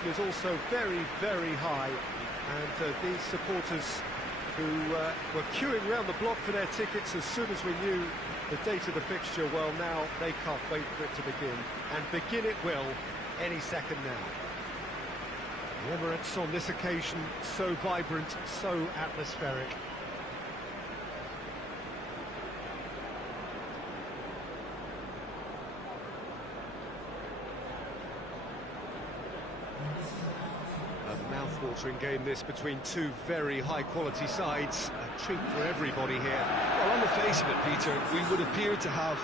anticipation is also very, very high, and these supporters who were queuing round the block for their tickets as soon as we knew the date of the fixture, well, now they can't wait for it to begin, and begin it will any second now. The Emirates on this occasion so vibrant, so atmospheric. A mouth-watering game this between two very high-quality sides. A treat for everybody here. Well, on the face of it, Peter, we would appear to have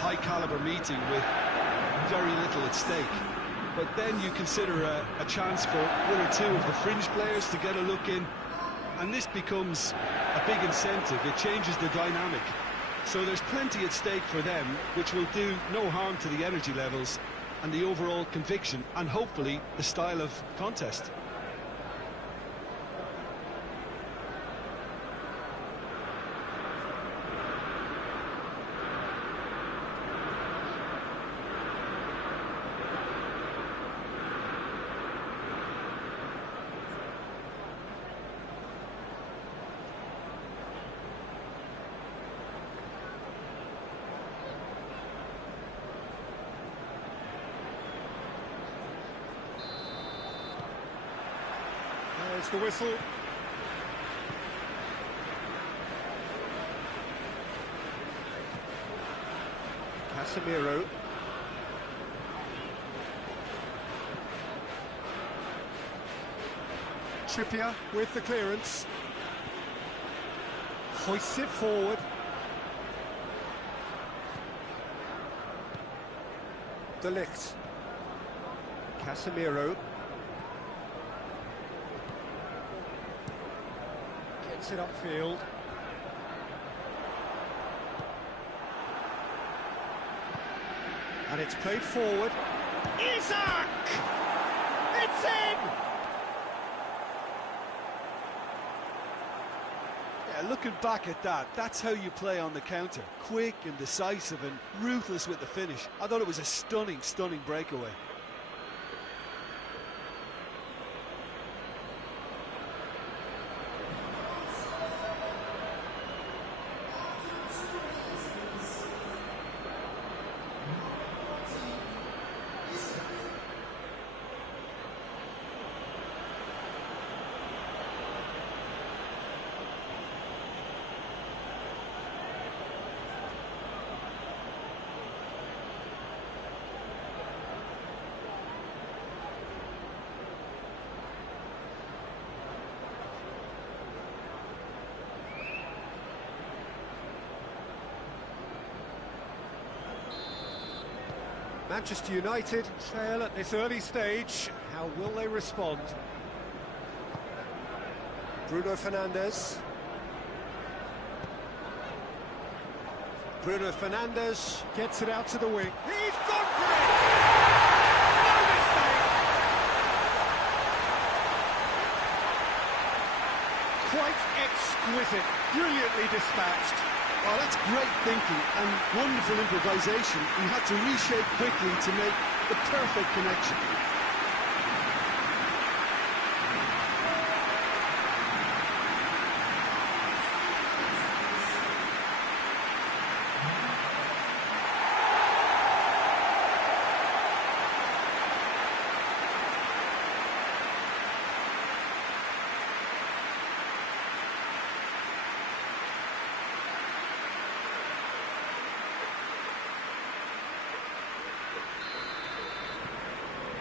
high-caliber meeting with very little at stake. But then you consider a chance for one or two of the fringe players to get a look in, and this becomes a big incentive. It changes the dynamic. So there's plenty at stake for them, which will do no harm to the energy levels and the overall conviction, and hopefully the style of contest. There's the whistle. Casemiro. Trippier with the clearance. Hoists it forward. De Ligt. Casemiro. Gets it upfield. And it's played forward. Isak! It's in! Yeah, looking back at that, that's how you play on the counter. Quick and decisive and ruthless with the finish. I thought it was a stunning, stunning breakaway. Manchester United trail at this early stage. How will they respond? Bruno Fernandes. Bruno Fernandes gets it out to the wing. He's gone for it! No mistake! Quite exquisite, brilliantly dispatched. Oh, that's great thinking and wonderful improvisation. He had to reshape quickly to make the perfect connection.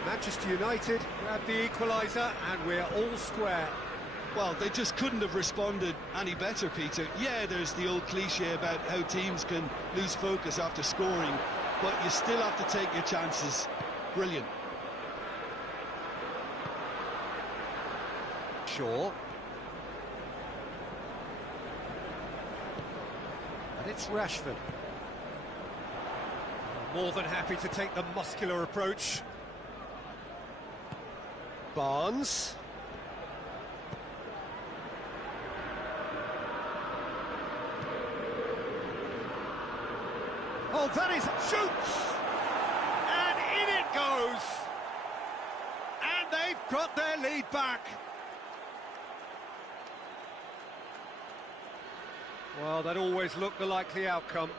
Manchester United grab the equaliser and we're all square. Well, they just couldn't have responded any better, Peter. Yeah, there's the old cliche about how teams can lose focus after scoring, but you still have to take your chances. Brilliant. Shaw. And it's Rashford. More than happy to take the muscular approach. Barnes. Oh, that is... shoots! And in it goes! And they've got their lead back. Well, that always looked the likely outcome.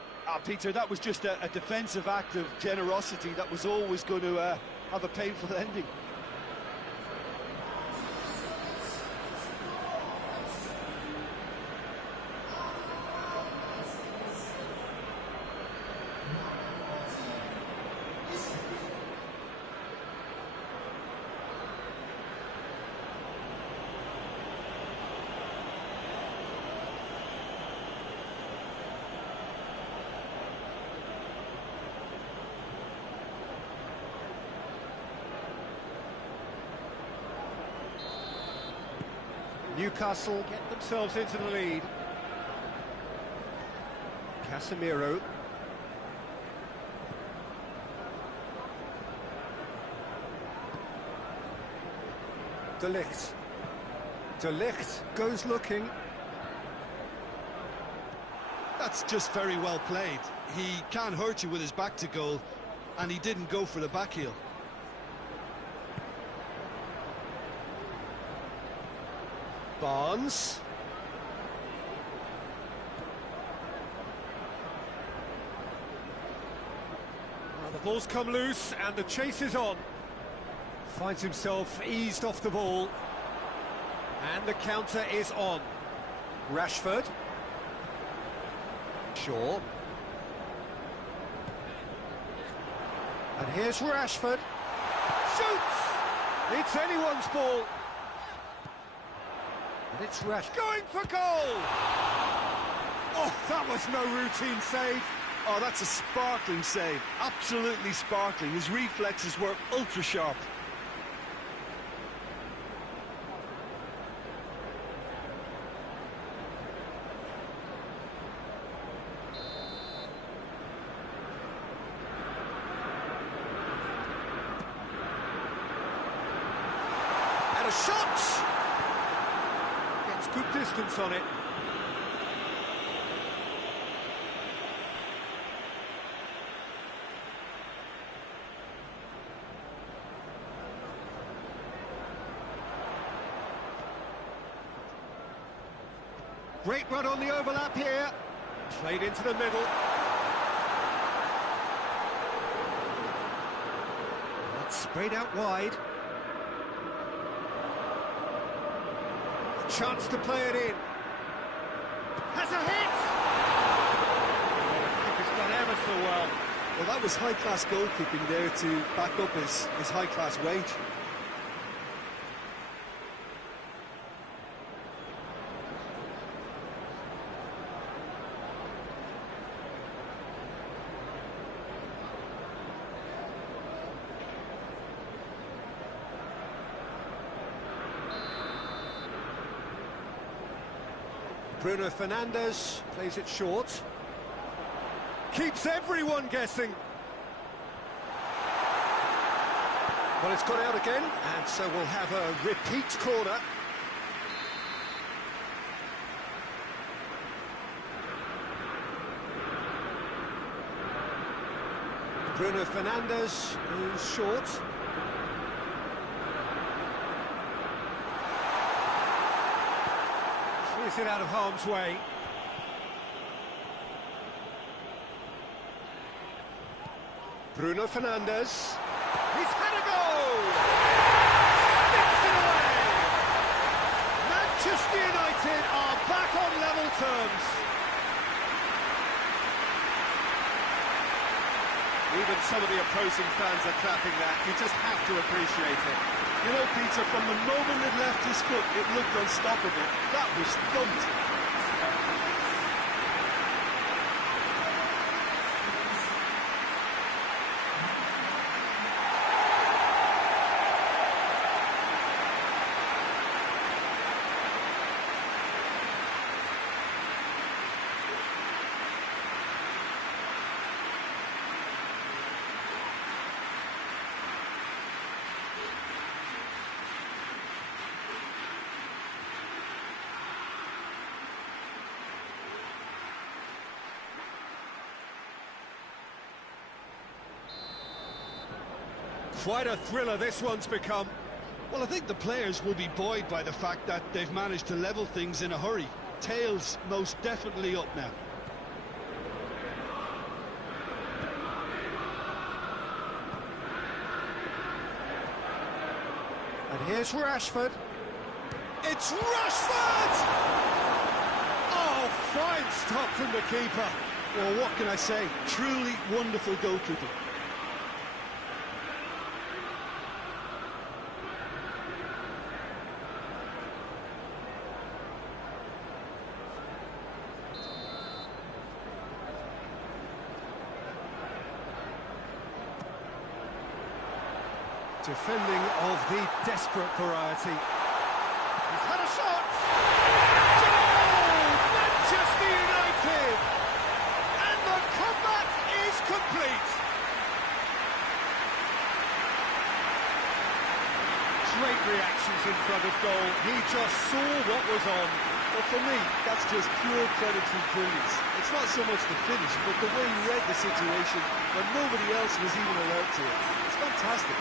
Peter, that was just a defensive act of generosity that was always going to have a painful ending. Newcastle get themselves into the lead. Casemiro. De Ligt. De Ligt goes looking. That's just very well played. He can't hurt you with his back to goal, and he didn't go for the back heel. Barnes. Well, the ball's come loose and the chase is on. Finds himself eased off the ball. And the counter is on. Rashford. Shaw. And here's Rashford. Shoots! It's anyone's ball. And it's Rash going for goal! Oh, that was no routine save. Oh, that's a sparkling save. Absolutely sparkling. His reflexes were ultra sharp. And a shot! Gets good distance on it. Great run on the overlap here. Played into the middle. It's sprayed out wide. A chance to play it in. Has a hit! I think it's done ever so well. Well, that was high-class goalkeeping there to back up his high-class wage. Bruno Fernandes plays it short. Keeps everyone guessing. Well, it's gone out again, and so we'll have a repeat corner. Bruno Fernandes goes short. Clears it out of harm's way. Bruno Fernandes. He's had a goal! Sticks it away! Manchester United are back on level terms. Even some of the opposing fans are clapping that. You just have to appreciate it. You know, Peter, from the moment it left his foot, it looked unstoppable. That was thumped. Quite a thriller this one's become. Well, I think the players will be buoyed by the fact that they've managed to level things in a hurry. Tails most definitely up now. And here's Rashford. It's Rashford! Oh, fine stop from the keeper. Well, what can I say? Truly wonderful goalkeeping. Defending of the desperate variety. He's had a shot! Goal! Manchester United! And the comeback is complete! Great reactions in front of goal. He just saw what was on. Well, for me, that's just pure predatory brilliance. It's not so much the finish, but the way he read the situation when nobody else was even alert to it. It's fantastic.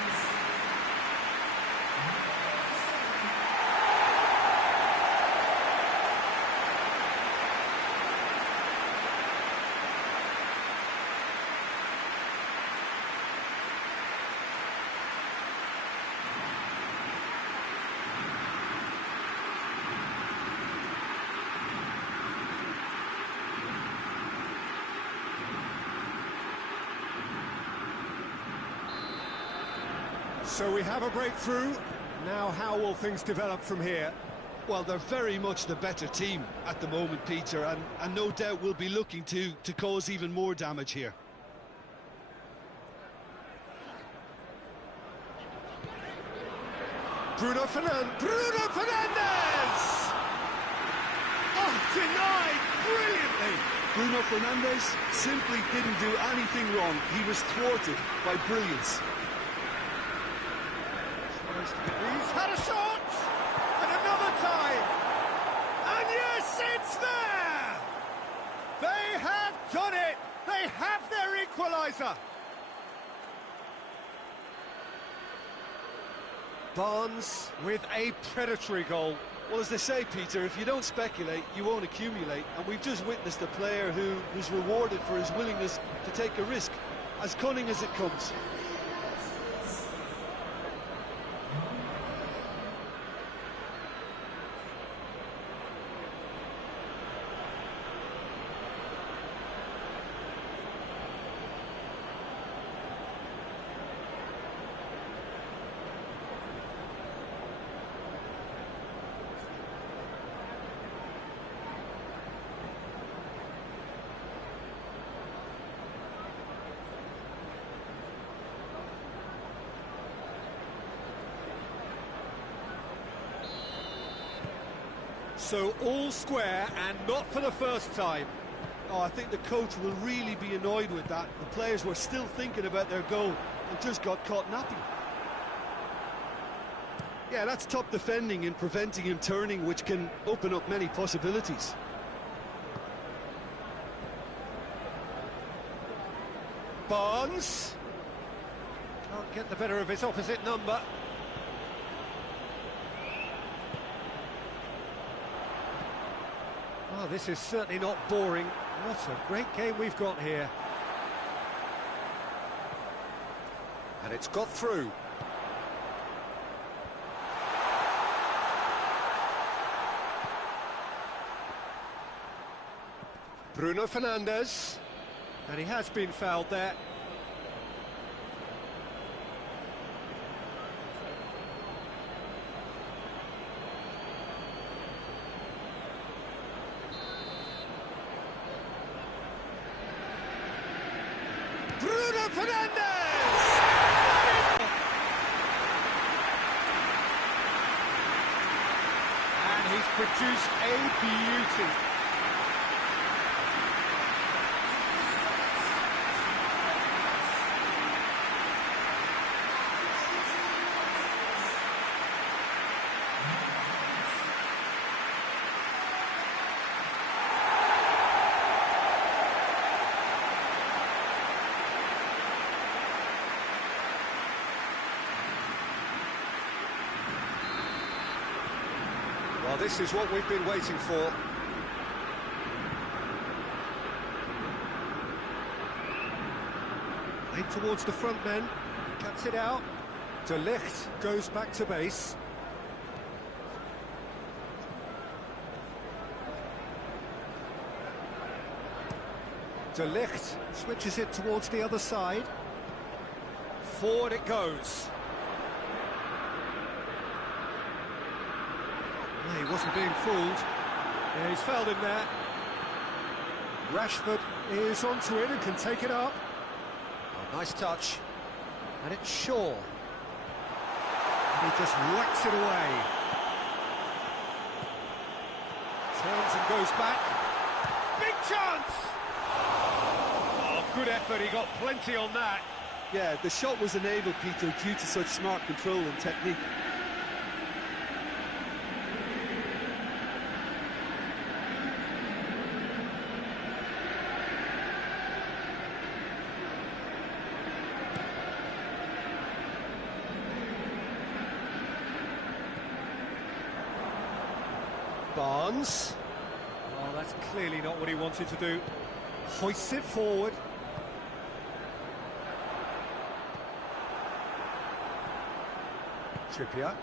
So we have a breakthrough. Now how will things develop from here? Well, they're very much the better team at the moment, Peter, and no doubt will be looking to cause even more damage here. Bruno Fernandes! Oh, denied brilliantly! Bruno Fernandes simply didn't do anything wrong. He was thwarted by brilliance. He's had a shot! And another time! And yes, it's there! They have done it! They have their equaliser! Barnes with a predatory goal. Well, as they say, Peter, if you don't speculate, you won't accumulate. And we've just witnessed a player who was rewarded for his willingness to take a risk, as cunning as it comes. So all square, and not for the first time. Oh, I think the coach will really be annoyed with that. The players were still thinking about their goal and just got caught napping. Yeah, that's top defending and preventing him turning, which can open up many possibilities. Barnes can't get the better of his opposite number. Oh, this is certainly not boring. What a great game we've got here. And it's got through. Bruno Fernandes. And he has been fouled there. Bruno Fernandes! And he's produced a beauty. Well, this is what we've been waiting for. Played towards the front men, cuts it out. De Ligt goes back to base. De Ligt switches it towards the other side. Forward it goes. He wasn't being fooled. Yeah, he's fouled him there. Rashford is onto it and can take it up. Oh, nice touch. And it's Shaw. And he just whacks it away. Turns and goes back. Big chance! Oh, good effort. He got plenty on that. Yeah, the shot was enabled, Peter, due to such smart control and technique. Barnes. Oh, that's clearly not what he wanted to do. Hoists it forward. Trippier.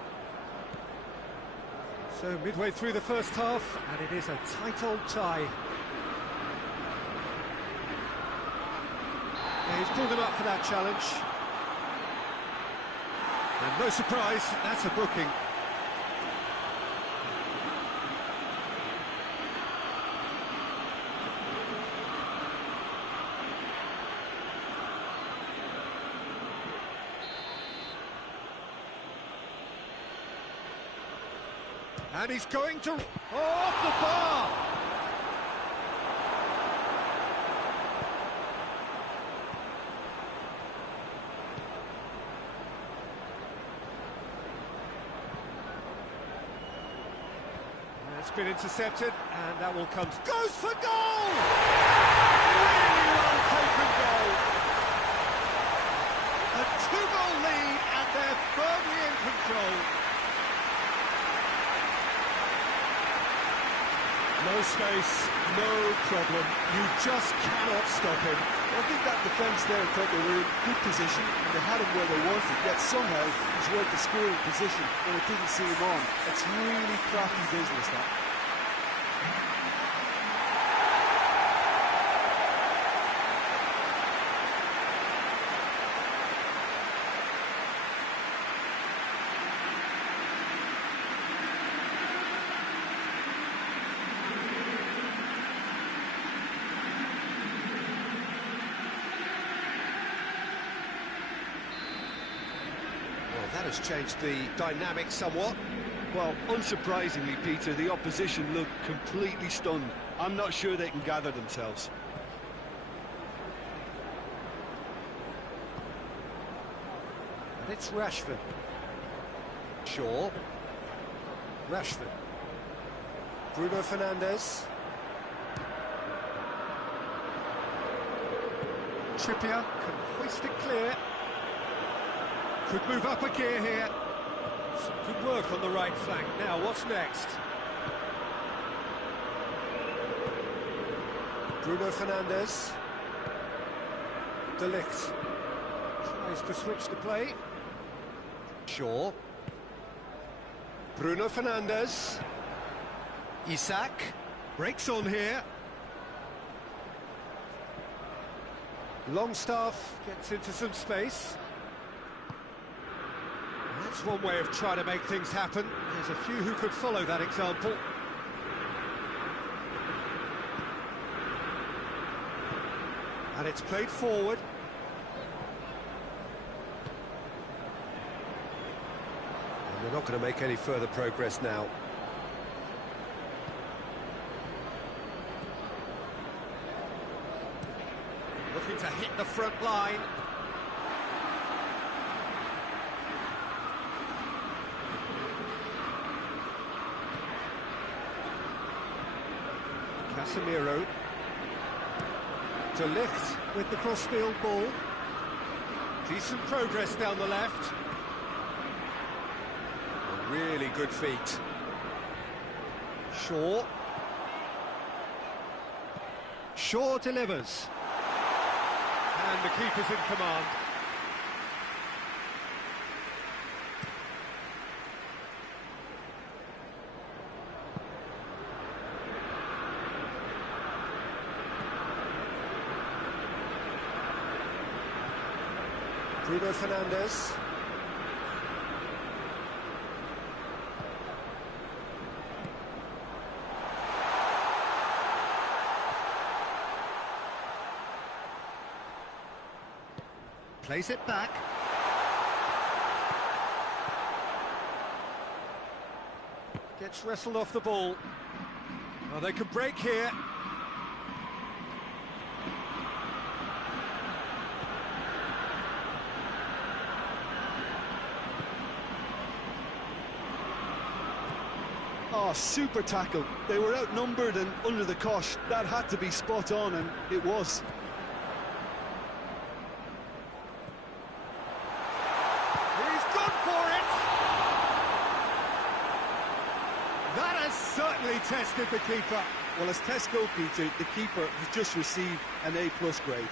So midway through the first half, and it is a tight old tie. Yeah, he's pulled him up for that challenge. And no surprise, that's a booking. And he's going to... Oh, off the bar! It's been intercepted, and that will come... Goes for goal! Really well taken goal! A 2-goal lead, and they're firmly in control. No space, no problem. You just cannot stop him. I think that defence there thought they were in good position and they had him where they wanted, yet somehow he's worked the scoring position when it didn't see him on. It's really crafty business, that. That has changed the dynamic somewhat. Well, unsurprisingly, Peter, the opposition look completely stunned. I'm not sure they can gather themselves. And it's Rashford. Shaw. Rashford. Bruno Fernandes. Trippier can hoist it clear. Could move up a gear here. Some good work on the right flank. Now, what's next? Bruno Fernandes. De Ligt tries to switch the play. Shaw. Bruno Fernandes. Isak breaks on here. Longstaff gets into some space. That's one way of trying to make things happen. There's a few who could follow that example. And it's played forward. And they're not going to make any further progress now. Looking to hit the front line. Casemiro. De Ligt with the crossfield ball. Decent progress down the left. Really good feet. Shaw. Shaw delivers. And the keeper's in command. Bruno Fernandes. Plays it back. Gets wrestled off the ball. Oh, they could break here. Oh, super tackle. They were outnumbered and under the cosh. That had to be spot on, and it was. He's gone for it! That has certainly tested the keeper. Well, as tests go, Peter, the keeper has just received an A+ grade.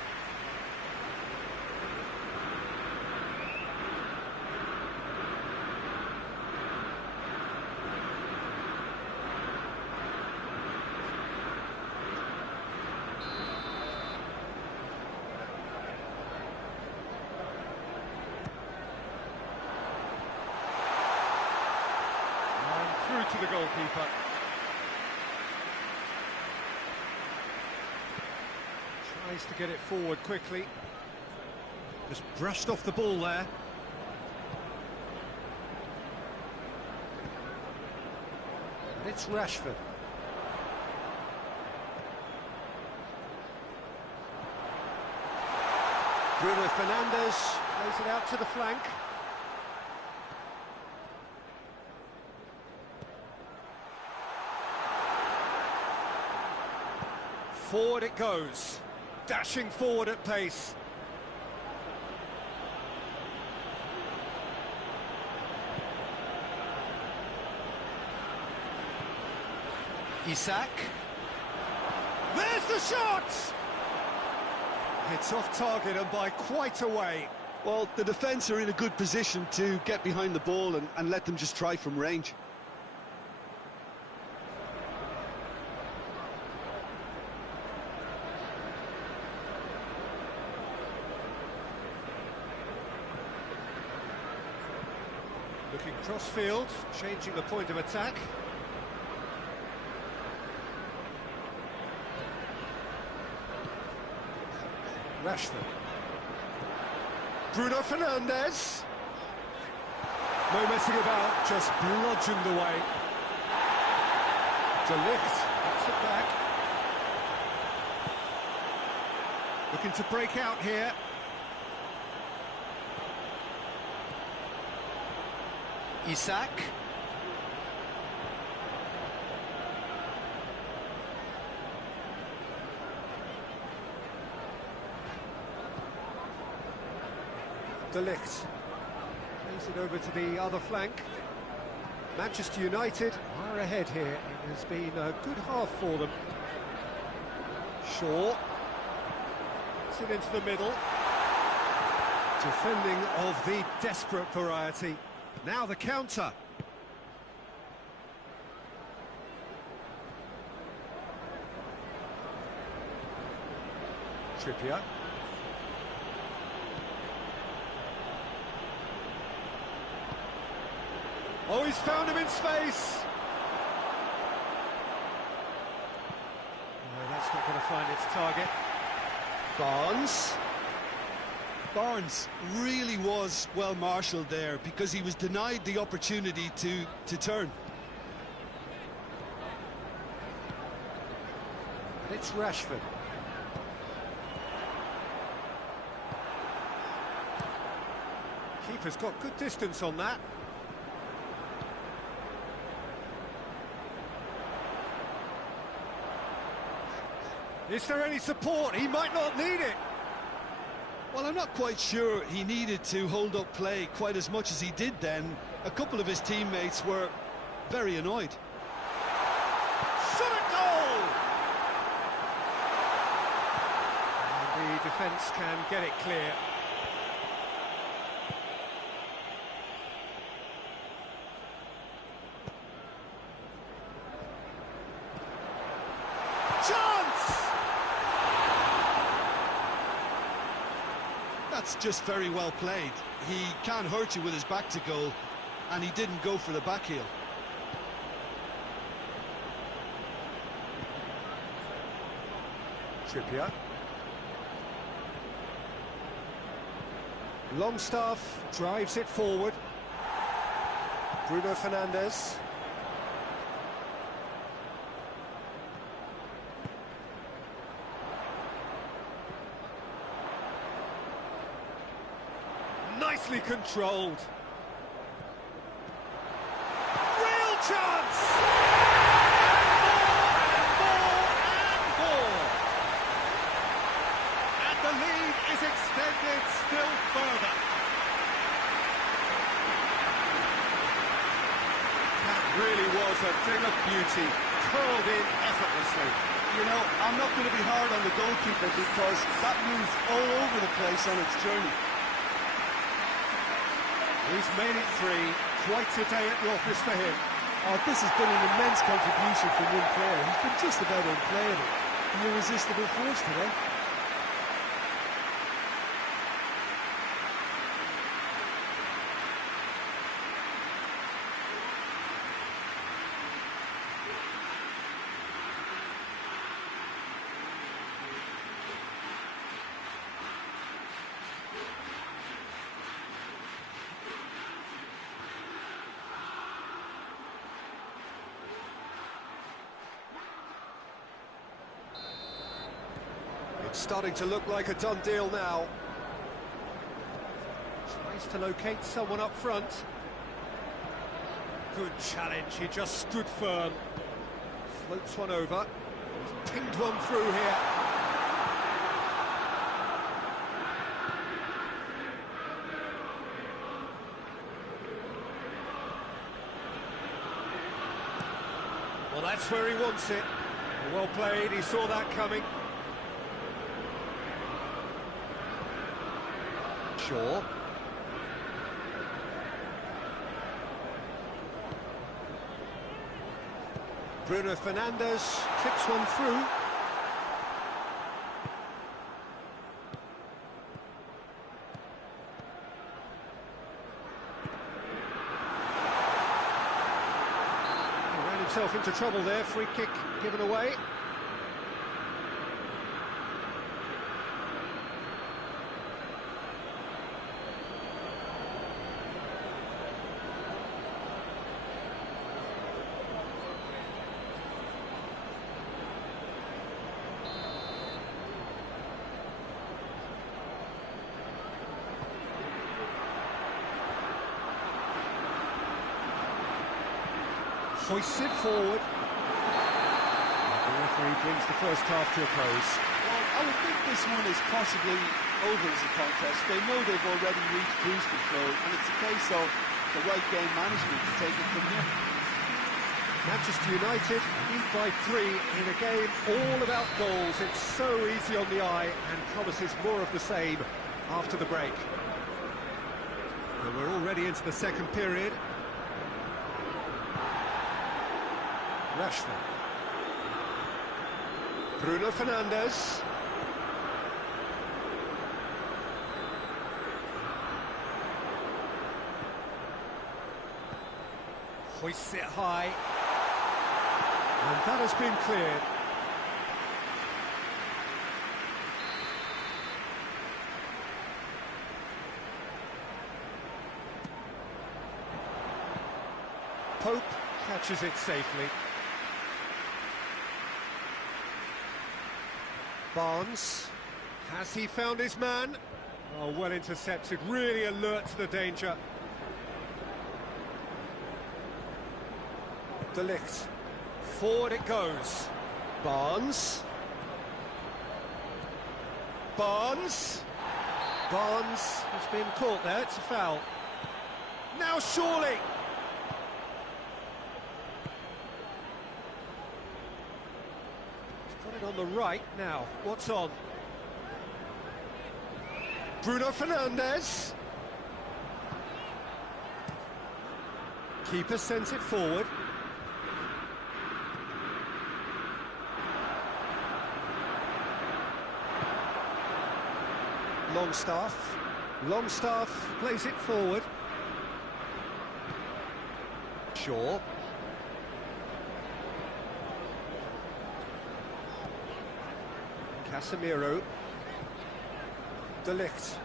To the goalkeeper. Tries to get it forward quickly. Just brushed off the ball there. And it's Rashford. Bruno Fernandes plays it out to the flank. Forward it goes, dashing forward at pace. Isak. There's the shot! It's off target and by quite a way. Well, the defence are in a good position to get behind the ball and let them just try from range. Looking cross-field, changing the point of attack. Rashford. Bruno Fernandes. No messing about, just bludgeoned away. De Ligt, that's it back. Looking to break out here. Isak. De Ligt plays it over to the other flank. Manchester United are ahead here. It has been a good half for them. Shaw puts it into the middle. Defending of the desperate variety. Now the counter. Trippier. Oh, he's found him in space. No, that's not going to find its target. Barnes really was well marshalled there because he was denied the opportunity to turn. And it's Rashford. Keeper's got good distance on that. Is there any support? He might not need it. Well, I'm not quite sure he needed to hold up play quite as much as he did then. A couple of his teammates were very annoyed. shot at goal! And the defence can get it clear. Chance! That's just very well played. He can't hurt you with his back to goal, and he didn't go for the back heel. Trippier. Longstaff drives it forward. Bruno Fernandes. Nicely controlled. Real chance! And more! And the lead is extended still further. That really was a thing of beauty, curled in effortlessly. You know, I'm not going to be hard on the goalkeeper because that moved all over the place on its journey. He's made it three. Quite a day at the office for him. Oh, this has been an immense contribution from one player. He's been just about unplayable. An irresistible force today. It's starting to look like a done deal now. Tries to locate someone up front. Good challenge, he just stood firm. Floats one over. He's pinged one through here. Well, that's where he wants it. Well played, he saw that coming. Shaw. Bruno Fernandes tips one through. He ran himself into trouble there, free kick given away. Hoists it forward. The referee brings the first half to a close. Well, I would think this one is possibly over as a contest. They know they've already reached cruise control, and it's a case of the right game management to take it from here. Manchester United lead by 3 in a game all about goals. It's so easy on the eye and promises more of the same after the break. And we're already into the second period. Rashford. Bruno Fernandes. Hoists it high. And that has been cleared. Pope catches it safely. Barnes, has he found his man? Oh, well intercepted, really alert to the danger. De Ligt, forward it goes. Barnes. Barnes has been caught there, it's a foul. Now surely! Got it on the right now. What's on? Bruno Fernandes. Keeper sends it forward. Longstaff plays it forward. Shaw. Casemiro. De Ligt.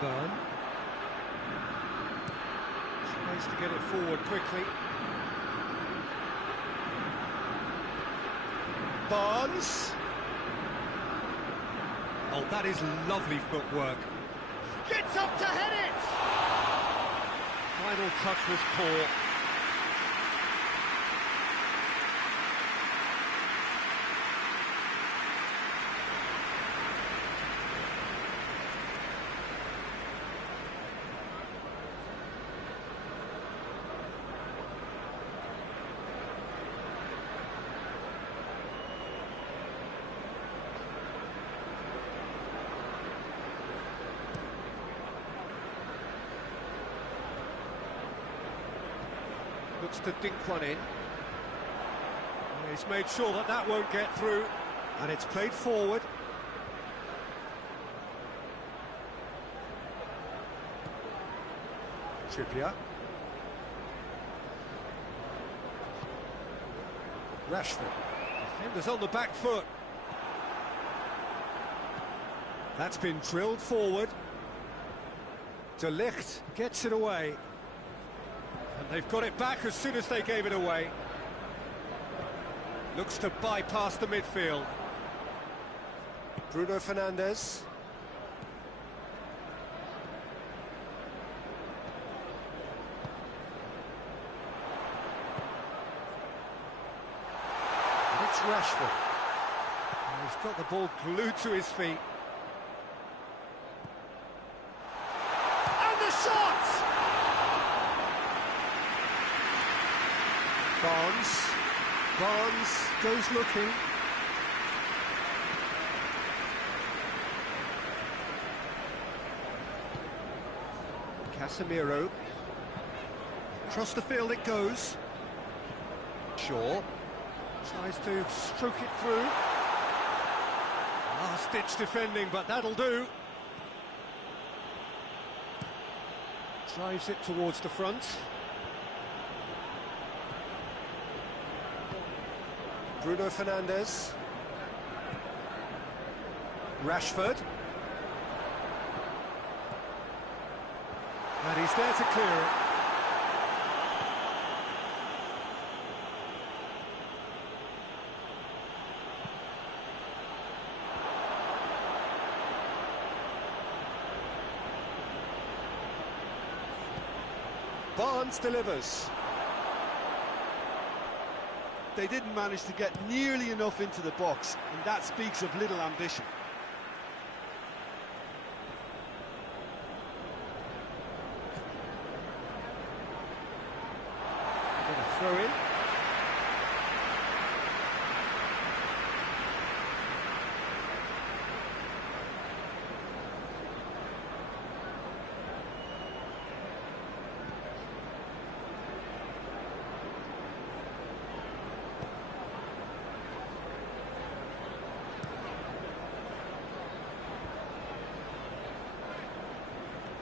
Burn. Tries to get it forward quickly. Barnes. Oh, that is lovely footwork. Gets up to head it! Final touch was poor. Looks to dink one in. He's made sure that that won't get through, and it's played forward. Trippier. Rashford. Defenders on the back foot. That's been drilled forward. De Ligt gets it away. And they've got it back as soon as they gave it away. Looks to bypass the midfield. Bruno Fernandes. And it's Rashford. And he's got the ball glued to his feet. And the shot! Barnes goes looking. Casemiro. Across the field it goes. Shaw tries to stroke it through. Last-ditch defending, but that'll do. Drives it towards the front. Bruno Fernandes. Rashford. And he's there to clear it. Barnes delivers. They didn't manage to get nearly enough into the box, and that speaks of little ambition. Get a throw in.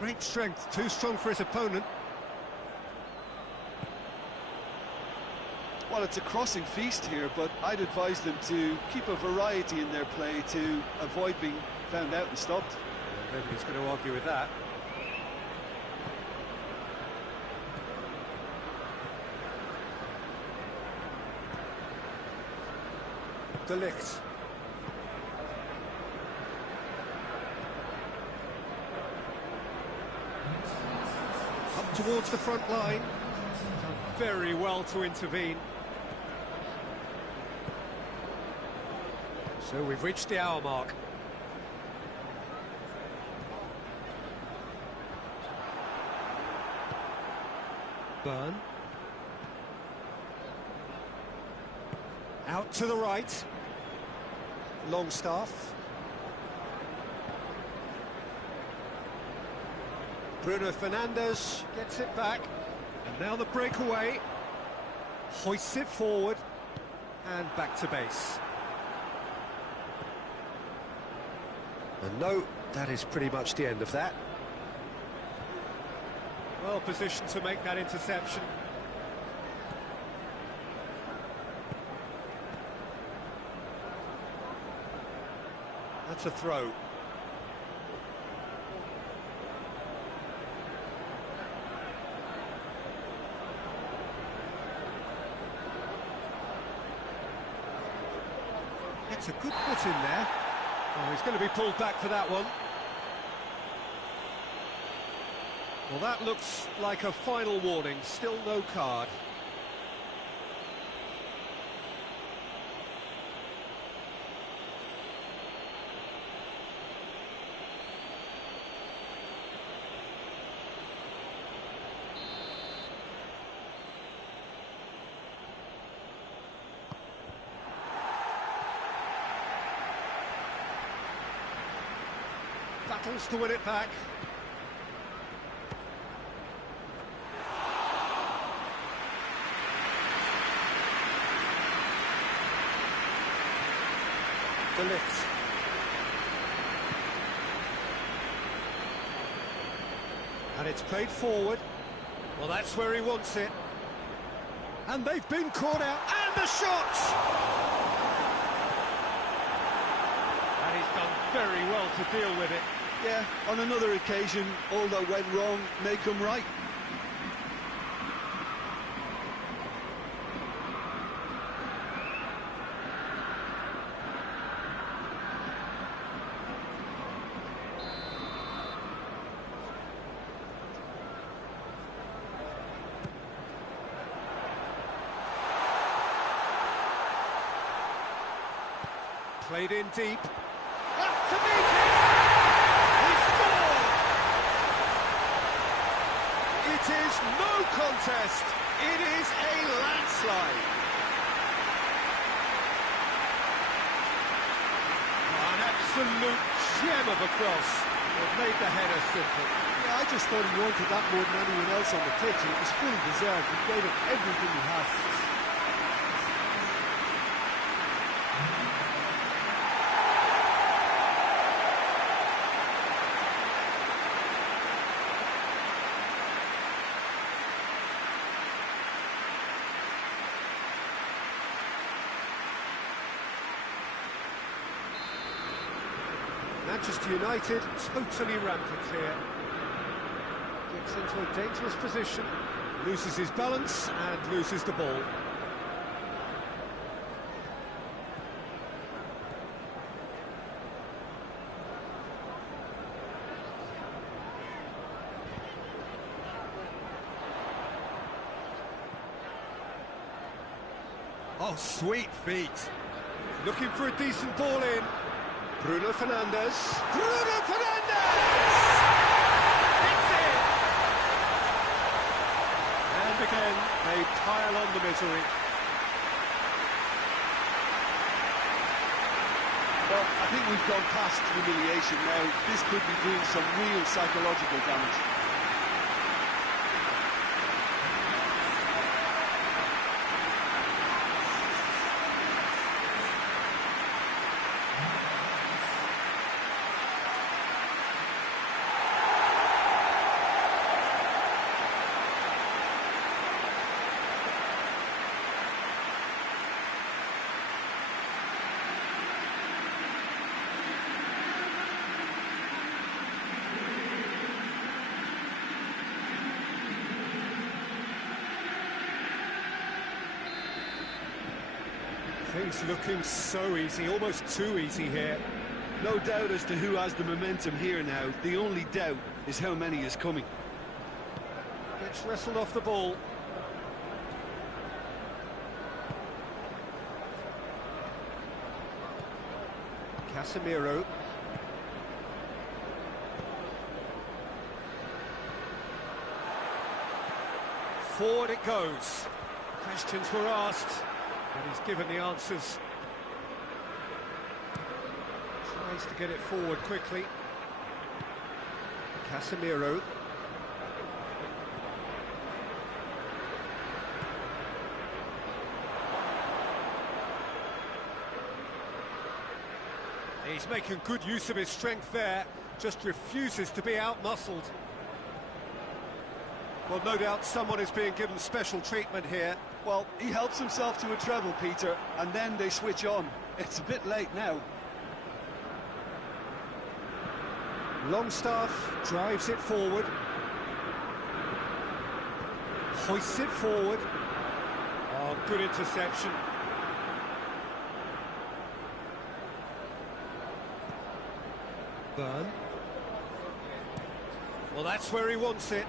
Great strength, too strong for his opponent. Well, it's a crossing feast here, but I'd advise them to keep a variety in their play to avoid being found out and stopped. Yeah, nobody's going to argue with that. De Ligt. Up towards the front line. Done very well to intervene. So we've reached the hour mark. Burn. Out to the right. Longstaff. Bruno Fernandes gets it back. And now the breakaway. Hoists it forward. And back to base. And no, that is pretty much the end of that. Well positioned to make that interception. That's a throw. It's a good foot in there. Oh, he's going to be pulled back for that one. Well, that looks like a final warning. Still no card. Battles to win it back. De Ligt. And it's played forward. Well, that's where he wants it. And they've been caught out. And the shot! And he's done very well to deal with it. Yeah, on another occasion, all that went wrong may come right. Played in deep. Up to meet it! He scored! It is no contest. It is a landslide. Oh, an absolute gem of a cross. It made the header simple. Yeah, I just thought he wanted that more than anyone else on the pitch, and it was fully deserved. He gave it everything he had. Manchester United totally rampant here. Gets into a dangerous position, loses his balance and loses the ball. Oh, sweet feet. Looking for a decent ball in. Bruno Fernandes. Bruno Fernandes! It's in! And again, they pile on the misery. Well, I think we've gone past humiliation now. This could be doing some real psychological damage. Things looking so easy, almost too easy here. No doubt as to who has the momentum here now. The only doubt is how many is coming. Gets wrestled off the ball. Casemiro. Forward it goes. Questions were asked. And he's given the answers. Tries to get it forward quickly. Casemiro. He's making good use of his strength there, just refuses to be out-muscled. Well, no doubt someone is being given special treatment here. Well, he helps himself to a treble, Peter, and then they switch on. It's a bit late now. Longstaff drives it forward. Hoists it forward. Oh, good interception. Burn. Well, that's where he wants it.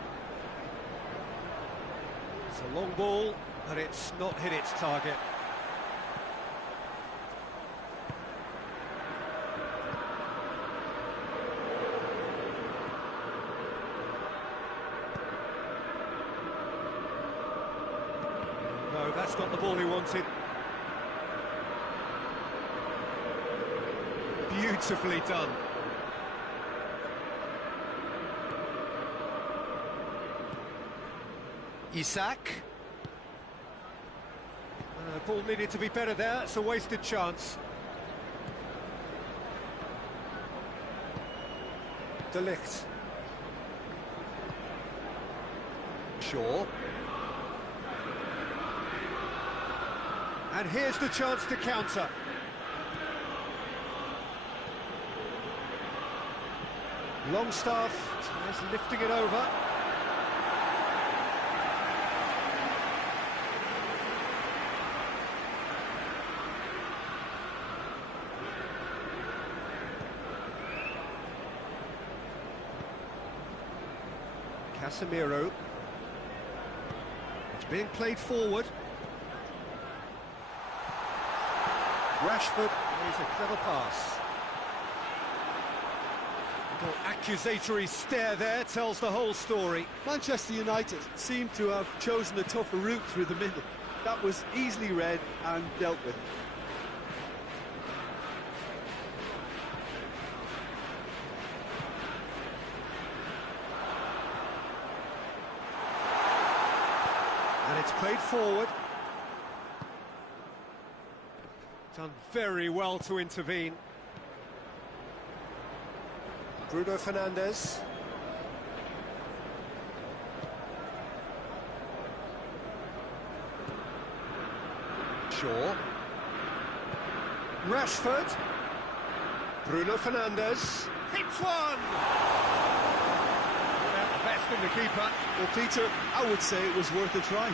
It's a long ball, but it's not hit its target. No, that's not the ball he wanted. Beautifully done. Isak. Ball needed to be better there, it's a wasted chance. De Ligt. Shaw. And here's the chance to counter. Longstaff tries lifting it over. Casemiro. It's being played forward. Rashford plays a clever pass. Little accusatory stare there tells the whole story. Manchester United seem to have chosen a tougher route through the middle. That was easily read and dealt with. And it's played forward. Done very well to intervene. Bruno Fernandes. Shaw. Rashford. Bruno Fernandes. Hits one! Without the best in the keeper. Well, Peter, I would say it was worth a try.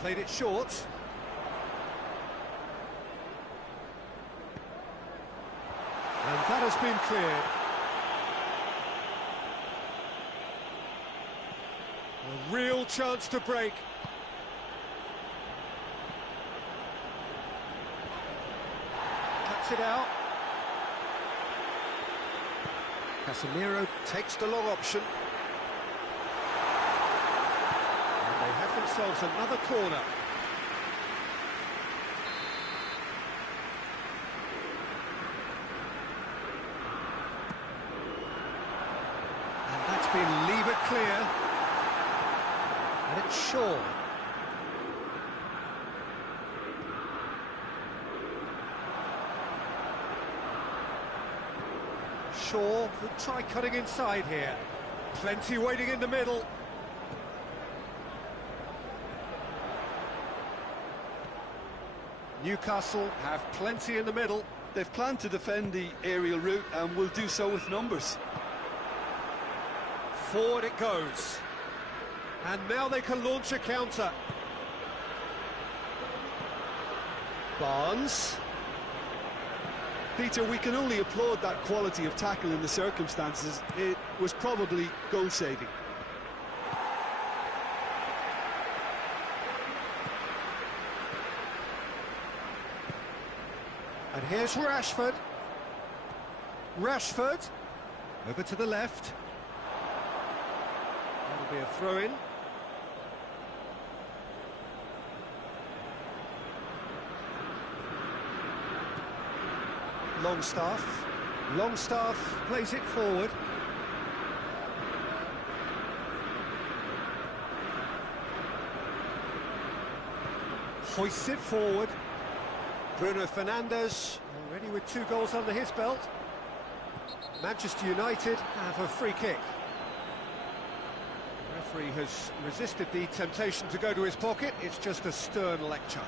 Played it short. And that has been cleared. A real chance to break. Cuts it out. Casemiro takes the long option. They have themselves another corner. And that's been levered clear. And it's Shaw. Shaw could try cutting inside here. Plenty waiting in the middle. Newcastle have plenty in the middle. They've planned to defend the aerial route and will do so with numbers. Forward it goes. And now they can launch a counter. Barnes. Peter, we can only applaud that quality of tackle in the circumstances. It was probably goal-saving. And here's Rashford. Rashford, over to the left. That'll be a throw-in. Longstaff. Longstaff plays it forward. Hoists it forward. Bruno Fernandes, already with 2 goals under his belt. Manchester United have a free kick. The referee has resisted the temptation to go to his pocket. It's just a stern lecture.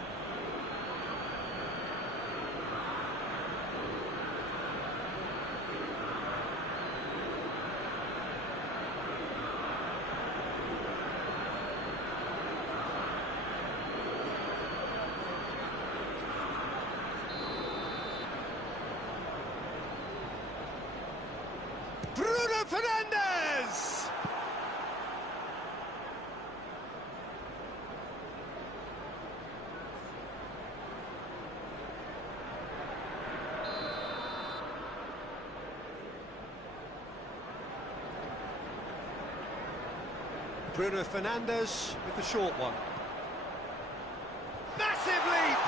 Bruno Fernandes! Bruno Fernandes with the short one. Massive leap!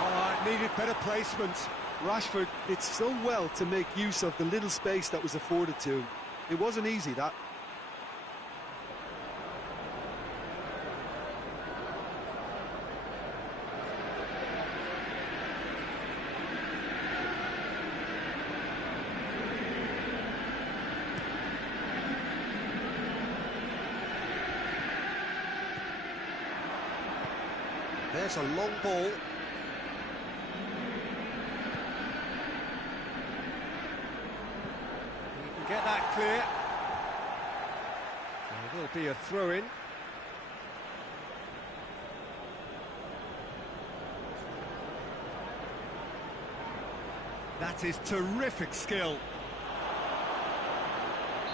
Oh, it needed better placement. Rashford did so well to make use of the little space that was afforded to him. It wasn't easy, that. There's a long ball. Get that clear. There will be a throw-in. That is terrific skill.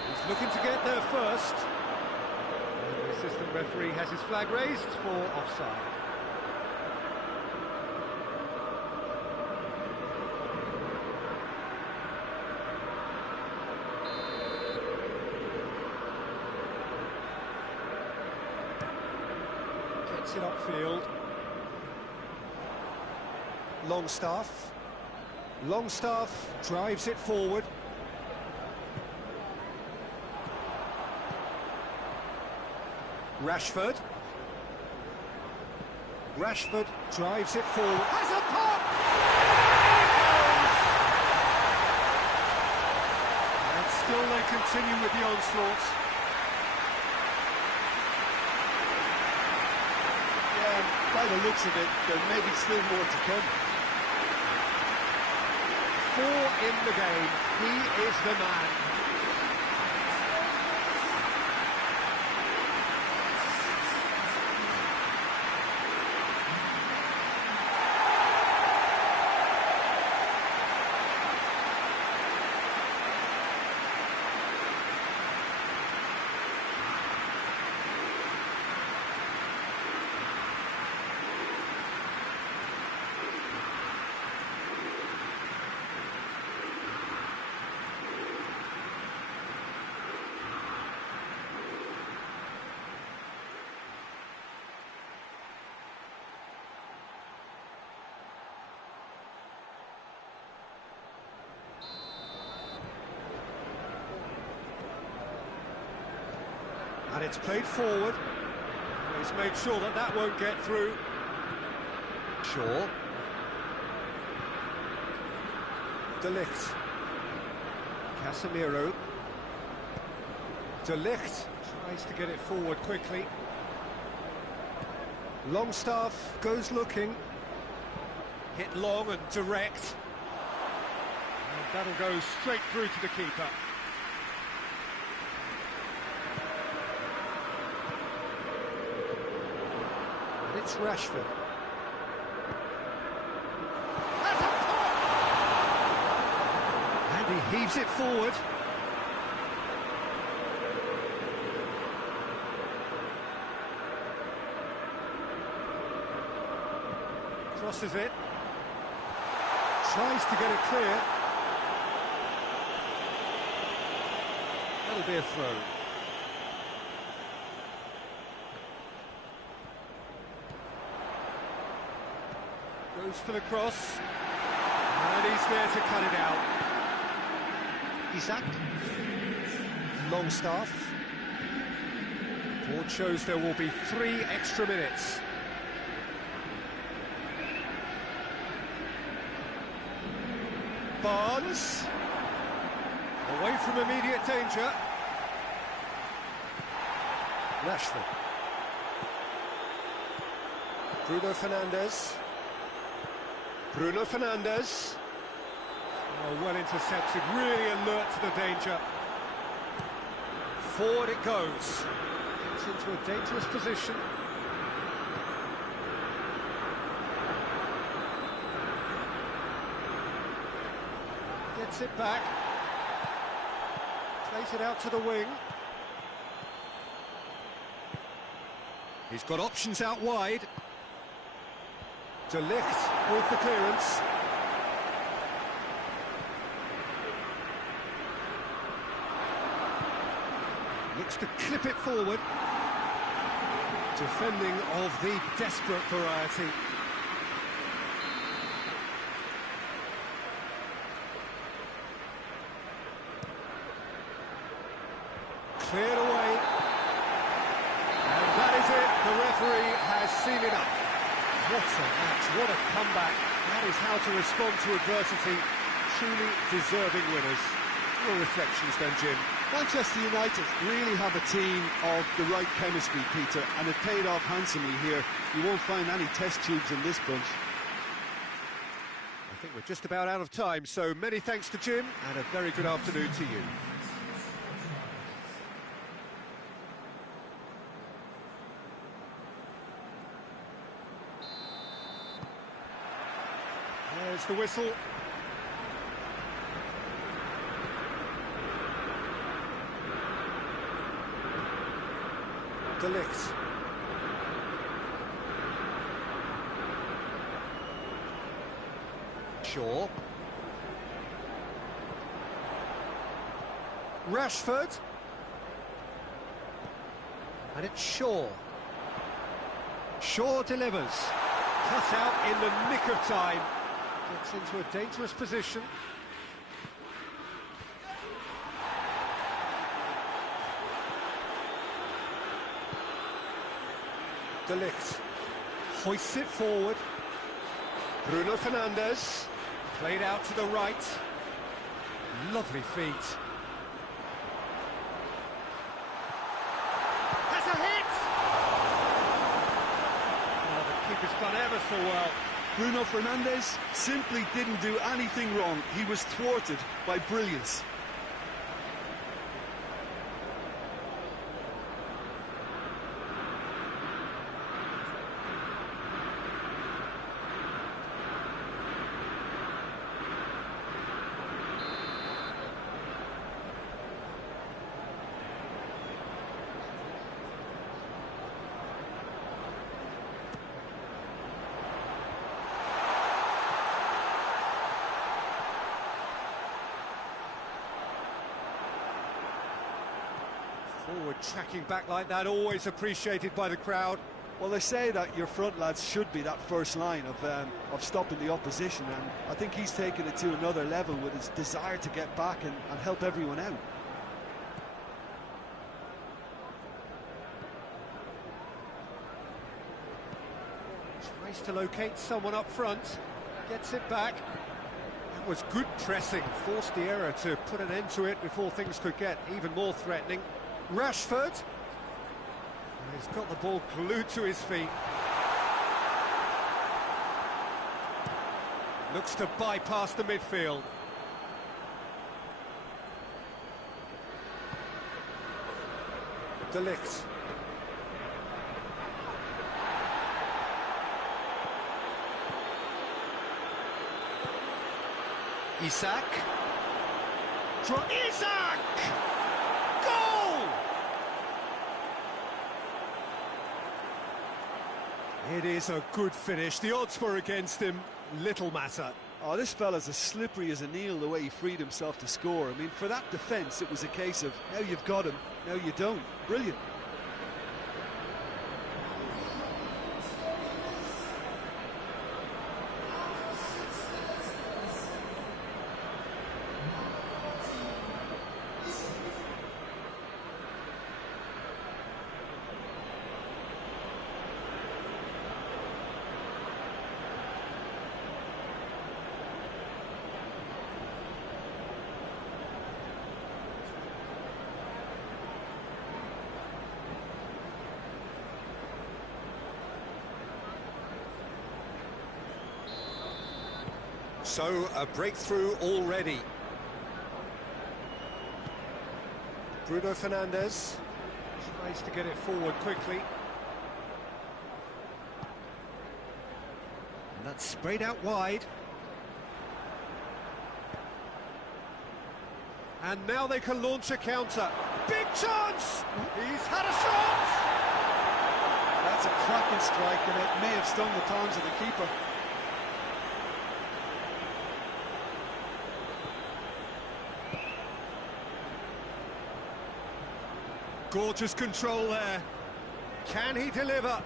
He's looking to get there first. And the assistant referee has his flag raised for offside. It upfield. Longstaff. Longstaff drives it forward. Rashford. Rashford drives it forward. Has a pop! And still they continue with the onslaughts. By the looks of it, there may be still more to come. 4 in the game. He is the man. And it's played forward. He's made sure that that won't get through. Shaw. De Ligt. Casemiro. De Ligt tries to get it forward quickly. Longstaff goes looking. Hit long and direct. And that'll go straight through to the keeper. It's Rashford. That's a pop! And he heaves it forward. Crosses it. Tries to get it clear. That'll be a throw. Goes for the cross. And he's there to cut it out. Isak. Longstaff. Board shows there will be 3 extra minutes. Barnes. Away from immediate danger. Rashford. Bruno Fernandes. Bruno Fernandes. Oh, well intercepted, really alert to the danger. Forward it goes. Gets into a dangerous position. Gets it back. Plays it out to the wing. He's got options out wide. De Ligt with the clearance. Looks to clip it forward. Defending of the desperate variety. Cleared away. And that is it. The referee has seen enough. What a match, what a comeback. That is how to respond to adversity. Truly deserving winners. Your reflections then, Jim? Manchester United really have a team of the right chemistry, Peter, and it paid off handsomely here. You won't find any test tubes in this bunch. I think we're just about out of time, so many thanks to Jim, and a very good afternoon to you. There's the whistle. De Ligt. Shaw. Rashford. And it's Shaw. Shaw delivers. Cut out in the nick of time. Gets into a dangerous position. De Ligt hoists it forward. Bruno Fernandes played out to the right. Lovely feet. Has a hit! Oh, the keeper's done ever so well. Bruno Fernandes simply didn't do anything wrong. He was thwarted by brilliance. Forward tracking back like that, always appreciated by the crowd. Well, they say that your front lads should be that first line of stopping the opposition, and I think he's taken it to another level with his desire to get back and help everyone out. Tries to locate someone up front, gets it back. That was good pressing, forced the error to put an end to it before things could get even more threatening. Rashford. He's got the ball glued to his feet. Looks to bypass the midfield. De Ligt. Isak. Isak! Goal! It is a good finish. The odds were against him. Little matter. Oh, this fella's as slippery as an eel, the way he freed himself to score. I mean, for that defence, it was a case of, now you've got him, now you don't. Brilliant. So, a breakthrough already. Bruno Fernandes tries to get it forward quickly. And that's sprayed out wide. And now they can launch a counter. Big chance! He's had a shot! That's a cracking strike, and it may have stung the palms of the keeper. Gorgeous control there. Can he deliver?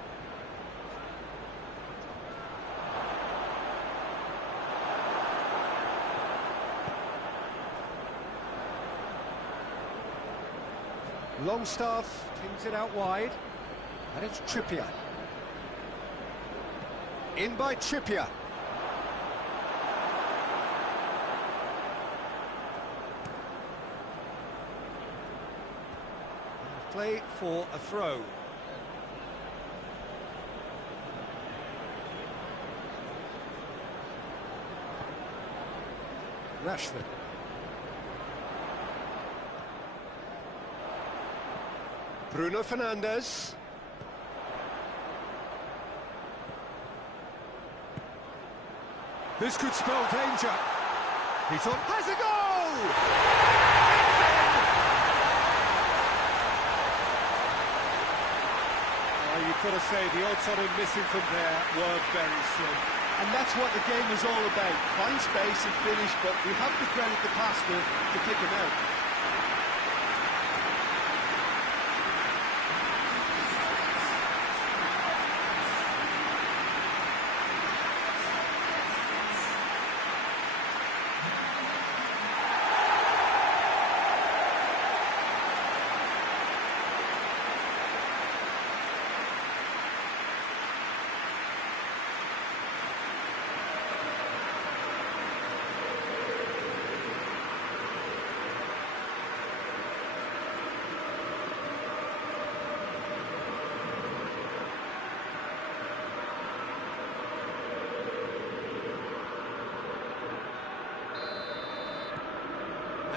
Longstaff pings it out wide. And it's Trippier. In by Trippier. Play for a throw. Rashford. Bruno Fernandes. This could spell danger. He's on. Has a goal! You've got to say, the odds on him missing from there were very slim. And that's what the game is all about. Find space and finish, but we have to credit the passer to pick him out.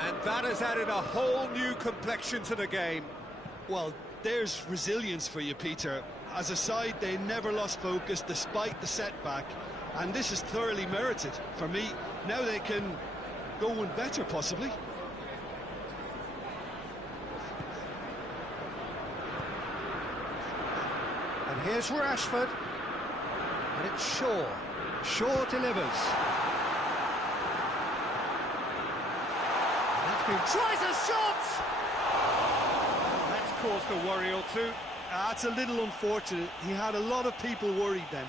And that has added a whole new complexion to the game. Well, there's resilience for you, Peter. As a side, they never lost focus despite the setback, and this is thoroughly merited. For me, now they can go one better, possibly. And here's Rashford. And it's Shaw. Shaw delivers. Tries a shot! That's caused a worry or two. That's a little unfortunate. He had a lot of people worried then.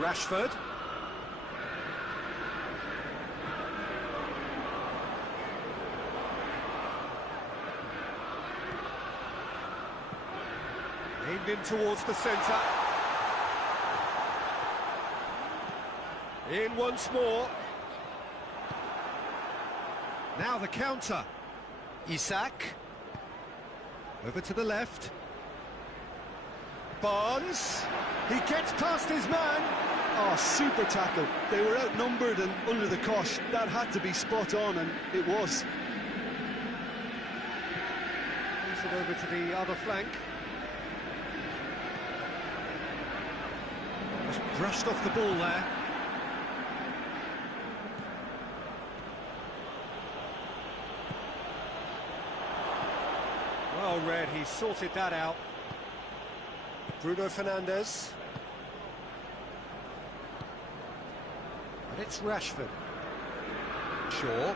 Rashford. Aimed in towards the centre. In once more. Now the counter. Isak. Over to the left. Barnes. He gets past his man. Oh, super tackle. They were outnumbered and under the cosh. That had to be spot on, and it was. He's Gets it over to the other flank. Just brushed off the ball there. Well read, he sorted that out. Bruno Fernandes. And it's Rashford. Shaw.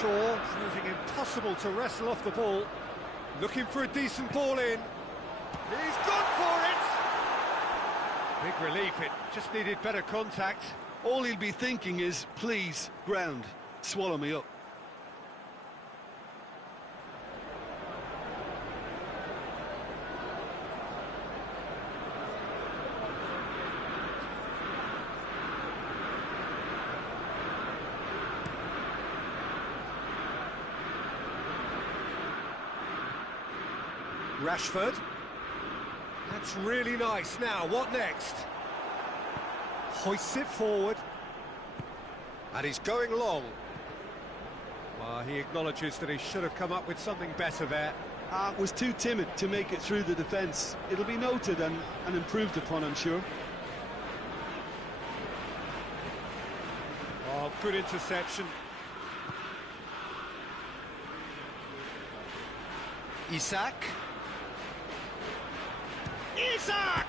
Shaw proving impossible to wrestle off the ball. Looking for a decent ball in. He's gone for it! Big relief, it just needed better contact. All he'll be thinking is, please, ground, swallow me up. Rashford. That's really nice. Now, what next? Hoists it forward. And he's going long. Well, he acknowledges that he should have come up with something better there. Was too timid to make it through the defence. It'll be noted and improved upon, I'm sure. Oh, good interception. Isak. Isak!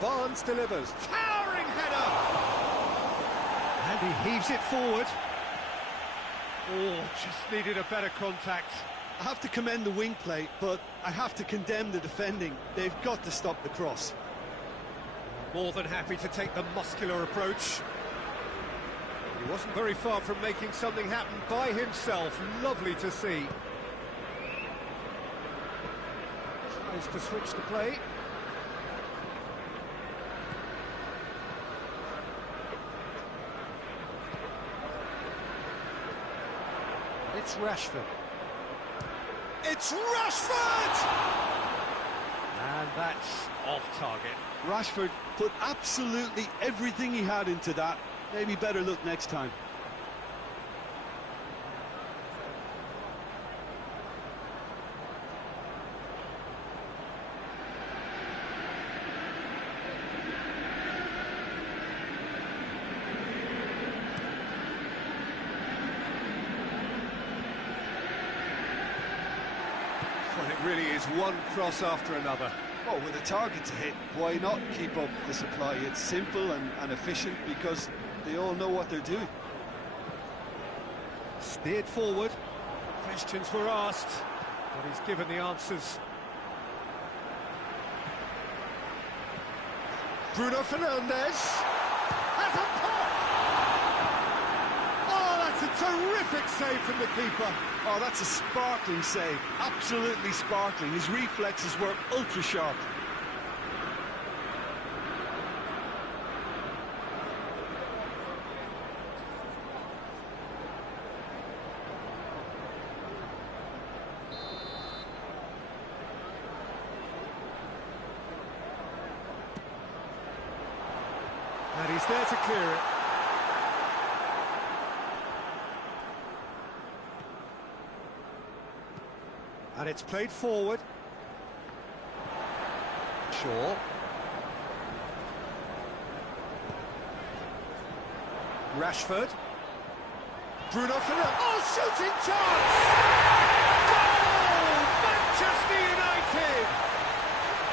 Barnes delivers. Towering header! And he heaves it forward. Oh, just needed a better contact. I have to commend the wing play, but I have to condemn the defending. They've got to stop the cross. More than happy to take the muscular approach. He wasn't very far from making something happen by himself. Lovely to see. Tries to switch the play. It's Rashford. It's Rashford! And that's off target. Rashford put absolutely everything he had into that. Maybe better look next time. Well, it really is one cross after another. Well, with a target to hit, why not keep up the supply? It's simple and efficient because they all know what they're doing. Steered forward. Questions were asked, but he's given the answers. Bruno Fernandes has a pop! Oh, that's a terrific save from the keeper. Oh, that's a sparkling save. Absolutely sparkling. His reflexes were ultra sharp. And he's there to clear it. And it's played forward. Shaw. Rashford. Bruno Fernandes. Oh, shooting chance! Goal! Manchester United!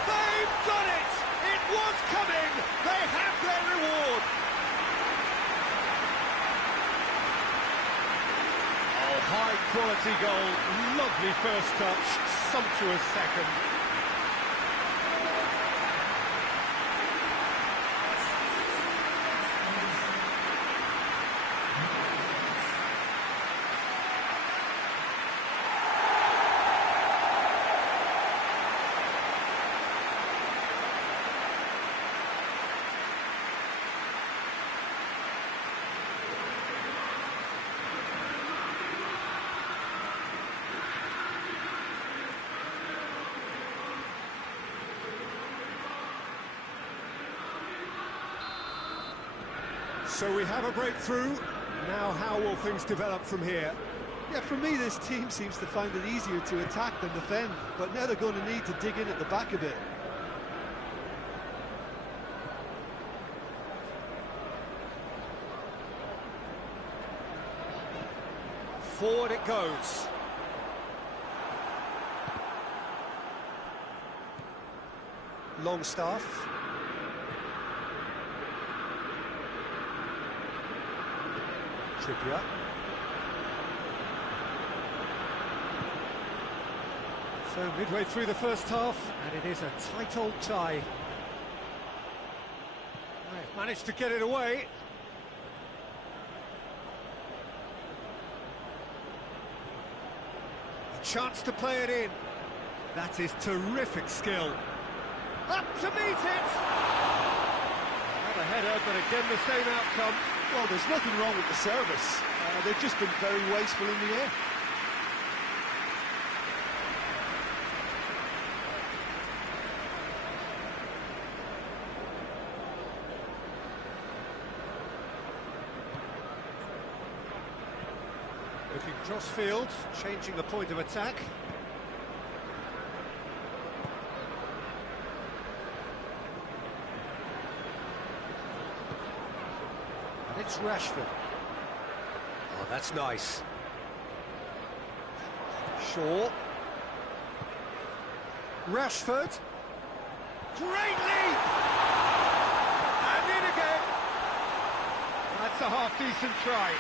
They've done it! It was coming! They have their reward! Oh, high-quality goal. Lovely first touch. Sumptuous second. So we have a breakthrough. Now how will things develop from here? Yeah, for me, this team seems to find it easier to attack than defend, but now they're going to need to dig in at the back a bit. Forward it goes. Longstaff. Trippier. So midway through the first half, and it is a tight old tie. They've managed to get it away. A chance to play it in. That is terrific skill. Up to meet it! Not a header, but again the same outcome. Well, there's nothing wrong with the service. They've just been very wasteful in the air. Looking cross-field, changing the point of attack. And it's Rashford. Oh, that's nice. Shaw. Rashford. Great leap! And in again. That's a half-decent try.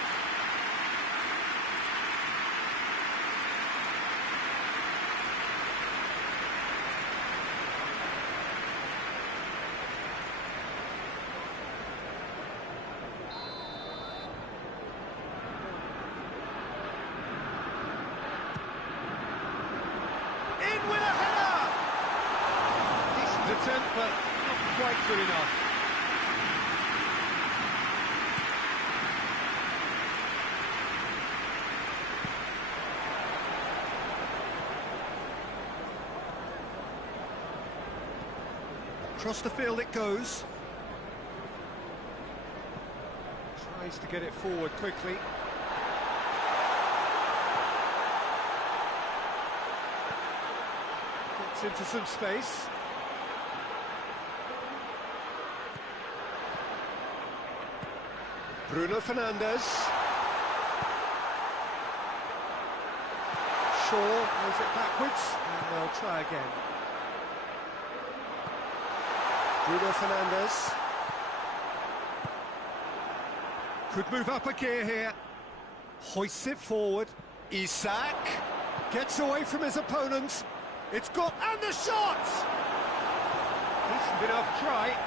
But not quite good enough. Across the field it goes. Tries to get it forward quickly. Gets into some space. Bruno Fernandes. Shaw moves it backwards, and they'll try again. Bruno Fernandes. Could move up a gear here. Hoists it forward. Isak gets away from his opponent. It's got... and the shot! Decent enough try.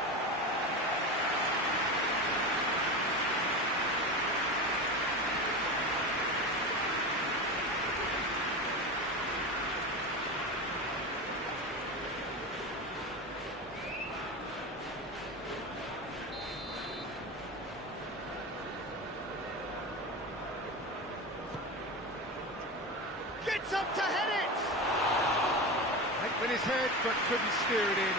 Gets up to head it! Went with his head, but couldn't steer it in.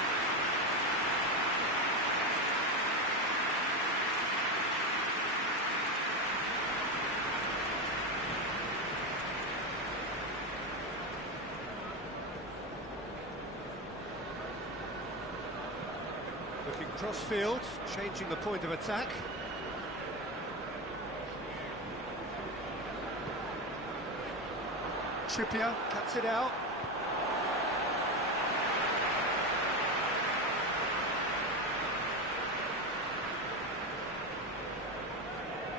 Looking cross-field, changing the point of attack. Trippier cuts it out.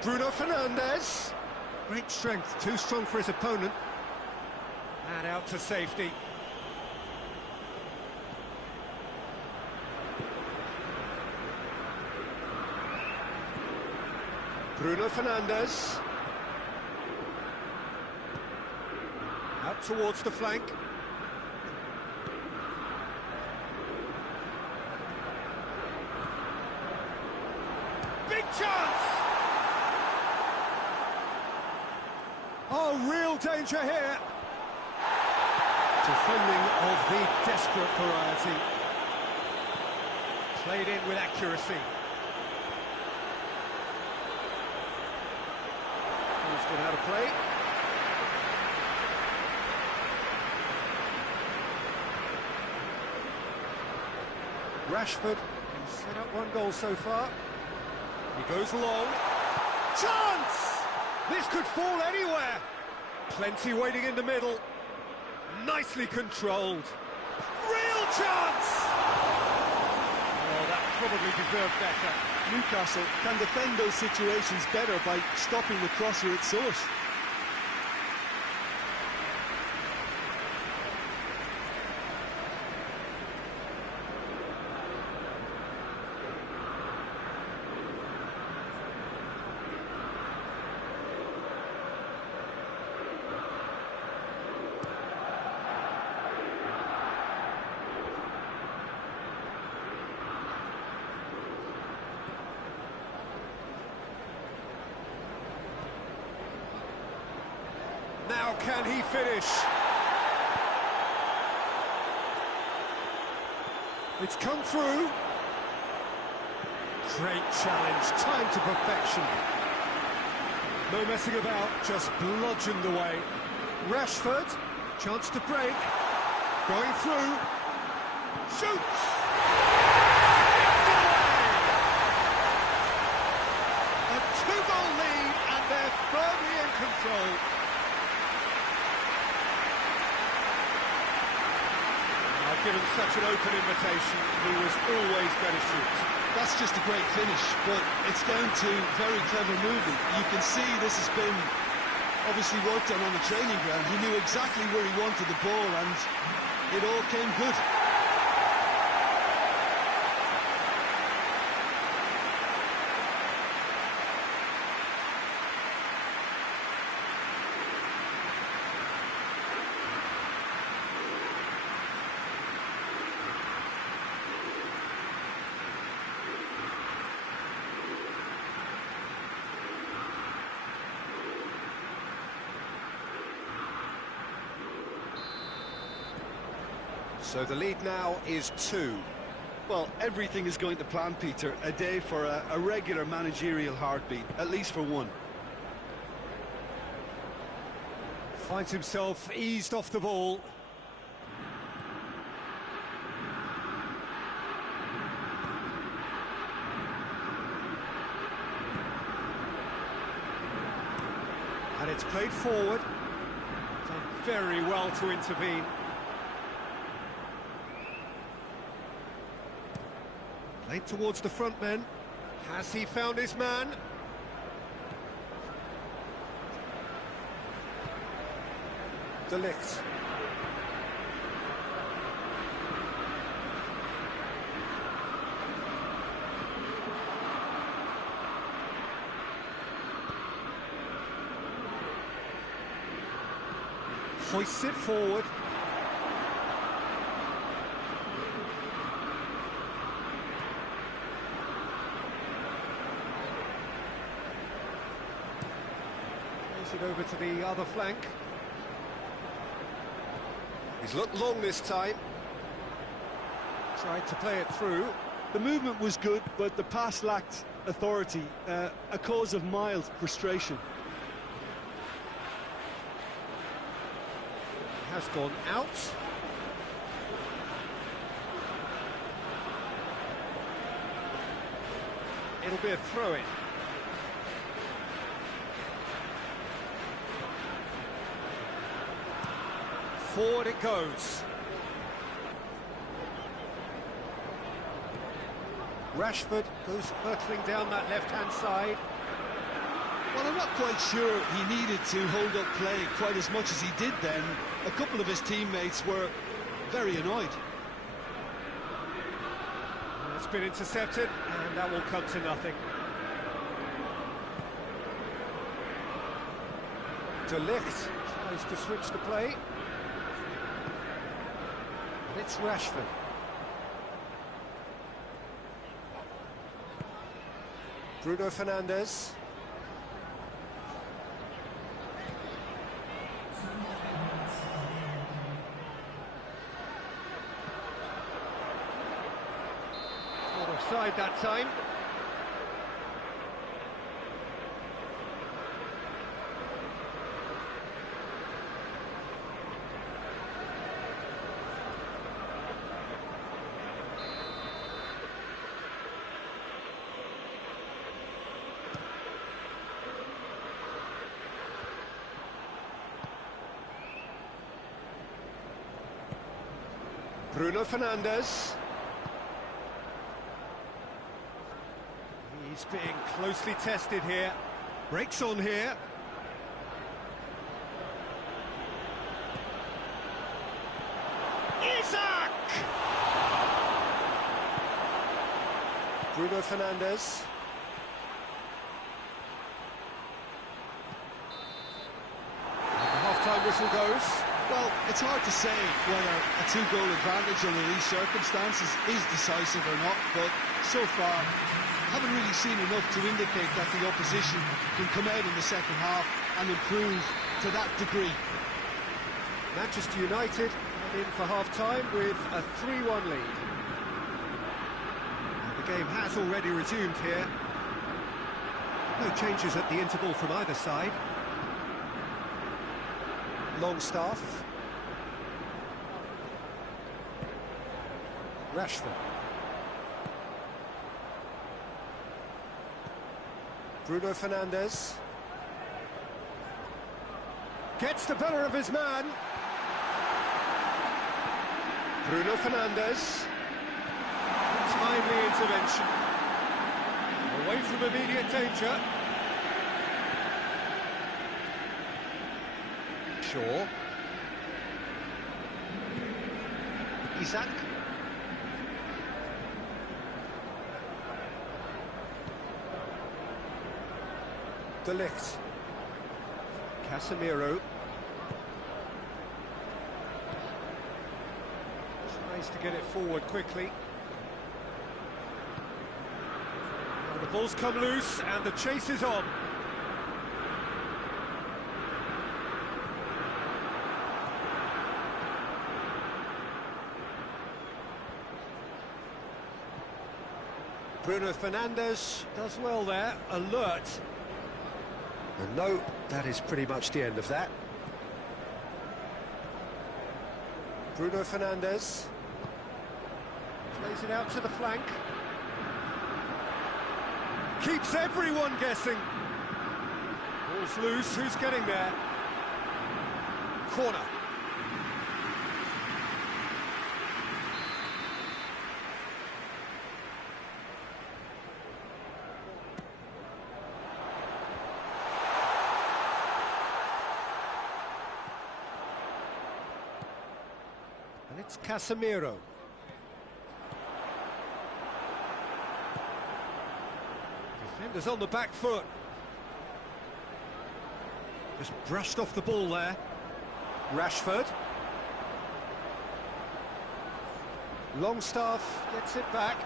Bruno Fernandes. Great strength, too strong for his opponent. And out to safety. Bruno Fernandes. Out towards the flank. Big chance! Oh, real danger here. Defending of the desperate variety. Played in with accuracy. been out of play. Rashford, who's set up one goal so far. He goes long. Chance! This could fall anywhere. Plenty waiting in the middle. Nicely controlled. Real chance! Oh, that probably deserved better. Newcastle can defend those situations better by stopping the crosser at source. Now can he finish? It's come through. Great challenge, timed to perfection. No messing about, just bludgeoned away. Rashford, chance to break. Going through. Shoots! It's away! A two-goal lead and they're firmly in control. Given such an open invitation, he was always going to shoot. That's just a great finish, but it's down to very clever moving. You can see this has been obviously worked on the training ground. He knew exactly where he wanted the ball and it all came good. So the lead now is 2. Well, everything is going to plan, Peter. A day for a regular managerial heartbeat, at least for one. Finds himself eased off the ball. And it's played forward. Done very well to intervene. Played towards the front men. Has he found his man? De Ligt. Hoists it forward. It over to the other flank. He's looked long this time. Tried to play it through. The movement was good, but the pass lacked authority, a cause of mild frustration. Has gone out. It'll be a throw-in. Forward it goes. Rashford goes hurtling down that left-hand side. Well, I'm not quite sure he needed to hold up play quite as much as he did then. A couple of his teammates were very annoyed. It's been intercepted, and that will come to nothing. De Ligt tries to switch the play. And it's Rashford. Bruno Fernandes. Not offside that time. Bruno Fernandes. He's being closely tested here. Breaks on here. Isak! Bruno Fernandes. And the half-time whistle goes. Well, it's hard to say whether a two-goal advantage under these circumstances is decisive or not, but so far, haven't really seen enough to indicate that the opposition can come out in the second half and improve to that degree. Manchester United in for half-time with a 3-1 lead. And the game has already resumed here. No changes at the interval from either side. Longstaff. Rashford. Bruno Fernandes. Gets the better of his man. Bruno Fernandes. Timely intervention. Away from immediate danger. Shaw. Isak. De Ligt. Casemiro. Tries to get it forward quickly. Now the ball's come loose and the chase is on. Bruno Fernandes does well there, alert. And no, that is pretty much the end of that. Bruno Fernandes plays it out to the flank. Keeps everyone guessing. Ball's loose, who's getting there? Corner. And it's Casemiro. Defenders on the back foot. Just brushed off the ball there. Rashford. Longstaff gets it back.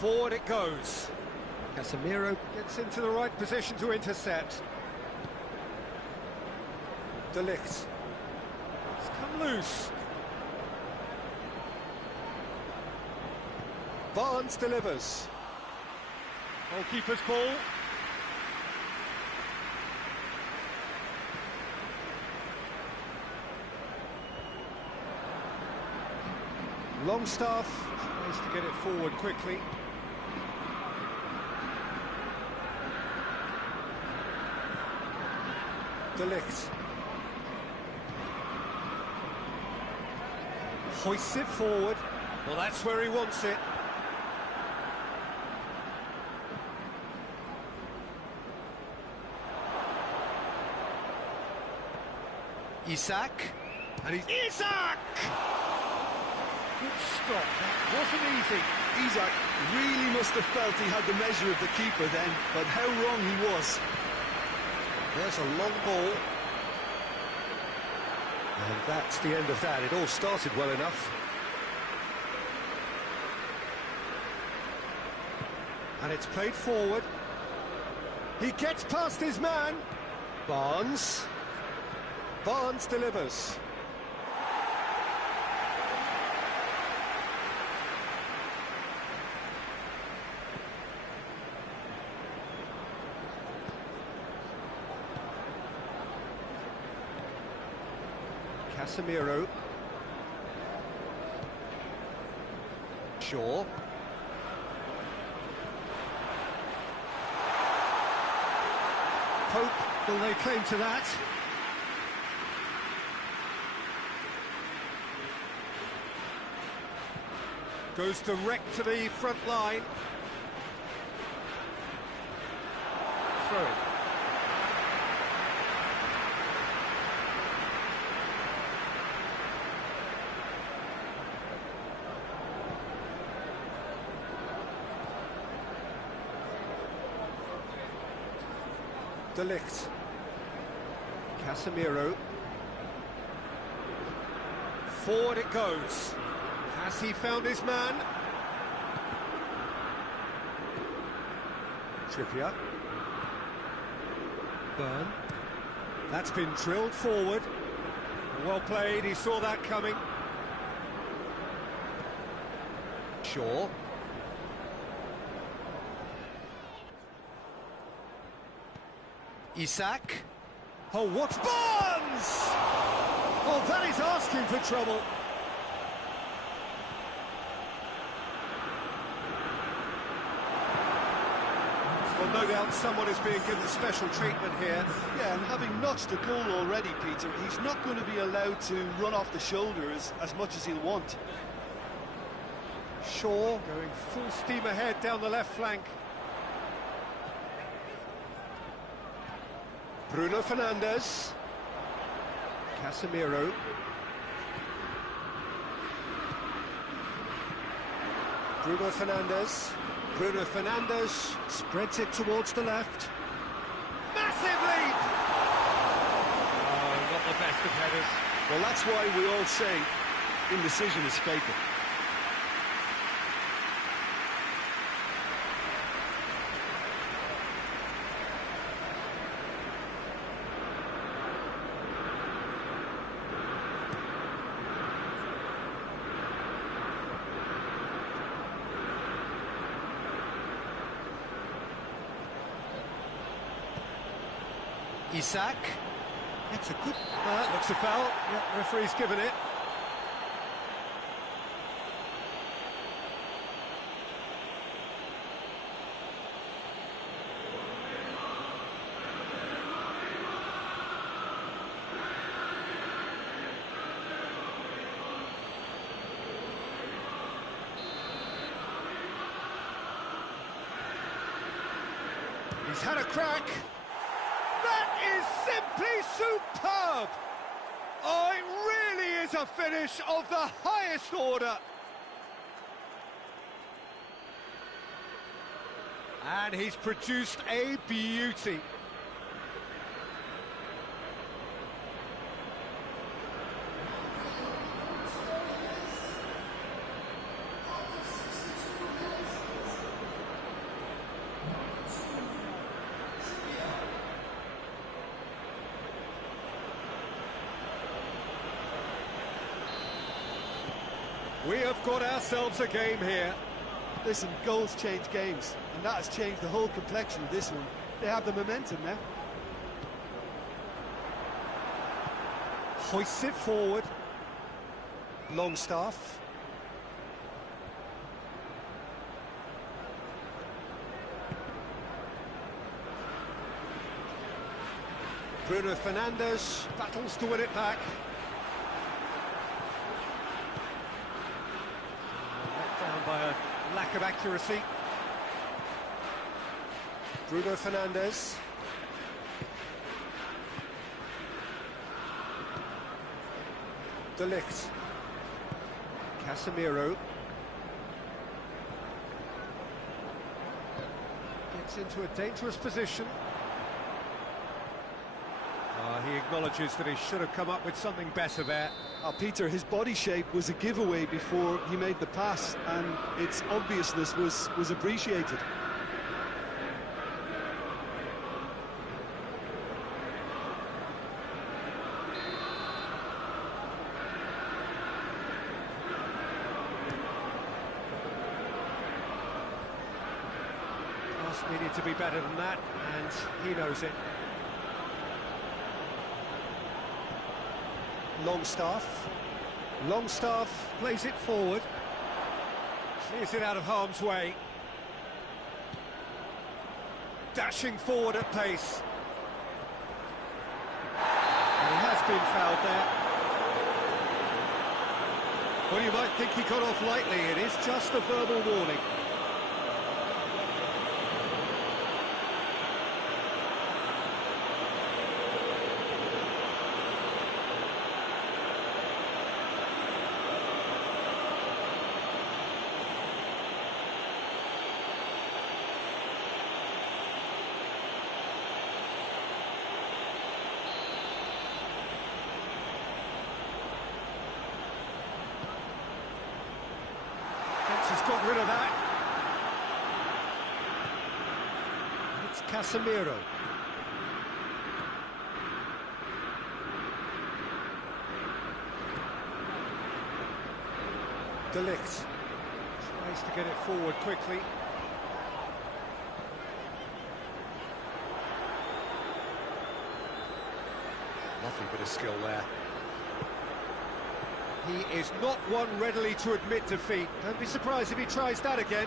Forward it goes. Casemiro gets into the right position to intercept. De Ligt. It's come loose. Barnes delivers. Goalkeeper's ball. Longstaff tries to get it forward quickly. De Ligt. Hoists it forward. Well, that's where he wants it. Isak. And he's... Isak! Good stop. That wasn't easy. Isak really must have felt he had the measure of the keeper then, but how wrong he was. There's a long ball. And that's the end of that. It all started well enough. And it's played forward. He gets past his man. Barnes. Barnes delivers. Casemiro. Shaw. Pope, will they claim to that? Goes direct to the front line. Through. De Ligt. Casemiro. Forward it goes. Has he found his man? Trippier. Burn. That's been drilled forward. Well played, he saw that coming. Shaw. Isak. Oh, what's Barnes? Oh, that is asking for trouble. Well, no doubt someone is being given special treatment here. Yeah, and having notched a goal already, Peter, he's not going to be allowed to run off the shoulder as much as he'll want. Shaw going full steam ahead down the left flank. Bruno Fernandes. Casemiro. Bruno Fernandes. Bruno Fernandes spreads it towards the left. Massive lead! Oh, not the best of headers. Well, that's why we all say indecision is fatal. Isak. It's a good... looks a foul. Yeah, referee's given it. He's had a crack. That is simply superb! Oh, it really is a finish of the highest order. And he's produced a beauty. We have got ourselves a game here. Listen, goals change games, and that has changed the whole complexion of this one. They have the momentum now. Hoists it forward. Longstaff. Bruno Fernandes battles to win it back. Down by a lack of accuracy. Bruno Fernandes. De Ligt. Casemiro. Gets into a dangerous position. He acknowledges that he should have come up with something better there. Peter, his body shape was a giveaway before he made the pass, and its obviousness was appreciated. Pass needed to be better than that, and he knows it. Longstaff plays it forward. Clears it out of harm's way. Dashing forward at pace. And he has been fouled there. Well, you might think he got off lightly. It is just a verbal warning. Has got rid of that. It's Casemiro. De Ligt tries to get it forward quickly. Lovely bit of skill there. He is not one readily to admit defeat. Don't be surprised if he tries that again.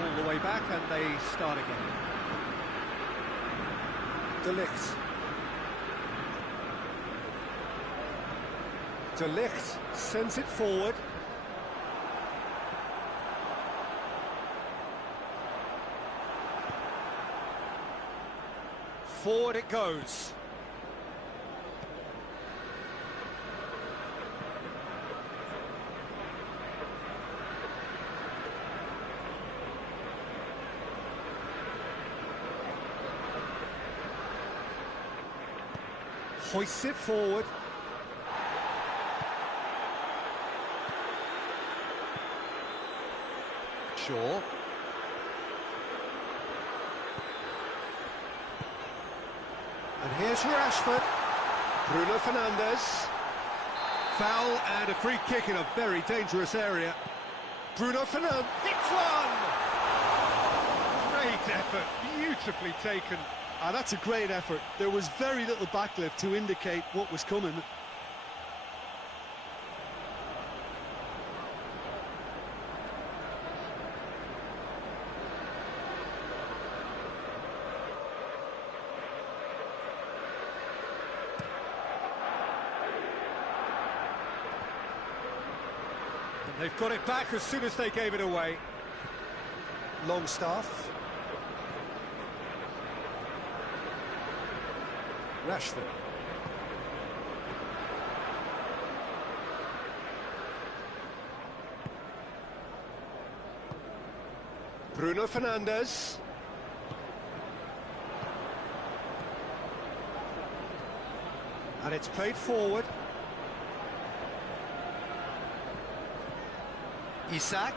All the way back and they start again. De Ligt. De Ligt sends it forward. Forward it goes. Hoists it forward. Shaw. And here's Rashford. Bruno Fernandes. Foul and a free kick in a very dangerous area. Bruno Fernandes hits one! Great effort, beautifully taken. That's a great effort. There was very little backlift to indicate what was coming. They've got it back as soon as they gave it away. Longstaff. Rashford. Bruno Fernandes. And it's played forward. Isak.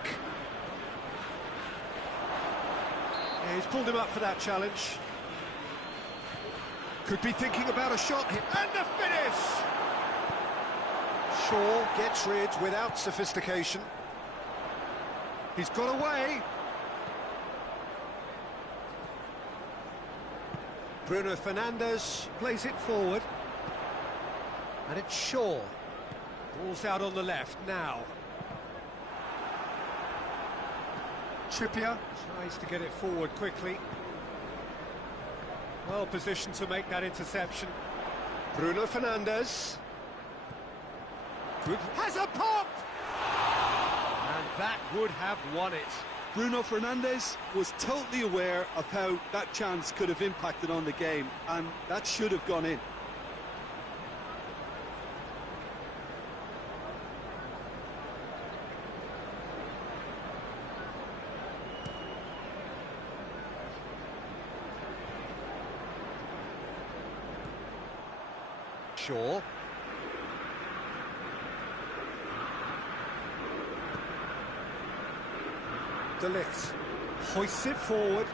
Yeah, he's pulled him up for that challenge. Could be thinking about a shot here. And the finish! Shaw gets rid without sophistication. He's got away. Bruno Fernandes plays it forward. And it's Shaw. Ball's out on the left now. Trippier tries to get it forward quickly. Well positioned to make that interception. Bruno Fernandes. Good. Has a pop! And that would have won it. Bruno Fernandes was totally aware of how that chance could have impacted on the game, and that should have gone in. Shaw. De Ligt hoists it forward.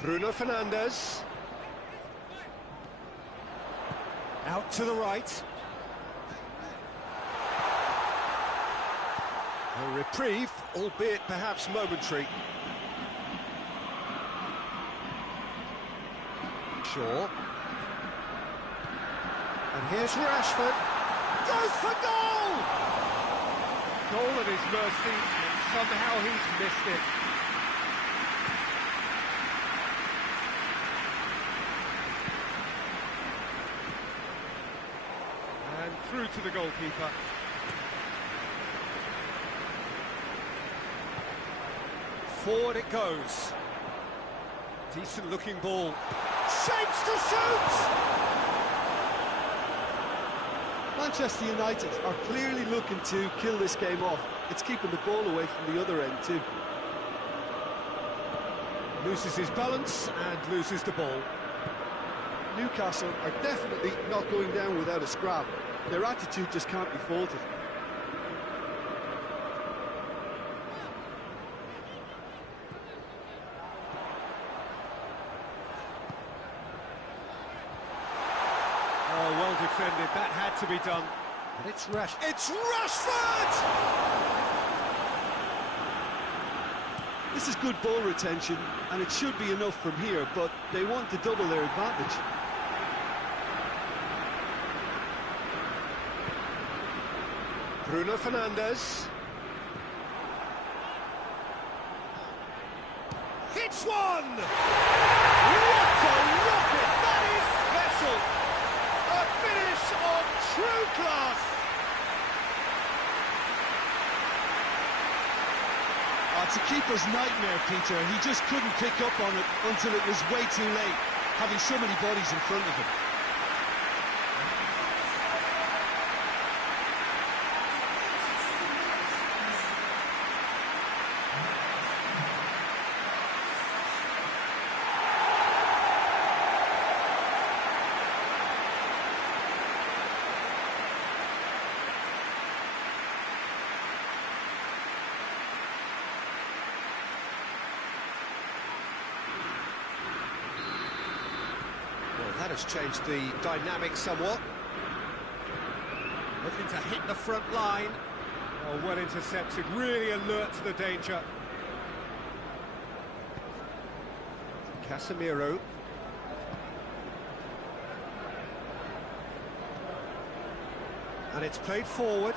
Bruno Fernandes. Out to the right. A reprieve, albeit perhaps momentary. Shaw. And here's Rashford. Goes for goal! Goal at his mercy, and somehow he's missed it. And through to the goalkeeper. Forward it goes. Decent looking ball. Shapes to shoot! Manchester United are clearly looking to kill this game off. It's keeping the ball away from the other end too. Loses his balance and loses the ball. Newcastle are definitely not going down without a scrap. Their attitude just can't be faulted. Oh, well defended. That had to be done. And it's Rashford! This is good ball retention, and it should be enough from here, but they want to double their advantage. Bruno Fernandes. Hits one! What a rocket! That is special! A finish of true class! It's a keeper's nightmare, Peter. He just couldn't pick up on it until it was way too late, having so many bodies in front of him. That has changed the dynamic somewhat. Looking to hit the front line. Oh, well intercepted, really alert to the danger. Casemiro. And it's played forward.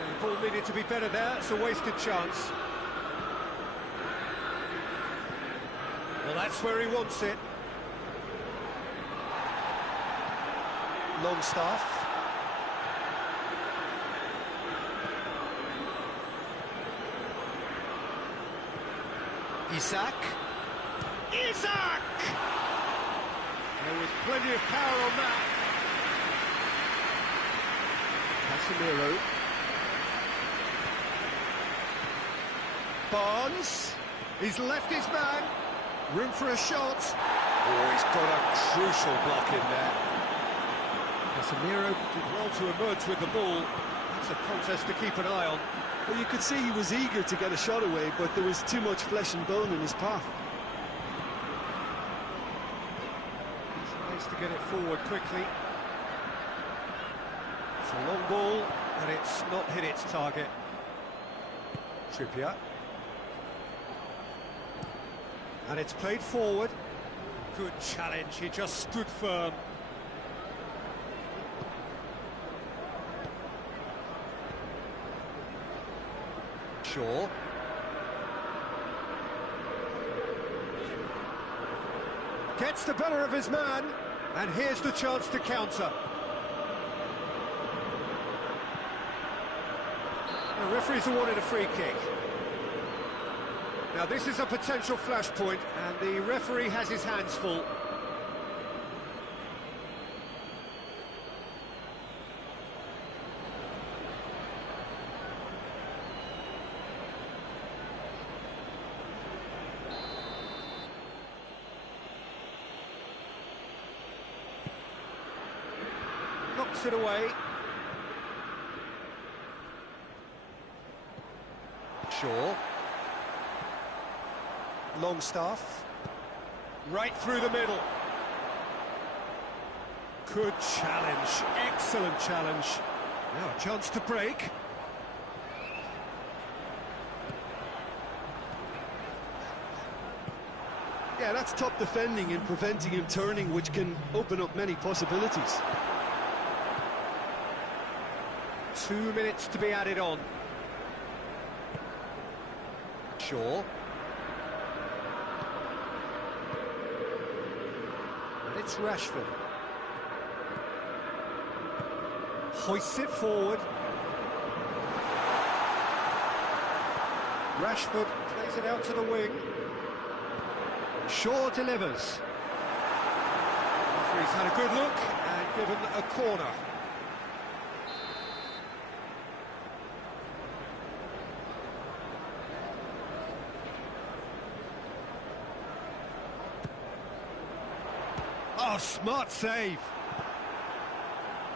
And the ball needed to be better there, it's a wasted chance. Well, that's where he wants it. Longstaff. Isak. There was plenty of power on that. Casemiro. Barnes. He's left his man. Room for a shot. Oh, he's got a crucial block in there. Casemiro did well to emerge with the ball. It's a contest to keep an eye on. Well, you could see he was eager to get a shot away, but there was too much flesh and bone in his path. Tries to get it forward quickly. It's a long ball, and it's not hit its target. Trippier. And it's played forward. Good challenge, he just stood firm. Shaw. Gets the better of his man, and here's the chance to counter. The referee's awarded a free kick. Now this is a potential flashpoint, and the referee has his hands full. Knocks it away. Shaw. Longstaff. Right through the middle. Good challenge. Excellent challenge. Now a chance to break. Yeah, that's top defending and preventing him turning, which can open up many possibilities. 2 minutes to be added on. Shaw. And it's Rashford. Hoists it forward. Rashford plays it out to the wing. Shaw delivers. Referee's had a good look and given a corner. Oh, smart save.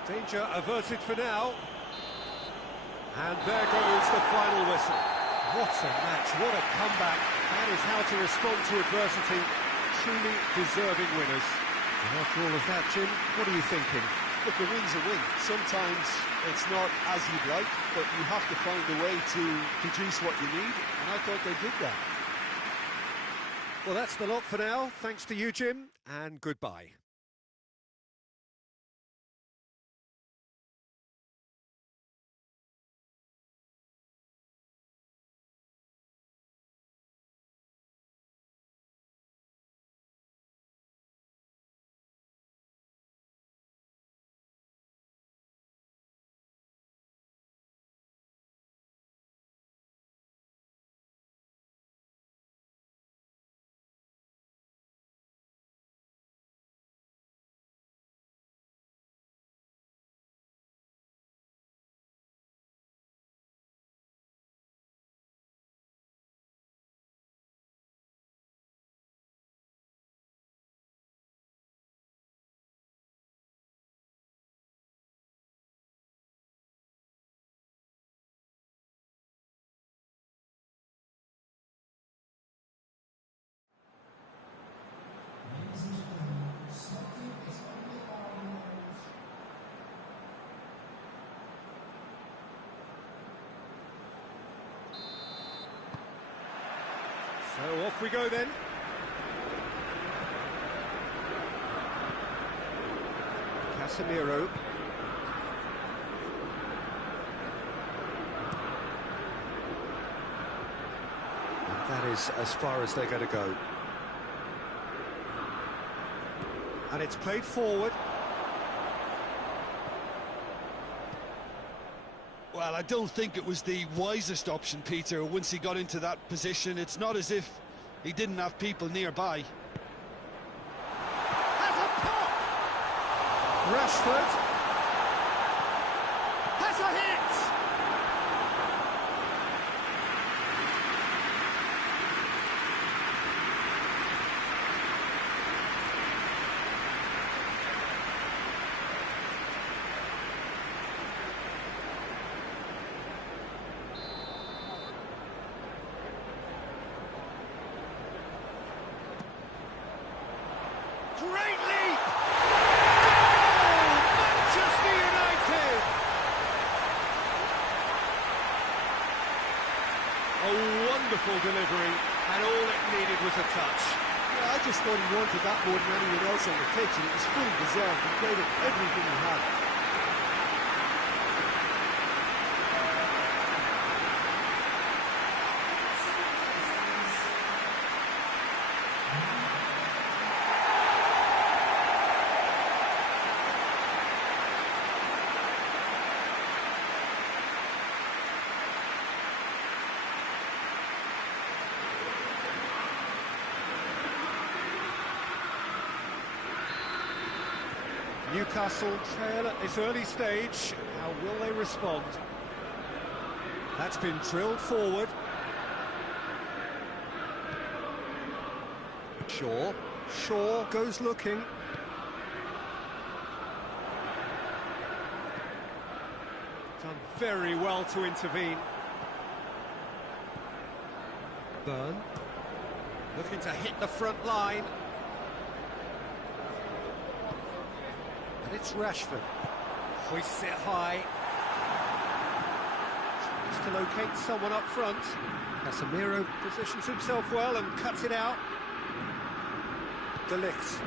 Danger averted for now. And there goes the final whistle. What a match, what a comeback. That is how to respond to adversity. Truly deserving winners. And after all of that, Jim, what are you thinking? Look, a win's a win. Sometimes it's not as you'd like, but you have to find a way to produce what you need, and I thought they did that. Well, that's the lot for now. Thanks to you, Jim, and goodbye. So off we go then. Casemiro. And that is as far as they're going to go. And it's played forward. Well, I don't think it was the wisest option, Peter, once he got into that position. It's not as if he didn't have people nearby. Has a pop! Rashford has a hit! Great leap! Goal! Manchester United! A wonderful delivery, and all it needed was a touch. Yeah, I just thought he wanted that more than anyone else on the pitch, and it was fully deserved. He played at everything he had. Newcastle trail at this early stage. How will they respond? That's been drilled forward. Shaw goes looking. Done very well to intervene. Burn. Looking to hit the front line. And it's Rashford. Hoists it high. Tries to locate someone up front. Casemiro positions himself well and cuts it out. De Ligt.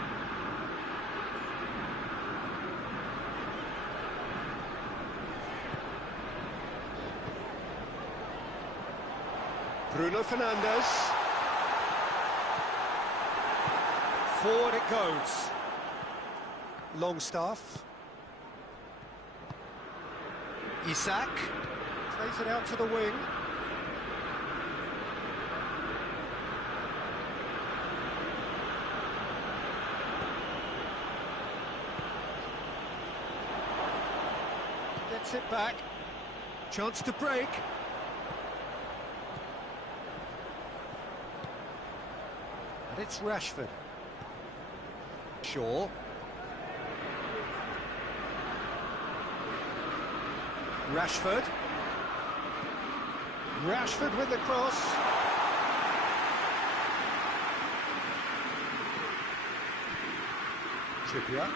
Bruno Fernandes. Forward it goes. Longstaff. Isak. Plays it out to the wing. Gets it back. Chance to break. And it's Rashford. Shaw. Rashford. Rashford with the cross. Trippier.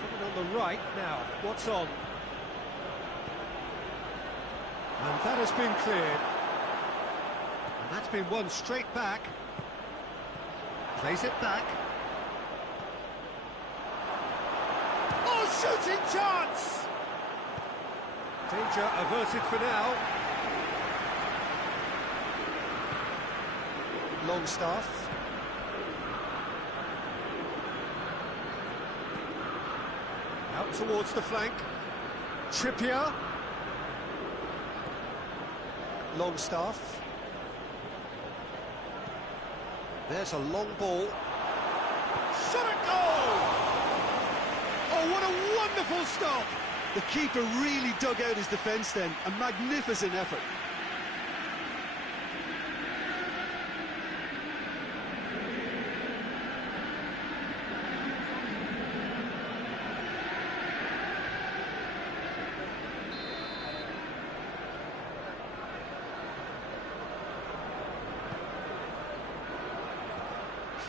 Coming on the right now. What's on? And that has been cleared. And that's been won straight back. Plays it back. Oh, shooting chance! Danger averted for now. Longstaff. Out towards the flank. Trippier. Longstaff. There's a long ball. Shot at goal! Oh, what a wonderful stop! The keeper really dug out his defence then. A magnificent effort.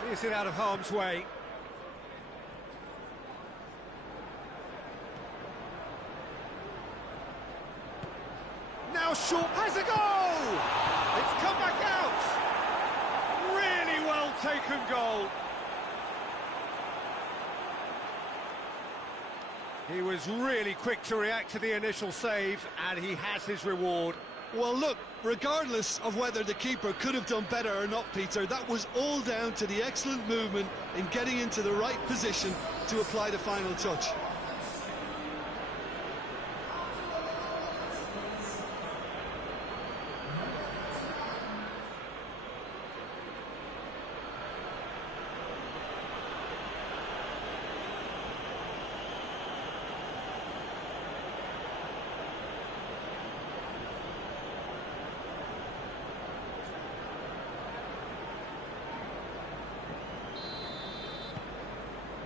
Clears it out of harm's way. Now Shaw has a goal! It's come back out! Really well taken goal. He was really quick to react to the initial save, and he has his reward. Well, look, regardless of whether the keeper could have done better or not, Peter, that was all down to the excellent movement in getting into the right position to apply the final touch.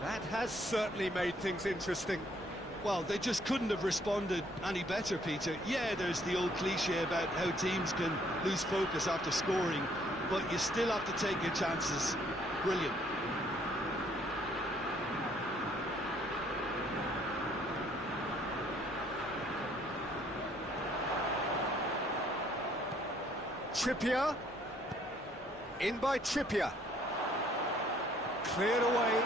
That has certainly made things interesting. Well, they just couldn't have responded any better, Peter. Yeah, there's the old cliche about how teams can lose focus after scoring, but you still have to take your chances. Brilliant. Trippier. In by Trippier. Cleared away.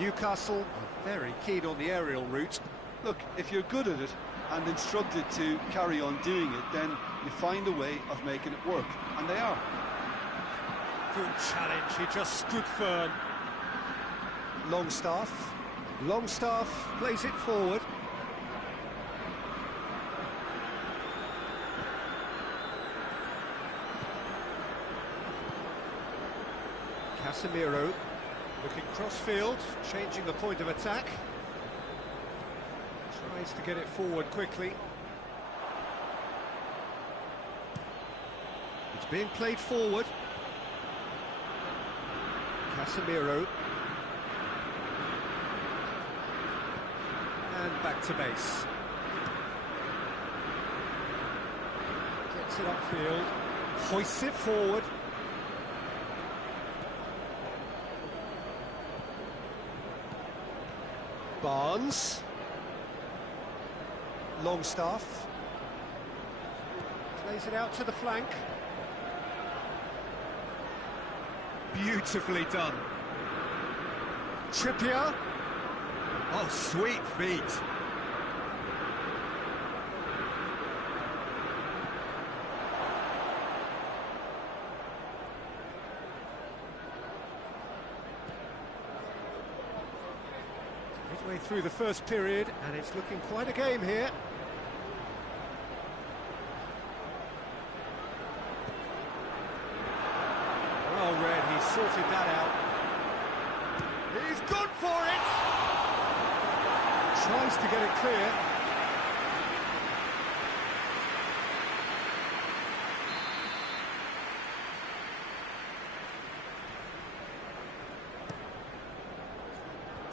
Newcastle are very keen on the aerial route. Look, if you're good at it and instructed to carry on doing it, then you find a way of making it work, and they are. Good challenge, he just stood firm. Longstaff. Longstaff plays it forward. Casemiro. Looking cross-field, changing the point of attack. Tries to get it forward quickly. It's being played forward. Casemiro. And back to base. Gets it upfield. Hoists it forward. Barnes. Longstaff. Plays it out to the flank. Beautifully done. Trippier. Oh, sweet feet. Midway through the first period, and it's looking quite a game here. Well read, he sorted that out. He's gone for it! Tries to get it clear.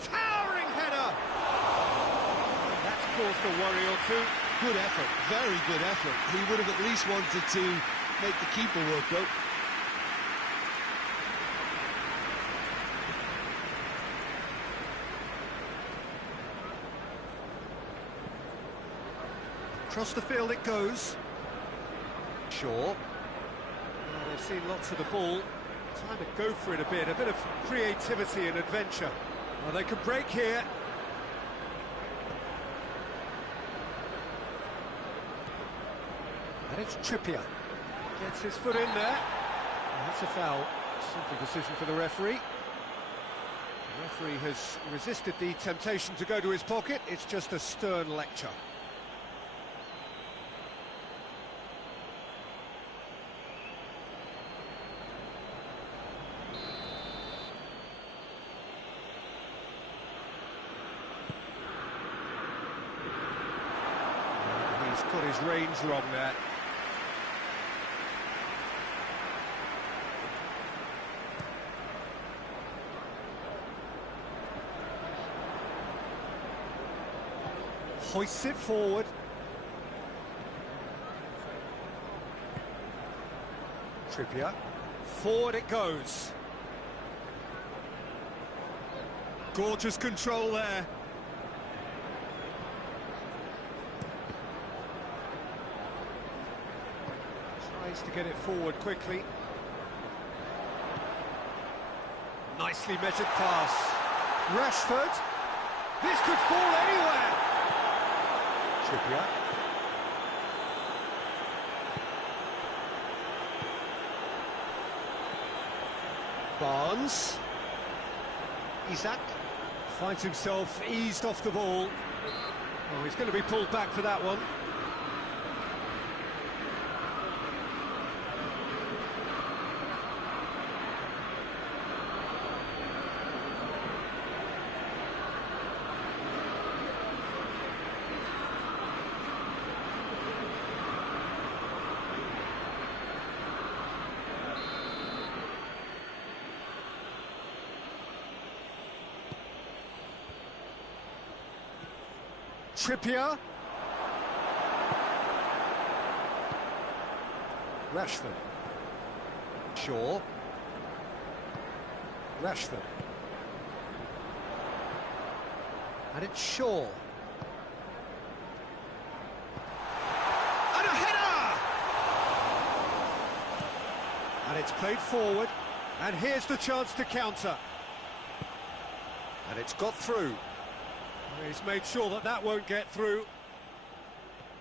Towering header! That's caused a worry or two. Good effort, very good effort. He would have at least wanted to make the keeper work, though. Across the field it goes. Shaw. Well, they've seen lots of the ball. Time to go for it a bit of creativity and adventure. Well, they could break here. And it's Trippier. Gets his foot in there. And that's a foul. Simple decision for the referee. The referee has resisted the temptation to go to his pocket. It's just a stern lecture. He's got his range wrong there. Hoists it forward. Trippier. Forward it goes. Gorgeous control there. Tries to get it forward quickly. Nicely measured pass. Rashford. This could fall anywhere. Trippier. Barnes. Isak finds himself eased off the ball. Oh, he's going to be pulled back for that one. Trippier. Rashford. Shaw. Rashford. And it's Shaw. And a header! And it's played forward. And here's the chance to counter. And it's got through. He's made sure that that won't get through.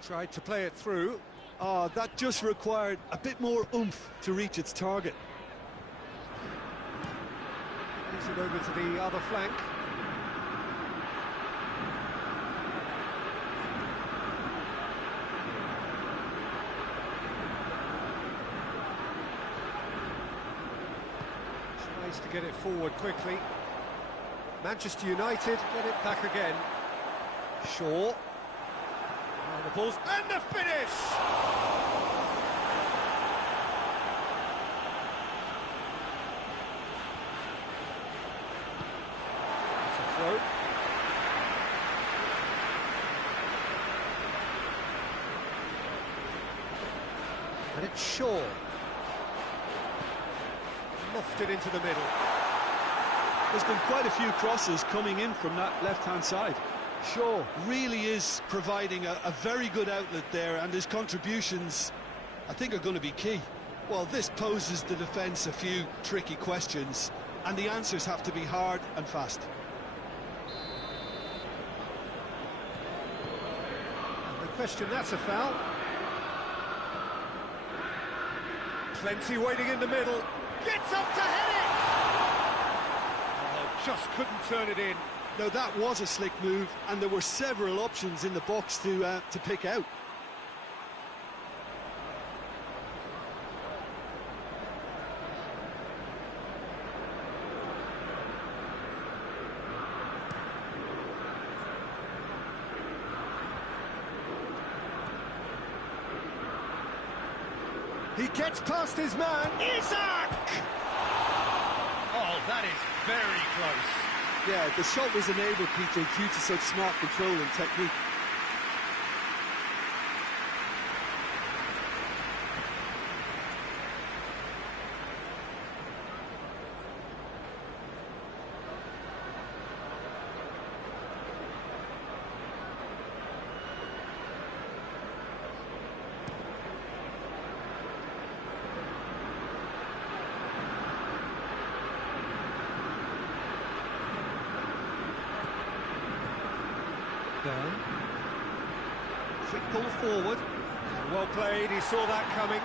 Tried to play it through. Oh, that just required a bit more oomph to reach its target. Plays it over to the other flank. Tries to get it forward quickly. Manchester United get it back again. Shaw. And the ball's... And the finish! It's a throw. And it's Shaw. Lofted into the middle. There's been quite a few crosses coming in from that left-hand side. Shaw really is providing a very good outlet there, and his contributions, I think, are going to be key. Well, this poses the defence a few tricky questions, and the answers have to be hard and fast. And the question, that's a foul. Plenty waiting in the middle. Gets up to head it! Oh, just couldn't turn it in. Now, that was a slick move, and there were several options in the box to pick out. He gets past his man. Isak! Oh, that is very close. Yeah, the shot was enabled, Peter, due to such smart control and technique. Quick ball forward. Well played, he saw that coming.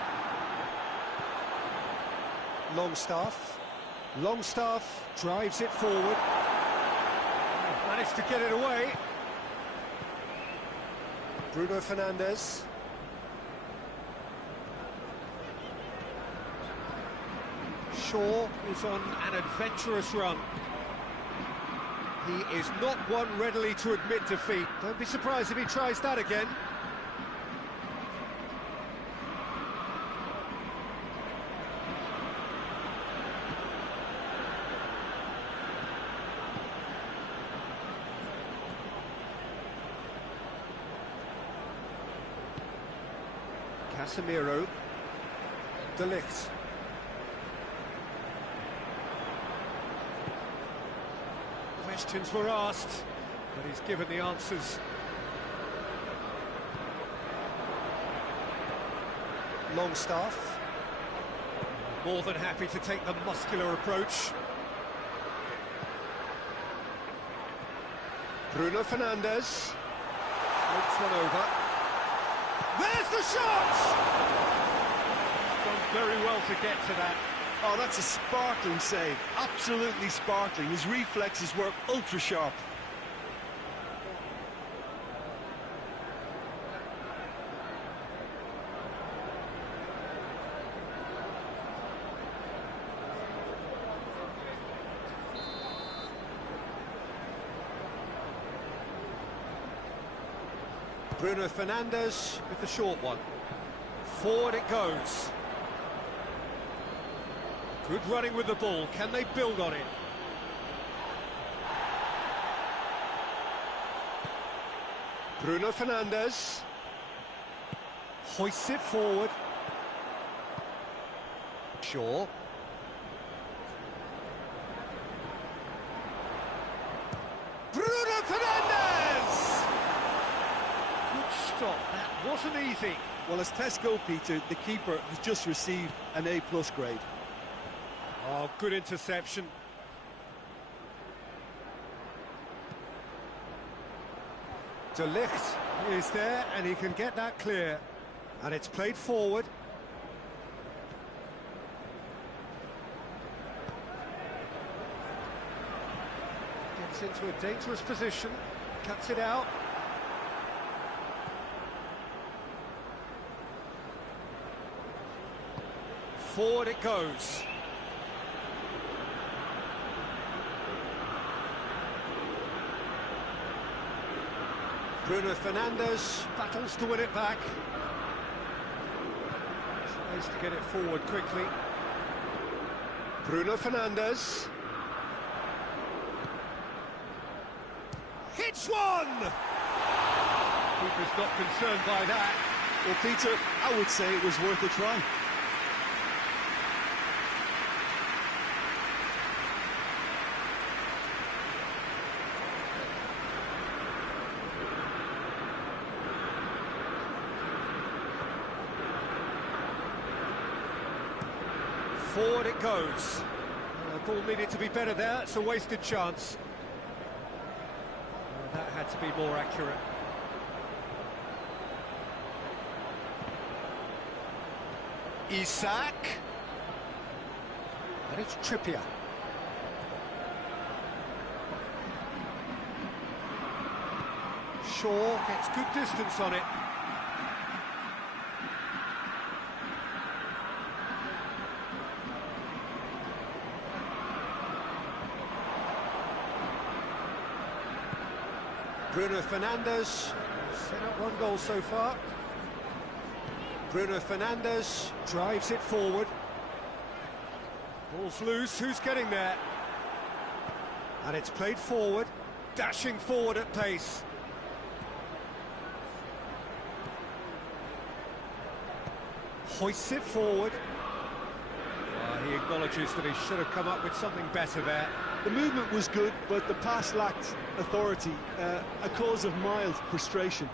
Longstaff drives it forward. Managed to get it away. Bruno Fernandes. Shaw is on an adventurous run. He is not one readily to admit defeat. Don't be surprised if he tries that again. Casemiro. De Ligt. Questions were asked, but he's given the answers. Longstaff. More than happy to take the muscular approach. Bruno Fernandes. Floats one over. There's the shot! He's done very well to get to that. Oh, that's a sparkling save. Absolutely sparkling. His reflexes were ultra sharp. Bruno Fernandes with the short one. Forward it goes. Good running with the ball. Can they build on it? Bruno Fernandes hoists it forward. Shaw. Bruno Fernandes! Good stop. That wasn't easy. Well, as tests go, Peter, the keeper has just received an A+ grade. Oh, good interception. De Ligt is there, and he can get that clear. And it's played forward. Gets into a dangerous position, cuts it out. Forward it goes. Bruno Fernandes battles to win it back. Tries to get it forward quickly. Bruno Fernandes. Hits one! Keeper's not concerned by that. Well, Peter, I would say it was worth a try. Forward it goes. Ball needed to be better there, it's a wasted chance. That had to be more accurate. Isak. And it's Trippier. Shaw gets good distance on it. Bruno Fernandes, set up one goal so far. Bruno Fernandes drives it forward. Ball's loose, who's getting there? And it's played forward, dashing forward at pace. Hoists it forward. He acknowledges that he should have come up with something better there. The movement was good, but the pass lacked authority, a cause of mild frustration.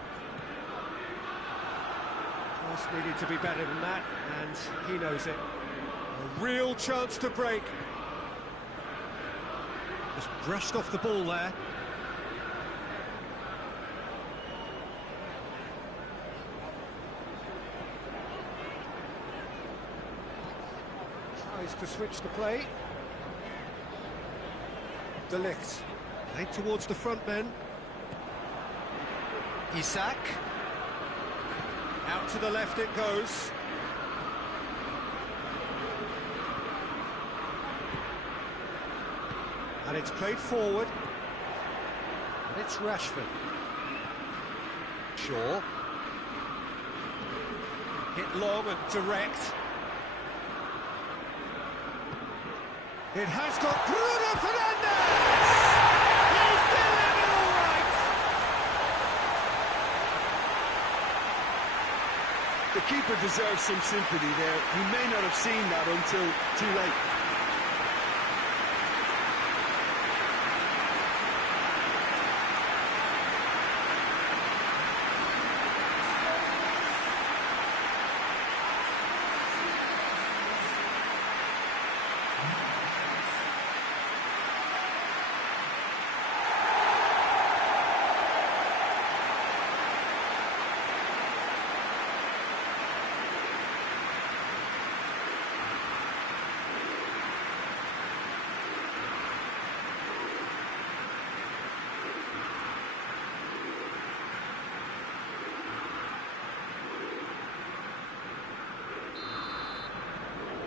Pass needed to be better than that, and he knows it. A real chance to break. Just brushed off the ball there. Tries to switch the play. De Ligt, played towards the front men. Isak. Out to the left it goes. And it's played forward. And it's Rashford. Shaw. Hit long and direct. It has got Bruno Fernandes! He's doing it all right! The keeper deserves some sympathy there. He may not have seen that until too late.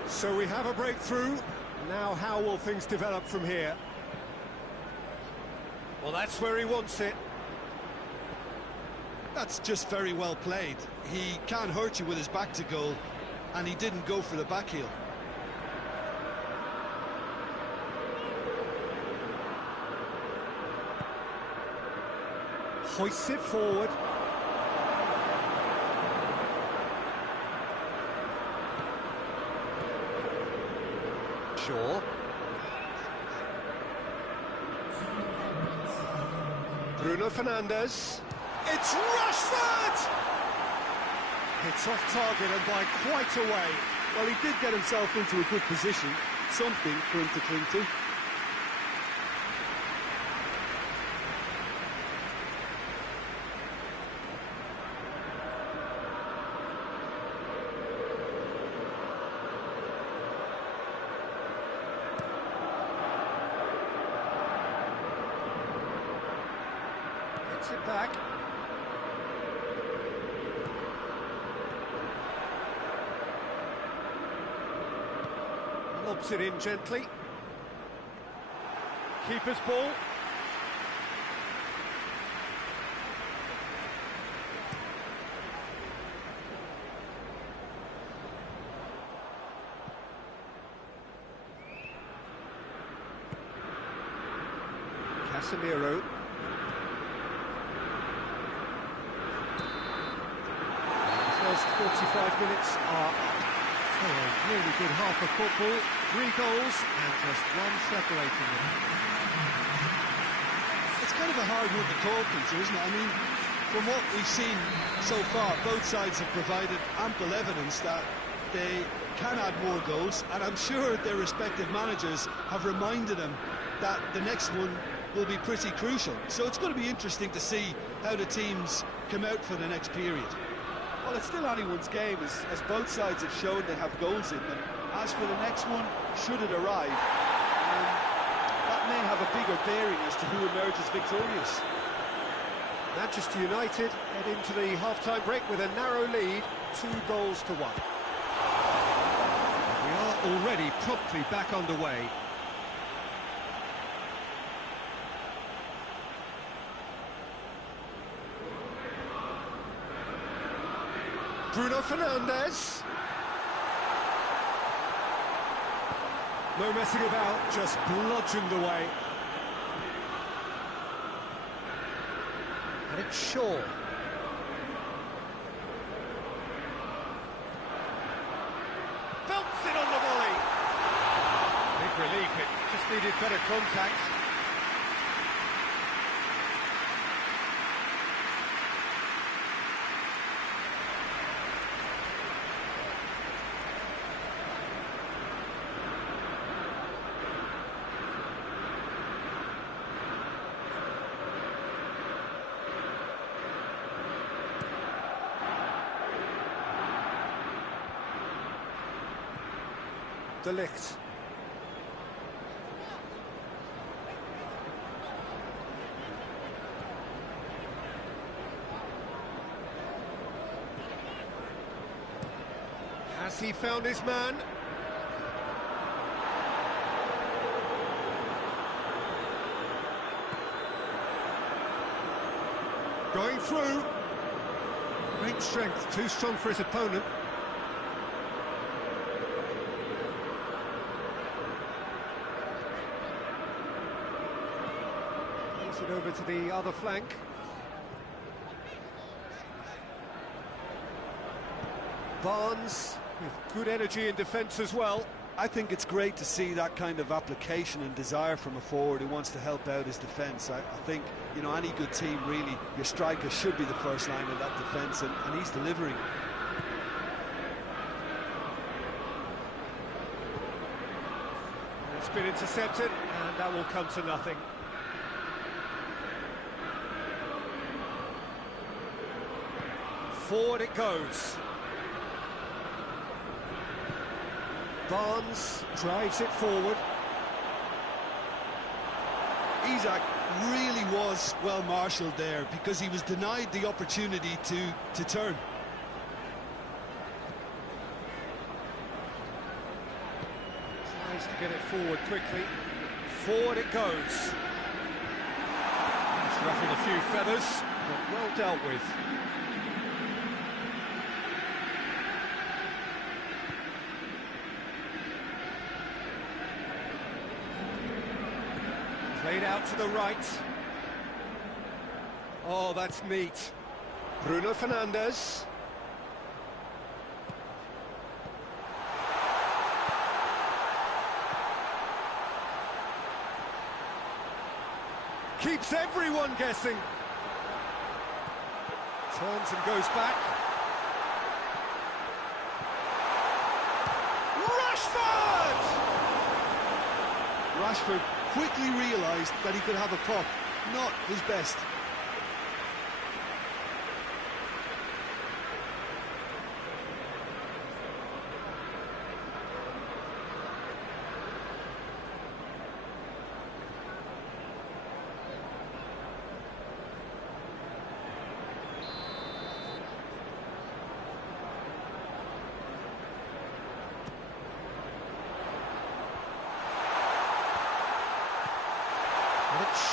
So we have a breakthrough. Now how will things develop from here? Well, that's where he wants it. That's just very well played. He can't hurt you with his back to goal, and he didn't go for the back heel. Hoists it forward. Shaw. Bruno Fernandes. It's Rashford! It's off target and by quite a way. Well, he did get himself into a good position, something for him to cling to. Gets it back. Lobs it in gently. Keeper's ball. Casemiro. The first 45 minutes are a really good half of football. 3 goals and just one separating them. It's kind of a hard one to call, Peter, isn't it? I mean, from what we've seen so far, both sides have provided ample evidence that they can add more goals, and I'm sure their respective managers have reminded them that the next one will be pretty crucial. So it's going to be interesting to see how the teams come out for the next period. Well, it's still anyone's game, as both sides have shown they have goals in them. As for the next one, should it arrive, that may have a bigger bearing as to who emerges victorious. Manchester United head into the half-time break with a narrow lead, 2-1. We are already promptly back underway. Bruno Fernandes. No messing about, just bludgeoned away. And it's Shaw. Belts it on the volley. Big relief, it just needed better contact. De Ligt. Has he found his man? Going through. Great strength, too strong for his opponent. It over to the other flank. Barnes with good energy in defence as well. I think it's great to see that kind of application and desire from a forward who wants to help out his defence. I think, you know, any good team, really, your striker should be the first line of that defence, and he's delivering. It's been intercepted, and that will come to nothing. Forward it goes. Barnes drives it forward. Isak really was well marshalled there, because he was denied the opportunity to turn. Tries to get it forward quickly. Forward it goes. It's ruffled a few feathers, but well dealt with. Played out to the right. Oh, that's neat. Bruno Fernandes. Keeps everyone guessing. Turns and goes back. Rashford quickly realised that he could have a pop. Not his best.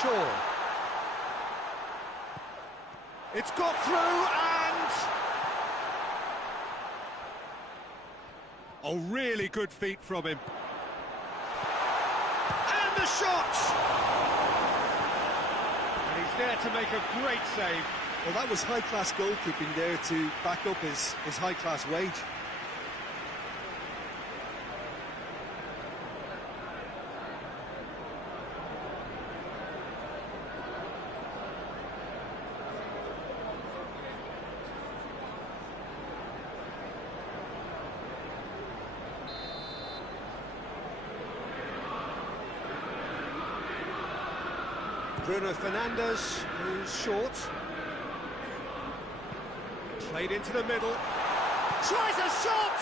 Shaw. It's got through and... Oh, really good feet from him. And the shot! And he's there to make a great save. Well, that was high-class goalkeeping there to back up his high-class wage. Bruno Fernandes, who's short. Played into the middle. Tries a shot!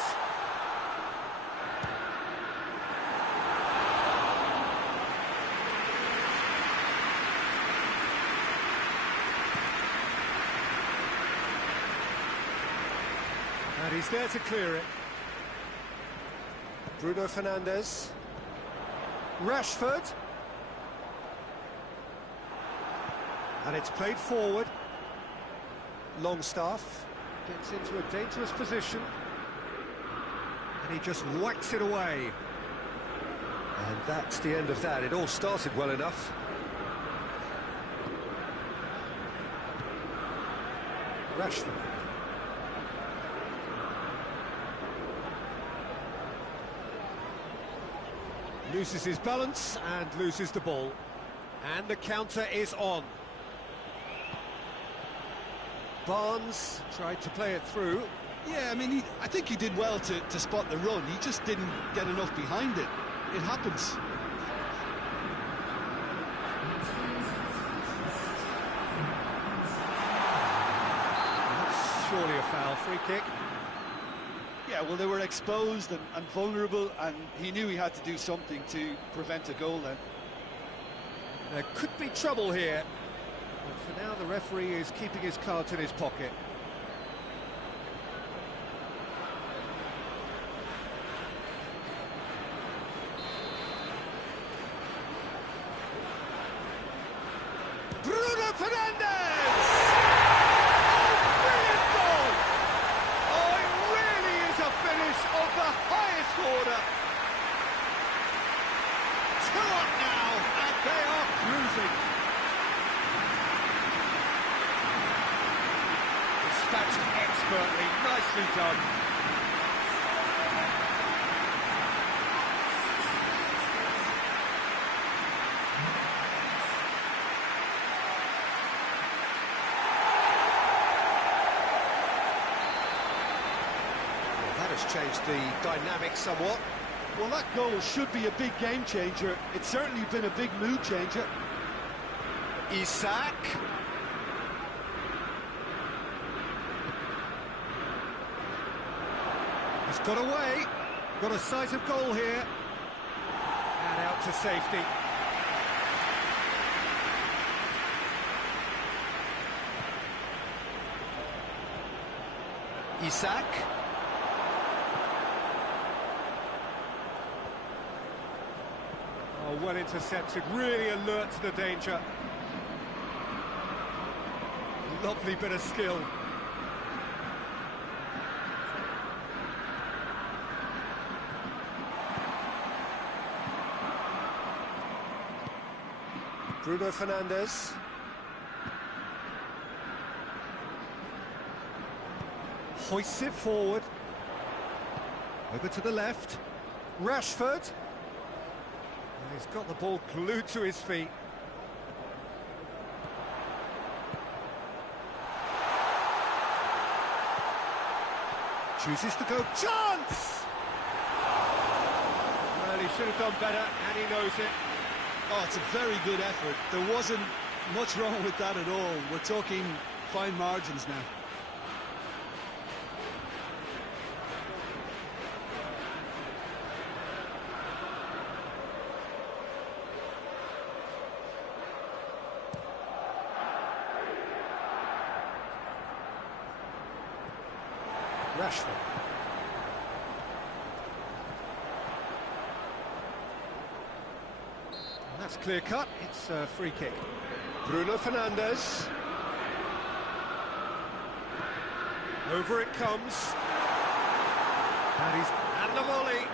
And he's there to clear it. Bruno Fernandes. Rashford. And it's played forward. Longstaff gets into a dangerous position. And he just whacks it away. And that's the end of that. It all started well enough. Rashford. Loses his balance and loses the ball. And the counter is on. Barnes tried to play it through. Yeah, I mean, I think he did well to spot the run. He just didn't get enough behind it. It happens. That's surely a foul. Free kick. Yeah, well, they were exposed and vulnerable, and he knew he had to do something to prevent a goal then. There could be trouble here. But for now, the referee is keeping his cards in his pocket. Bruno Fernandes! Oh, brilliant goal! Oh, it really is a finish of the highest order. 2 up now, and they are cruising. Dispatched expertly, nicely done. Changed the dynamic somewhat. Well, that goal should be a big game changer. It's certainly been a big mood changer. Isak. He's got away. Got a sight of goal here. And out to safety. Isak. Oh, well intercepted, really alert to the danger. Lovely bit of skill. Bruno Fernandes. Hoists it forward. Over to the left. Rashford. He's got the ball glued to his feet. Chooses to go. Chance! Well, he should have done better, and he knows it. Oh, it's a very good effort. There wasn't much wrong with that at all. We're talking fine margins now. Rashford. And that's clear cut. It's a free kick. Bruno Fernandes. Over it comes. And the volley.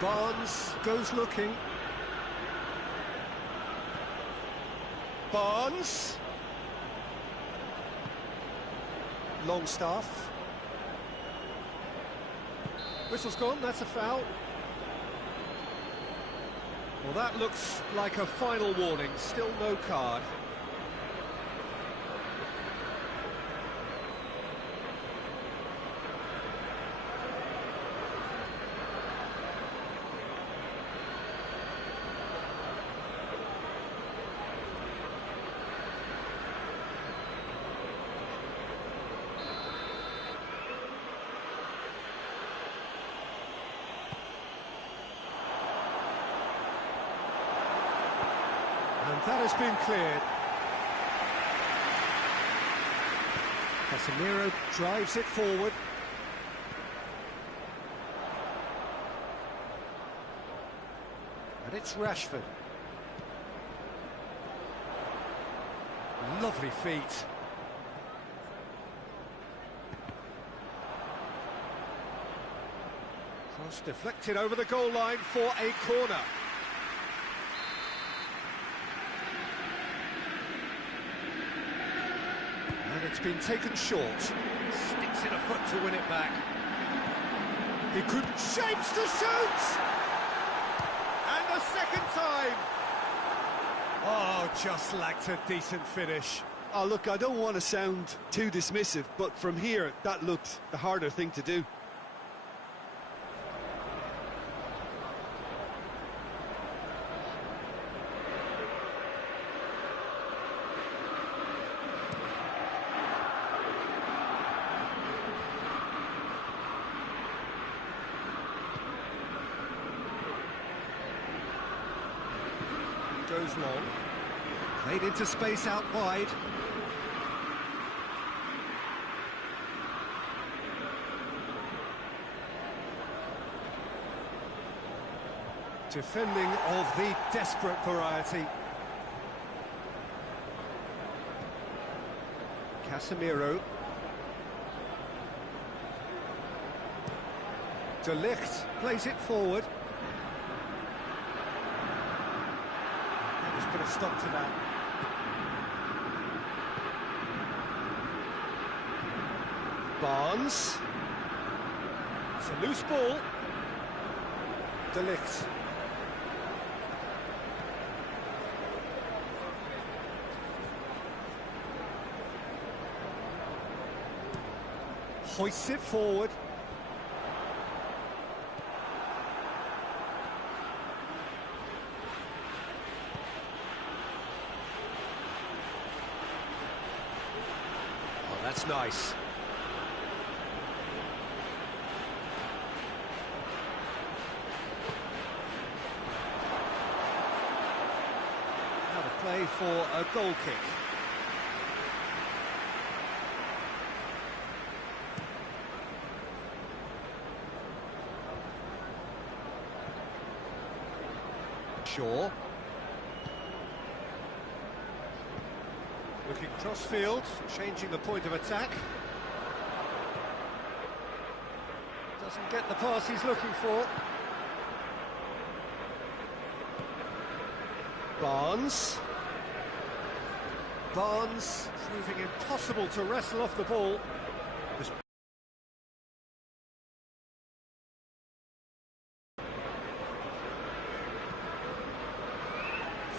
Barnes goes looking. Barnes. Longstaff. Whistle's gone, that's a foul. Well, that looks like a final warning, still no card. And that has been cleared. Casemiro drives it forward. And it's Rashford. Lovely feet. Cross deflected over the goal line for a corner. And it's been taken short. Sticks in a foot to win it back. He could shapes to shoot! And a second time! Oh, just lacked a decent finish. Oh, look, I don't want to sound too dismissive, but from here, that looked the harder thing to do. Goes long. Played into space out wide. Defending of the desperate variety. Casemiro. De Ligt plays it forward. Let's put a stop to that. Barnes. It's a loose ball. De Ligt. Hoists it forward. Oh, that's nice. Out of play for a goal kick. Shaw. Looking cross-field, changing the point of attack. Doesn't get the pass he's looking for. Barnes. Barnes proving impossible to wrestle off the ball.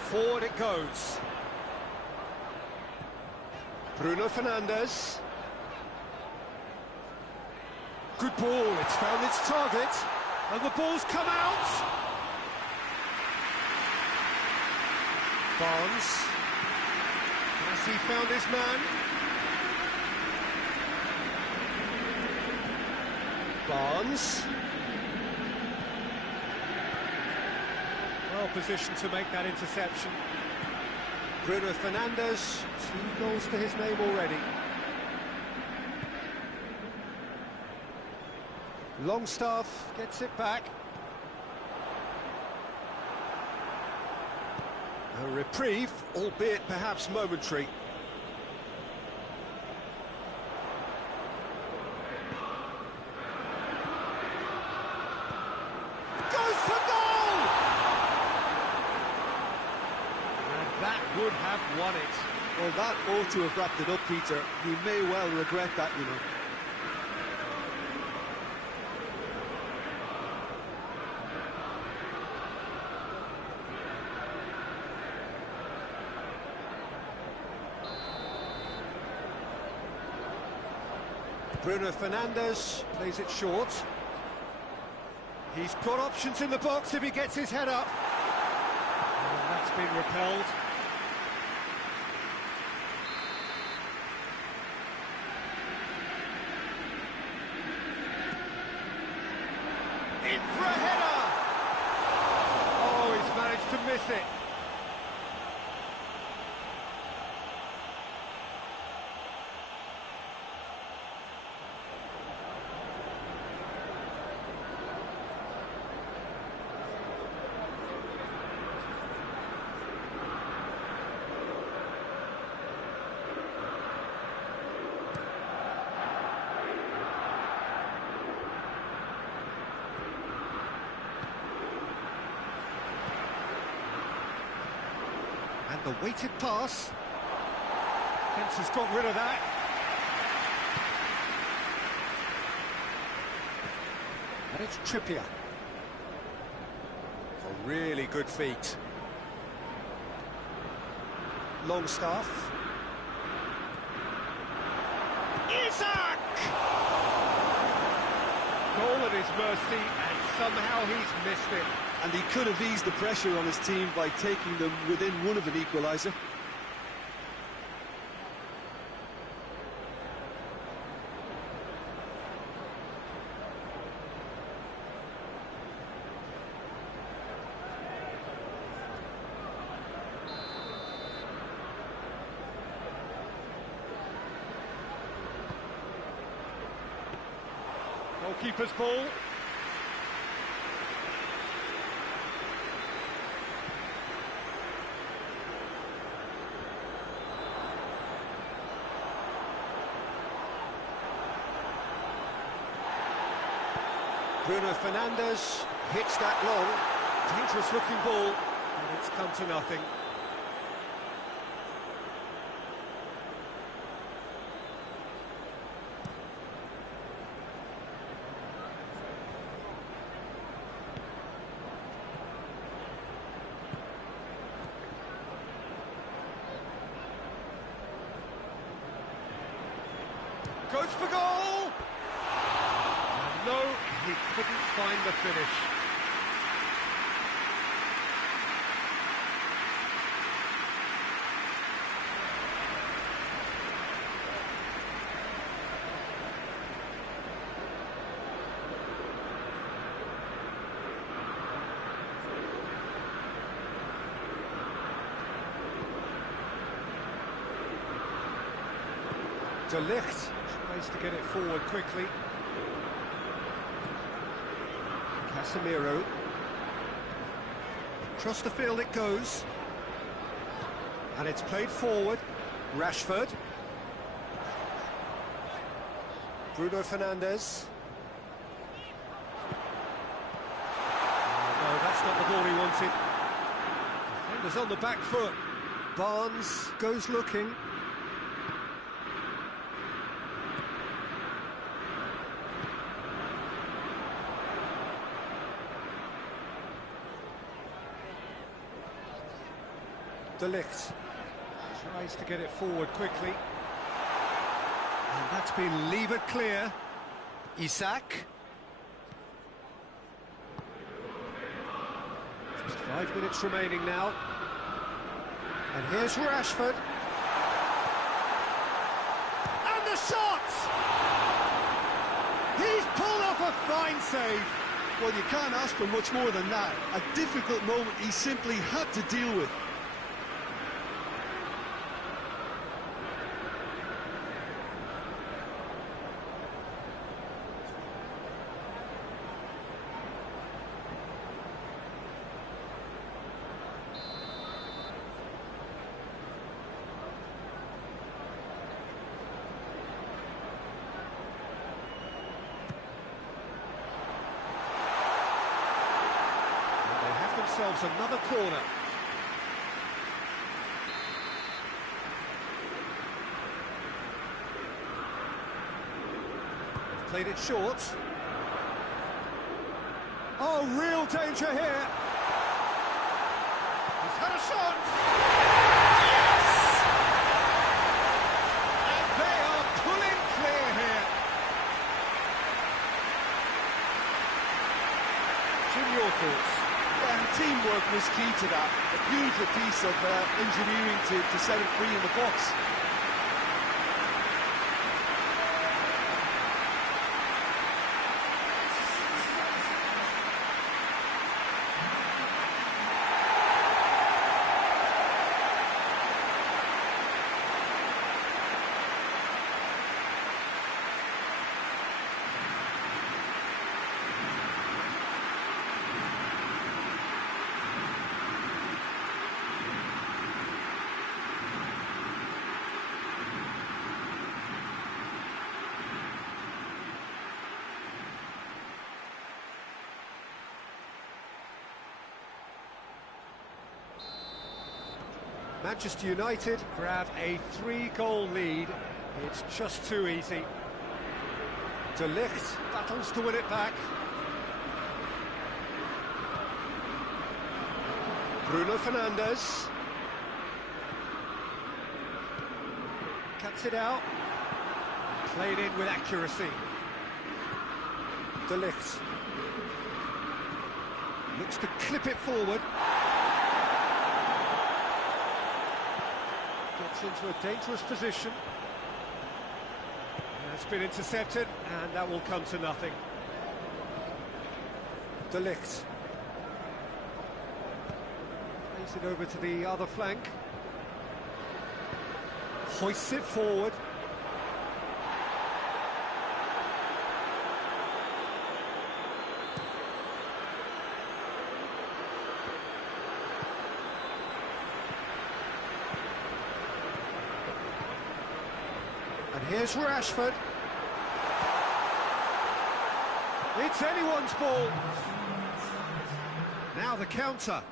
Forward it goes. Bruno Fernandes. Good ball, it's found its target, and the ball's come out. Barnes. Has he found his man? Barnes. Well positioned to make that interception. Bruno Fernandes, 2 goals to his name already. Longstaff gets it back. A reprieve, albeit perhaps momentary. Would have won it. Well, that ought to have wrapped it up, Peter. He may well regret that, you know. Bruno Fernandes plays it short. He's got options in the box if he gets his head up. And that's been repelled. In for a header! Oh, he's managed to miss it. The weighted pass. Defence has got rid of that. And it's Trippier. A really good feat. Longstaff. Isak! Goal at his mercy, and somehow he's missed it. And he could have eased the pressure on his team by taking them within one of an equaliser. Goalkeeper's ball. Bruno Fernandes hits that long, dangerous looking ball, and it's come to nothing. Goes for goal! And no, he couldn't find the finish. De Ligt tries to get it forward quickly. Casemiro. Across the field it goes. And it's played forward. Rashford. Bruno Fernandes. No, that's not the ball he wanted. Defender's on the back foot. Barnes goes looking. De Ligt tries to get it forward quickly. And that's been levered clear. Isak. Just 5 minutes remaining now. And here's Rashford. And the shot! He's pulled off a fine save. Well, you can't ask for much more than that. A difficult moment he simply had to deal with. Themselves another corner. They've played it short. Oh, real danger here. He's had a shot. Yes! And they are pulling clear here. Jim, your thoughts? And teamwork was key to that. A beautiful piece of engineering to set it free in the box. Manchester United grab a 3-goal lead. It's just too easy. De Ligt battles to win it back. Bruno Fernandes. Cuts it out. Played in with accuracy. De Ligt. Looks to clip it forward. Gets into a dangerous position. It's been intercepted, and that will come to nothing. De Ligt. Plays it over to the other flank. Hoists it forward. And here's Rashford. It's anyone's ball. Now the counter.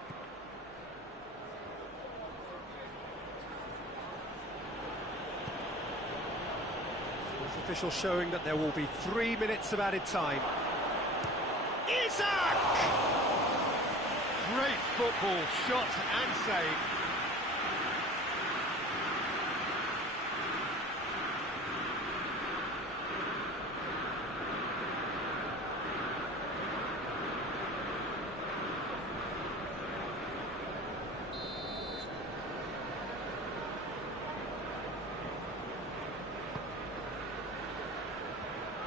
Fourth official showing that there will be 3 minutes of added time. Isak! Great football, shot and save.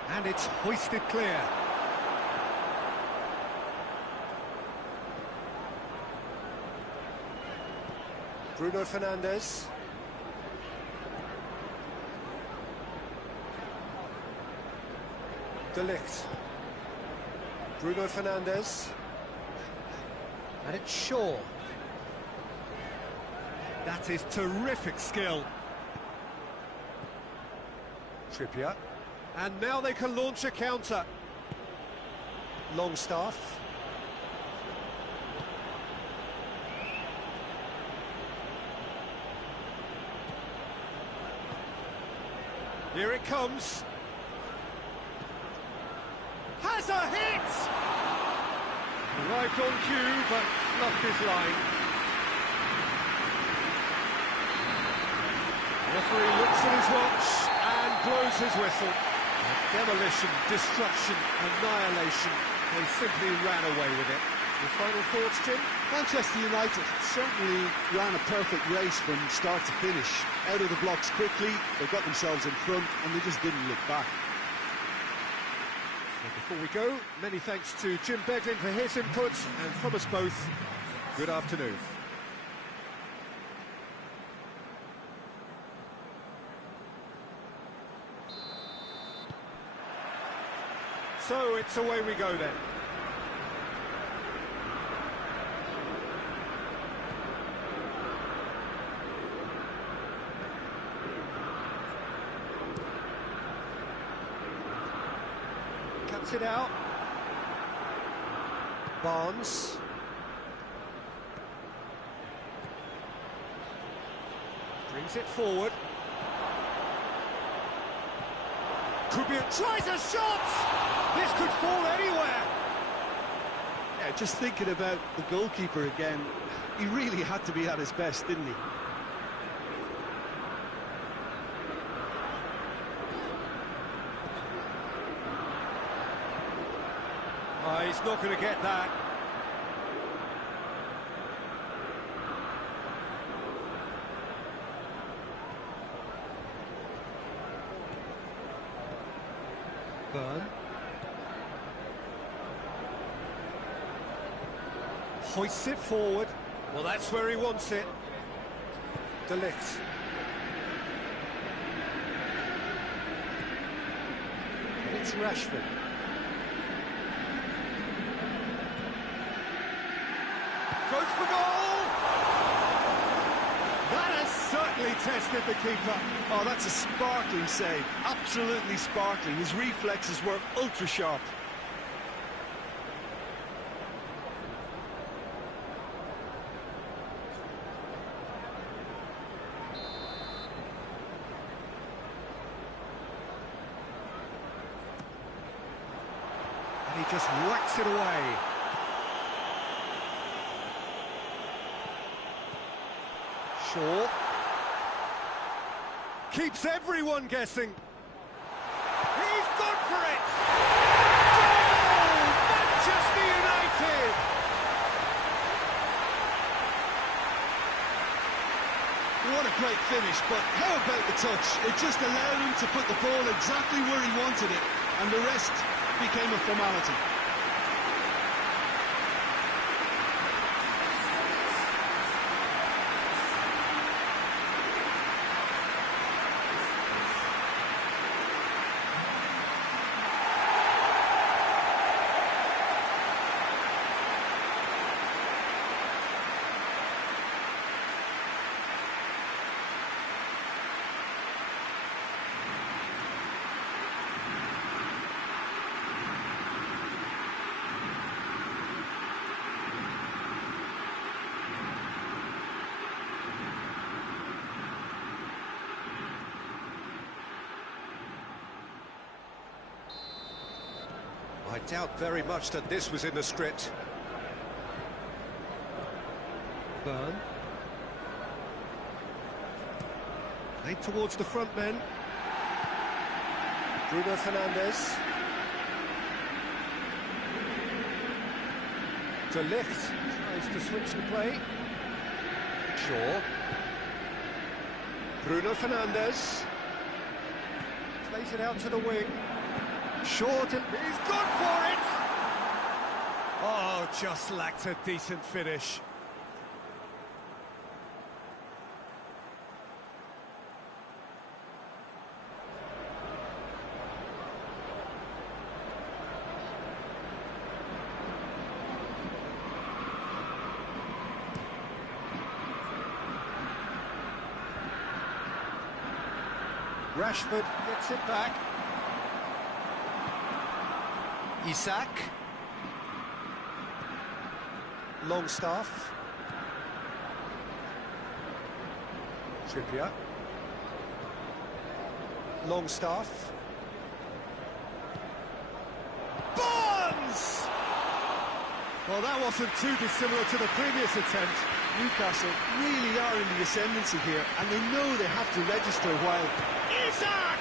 And it's hoisted clear. Bruno Fernandes. De Ligt. Bruno Fernandes. And it's Shaw. That is terrific skill. Trippier. And now they can launch a counter. Longstaff. Here it comes. Has a hit! Arrived on cue, but fluffed his line. The referee looks at his watch and blows his whistle. Demolition, destruction, annihilation. They simply ran away with it. Your final thoughts, Jim? Manchester United certainly ran a perfect race from start to finish. Out of the blocks quickly, they got themselves in front, and they just didn't look back. So before we go, many thanks to Jim Beglin for his input, and from us both, good afternoon. So it's away we go then. Cuts it out. Barnes. Brings it forward. Could be a... tries a shot! This could fall anywhere! Yeah, just thinking about the goalkeeper again, he really had to be at his best, didn't he? Oh, he's not going to get that. Burn. Hoists it forward. Well, that's where he wants it. De Ligt. It's Rashford. Goes for goal! That has certainly tested the keeper. Oh, that's a sparkling save. Absolutely sparkling. His reflexes were ultra sharp. just whacks it away. Shaw. Keeps everyone guessing. He's gone for it! Goal! Manchester United! What a great finish, but how about the touch? It just allowed him to put the ball exactly where he wanted it, and the rest became a formality. I doubt very much that this was in the script. Burn. Played towards the front men. Bruno Fernandes. De Ligt tries to switch the play. Shaw. Bruno Fernandes. Plays it out to the wing. Short, and he's gone for it! Oh, just lacked a decent finish. Rashford gets it back. Isak. Longstaff. Trippier. Longstaff. Barnes! Well, that wasn't too dissimilar to the previous attempt. Newcastle really are in the ascendancy here, and they know they have to register while... Isak!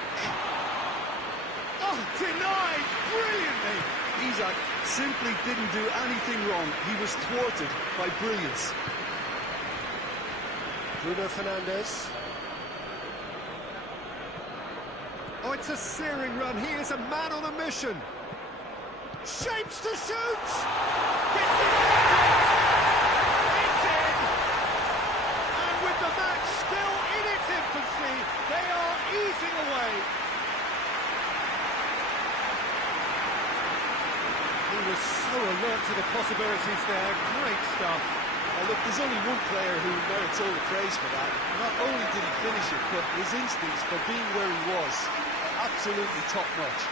Oh, denied brilliantly! Isak simply didn't do anything wrong. He was thwarted by brilliance. Bruno Fernandes. Oh, it's a searing run. He is a man on a mission. Shapes to shoot! Gets it! It's in! And with the match still in its infancy, they are easing away. He was so alert to the possibilities there. Great stuff. Well, look, there's only one player who merits all the praise for that. Not only did he finish it, but his instincts for being where he was are absolutely top-notch.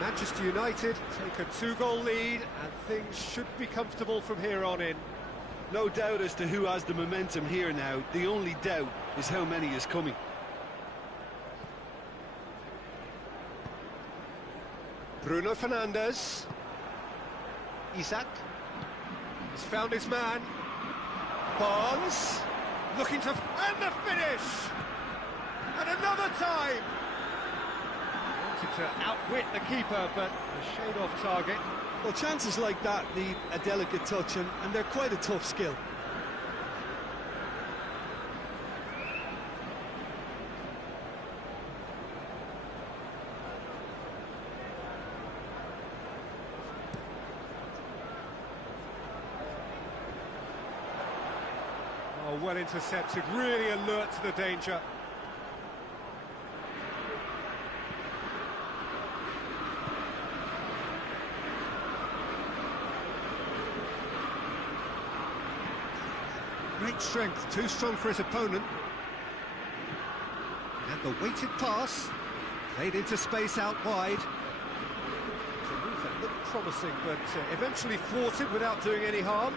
Manchester United take a 2-goal lead, and things should be comfortable from here on in. No doubt as to who has the momentum here now. The only doubt is how many is coming. Bruno Fernandes. Isak. He's found his man. Barnes. Looking to... and the finish! And another time! Wanted to outwit the keeper, but a shade off target. Well, chances like that need a delicate touch, and they're quite a tough skill. Oh, well intercepted, really alert to the danger. Great strength, too strong for his opponent. The weighted pass, played into space out wide. The move that looked promising, but eventually thwarted without doing any harm.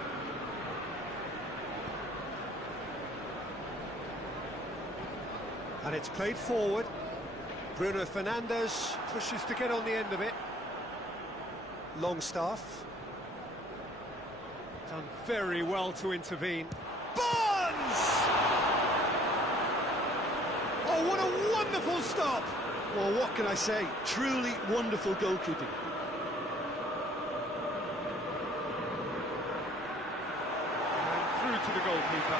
And it's played forward. Bruno Fernandes pushes to get on the end of it. Longstaff. Done very well to intervene. Barnes! Oh, what a wonderful stop! Well, what can I say? Truly wonderful goalkeeping. And through to the goalkeeper.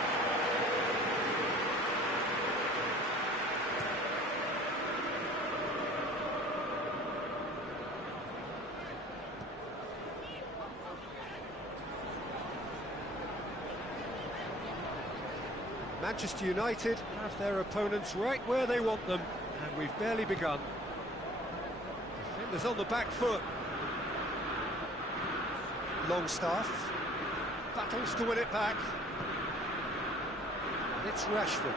Manchester United have their opponents right where they want them, and we've barely begun. Defenders on the back foot. Longstaff battles to win it back. And it's Rashford.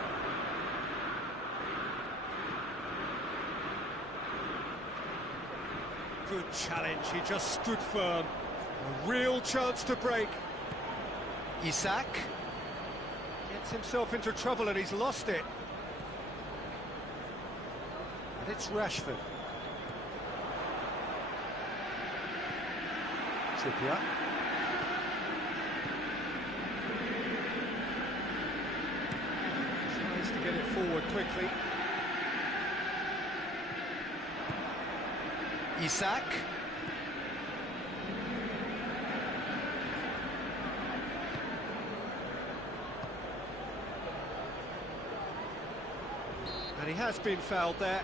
Good challenge, he just stood firm. A real chance to break. Isak. Gets himself into trouble and he's lost it. And it's Rashford. Trippier. Tries to get it forward quickly. Isak. And he has been fouled there.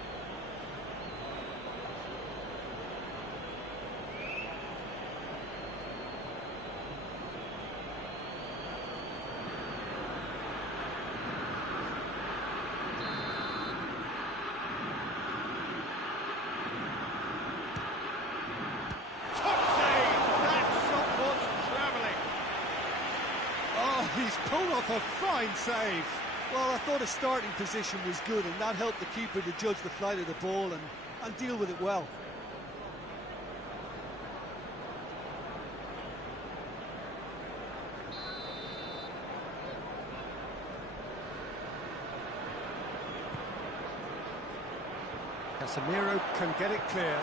Top save! That shot was travelling. Oh, he's pulled off a fine save. Well, I thought his starting position was good, and that helped the keeper to judge the flight of the ball and deal with it well. Casemiro can get it clear.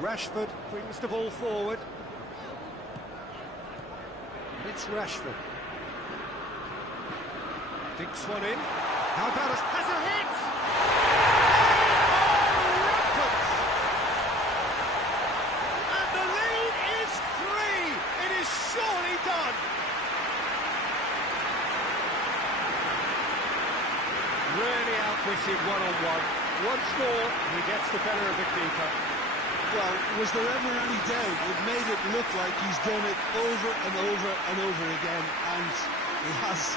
Rashford brings the ball forward. It's Rashford. Dinks one in. How about us? Has a hit! Oh, rampant! And the lead is 3! It is surely done! Really outwitted one-on-one. Once more, he gets the better of the keeper. Well, was there ever any doubt? It made it look like he's done it over and over and over again, and he has.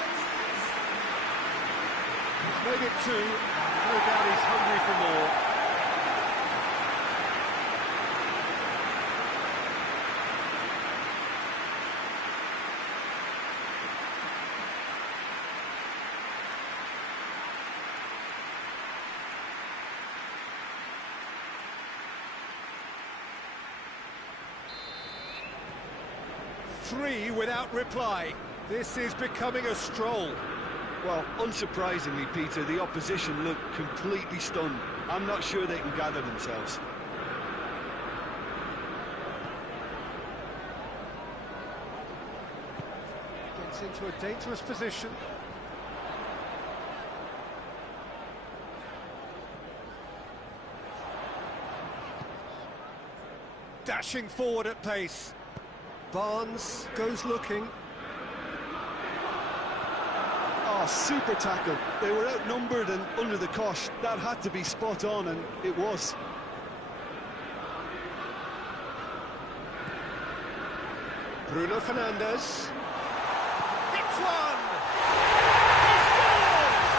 He's made it 2, no doubt he's hungry for more. Three without reply. This is becoming a stroll. Well, unsurprisingly, Peter, the opposition look completely stunned. I'm not sure they can gather themselves. Gets into a dangerous position. Dashing forward at pace. Barnes goes looking. Oh, super tackle. They were outnumbered and under the cosh. That had to be spot on, and it was. Bruno Fernandes. Hits one! He scores!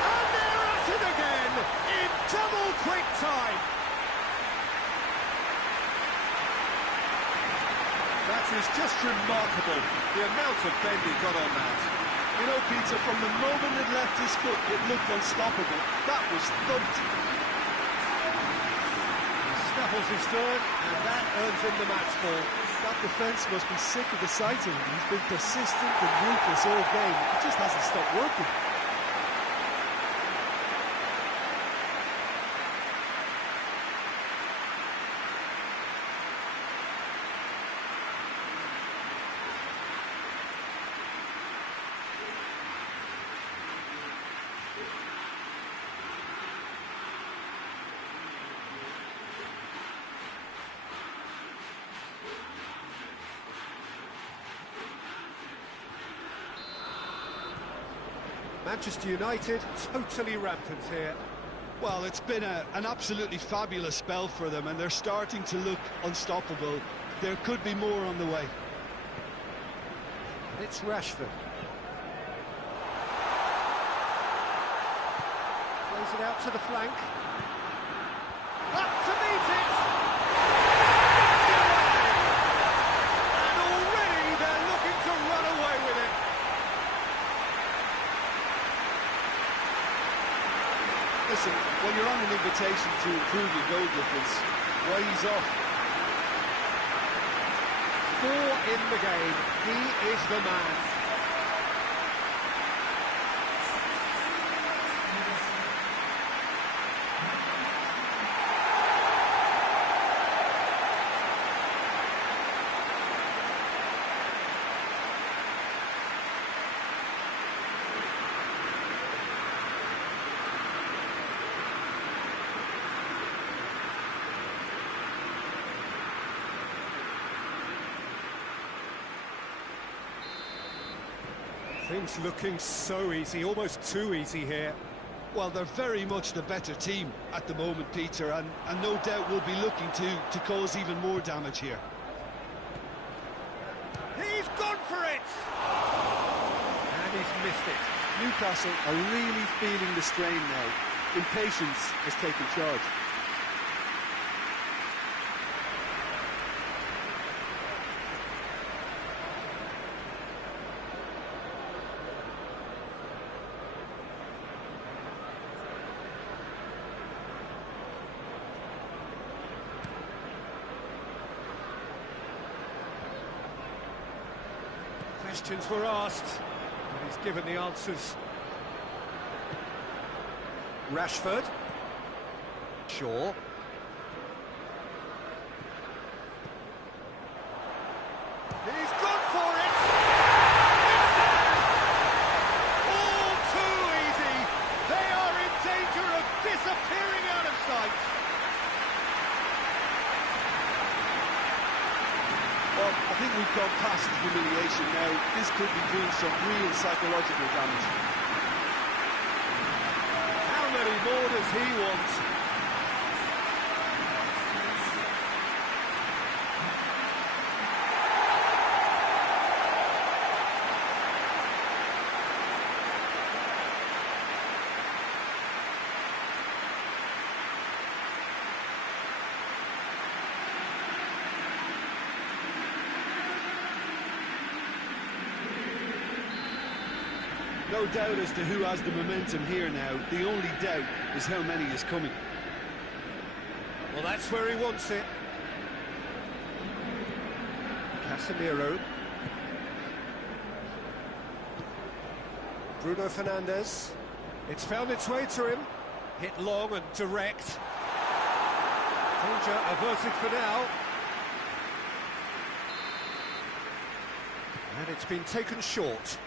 And they're at it again in double quick time. That is just remarkable, the amount of bend he got on that. You know, Peter, from the moment it left his foot, it looked unstoppable. That was thumped. He snaffles his third, and that earns him the match ball. That defence must be sick of the sight of him. He's been persistent and ruthless all game. It just hasn't stopped working. Manchester United totally rampant here. Well, it's been an absolutely fabulous spell for them, and they're starting to look unstoppable. There could be more on the way. And it's Rashford. Plays it out to the flank. Up to meet it! And already they're looking to run away with it. Listen, when you're on an invitation to improve your goal difference, why he's off? 4 in the game. He is the man. Things looking so easy, almost too easy here. Well, they're very much the better team at the moment, Peter, and no doubt will be looking to cause even more damage here. He's gone for it! And he's missed it. Newcastle are really feeling the strain now. Impatience has taken charge. Questions were asked, and he's given the answers. Rashford. Shaw. He's gone for it! It's there! All too easy! They are in danger of disappearing out of sight! Well, I think we've gone past humiliation now. This could be doing some real psychological damage. How many more does he want? No doubt as to who has the momentum here now. The only doubt is how many is coming. Well, that's where he wants it. Casemiro. Bruno Fernandes. It's found its way to him. Hit long and direct. Danger averted for now. And it's been taken short.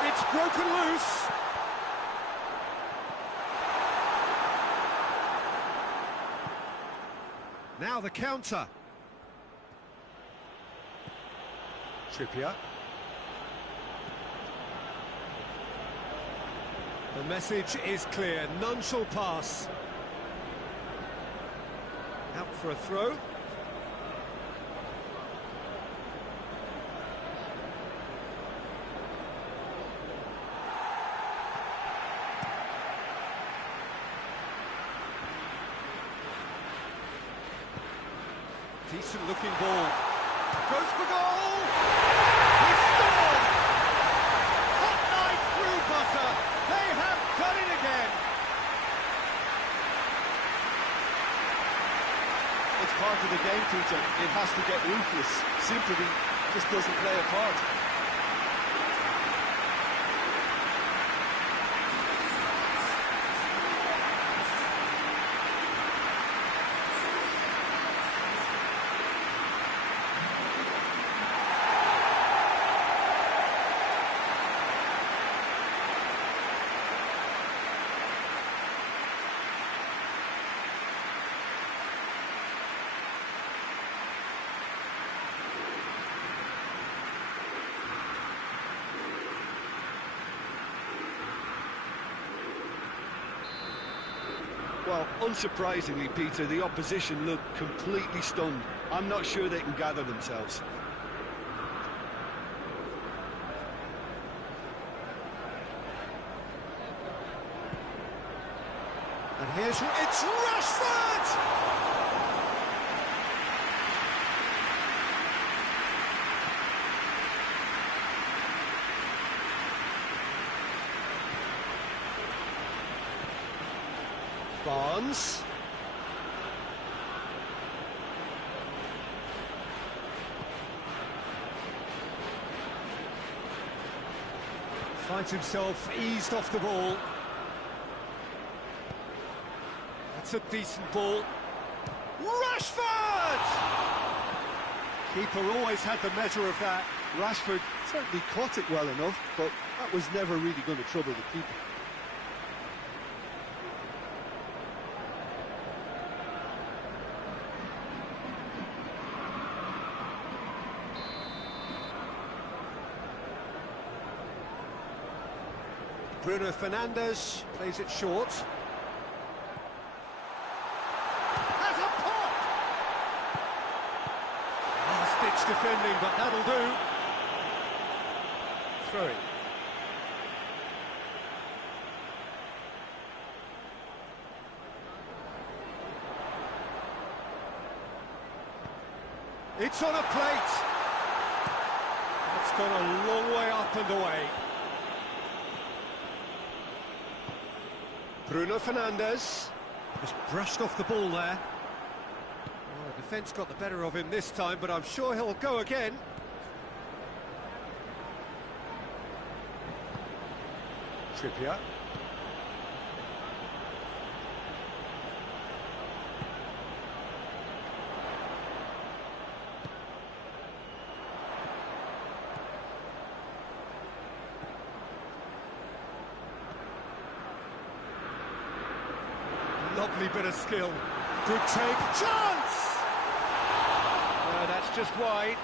It's broken loose. Now the counter. Trippier. The message is clear. None shall pass. Out for a throw. Decent looking ball. Goes for goal! He scored! Hot knife through butter. They have done it again. It's part of the game, Peter. It has to get ruthless. Sympathy just doesn't play a part. Well, unsurprisingly, Peter, the opposition look completely stunned. I'm not sure they can gather themselves. And it's Rashford! Barnes. Finds himself eased off the ball. That's a decent ball. Rashford! Keeper always had the measure of that. Rashford certainly caught it well enough, but that was never really going to trouble the keeper. Bruno Fernandes plays it short. Has a pop! Last-ditch defending, but that'll do. Throw it. It's on a plate. That's gone a long way up and away. Bruno Fernandes just brushed off the ball there. Well, the defence got the better of him this time, but I'm sure he'll go again. Trippier. Lovely bit of skill. Good take. Chance! No, that's just wide.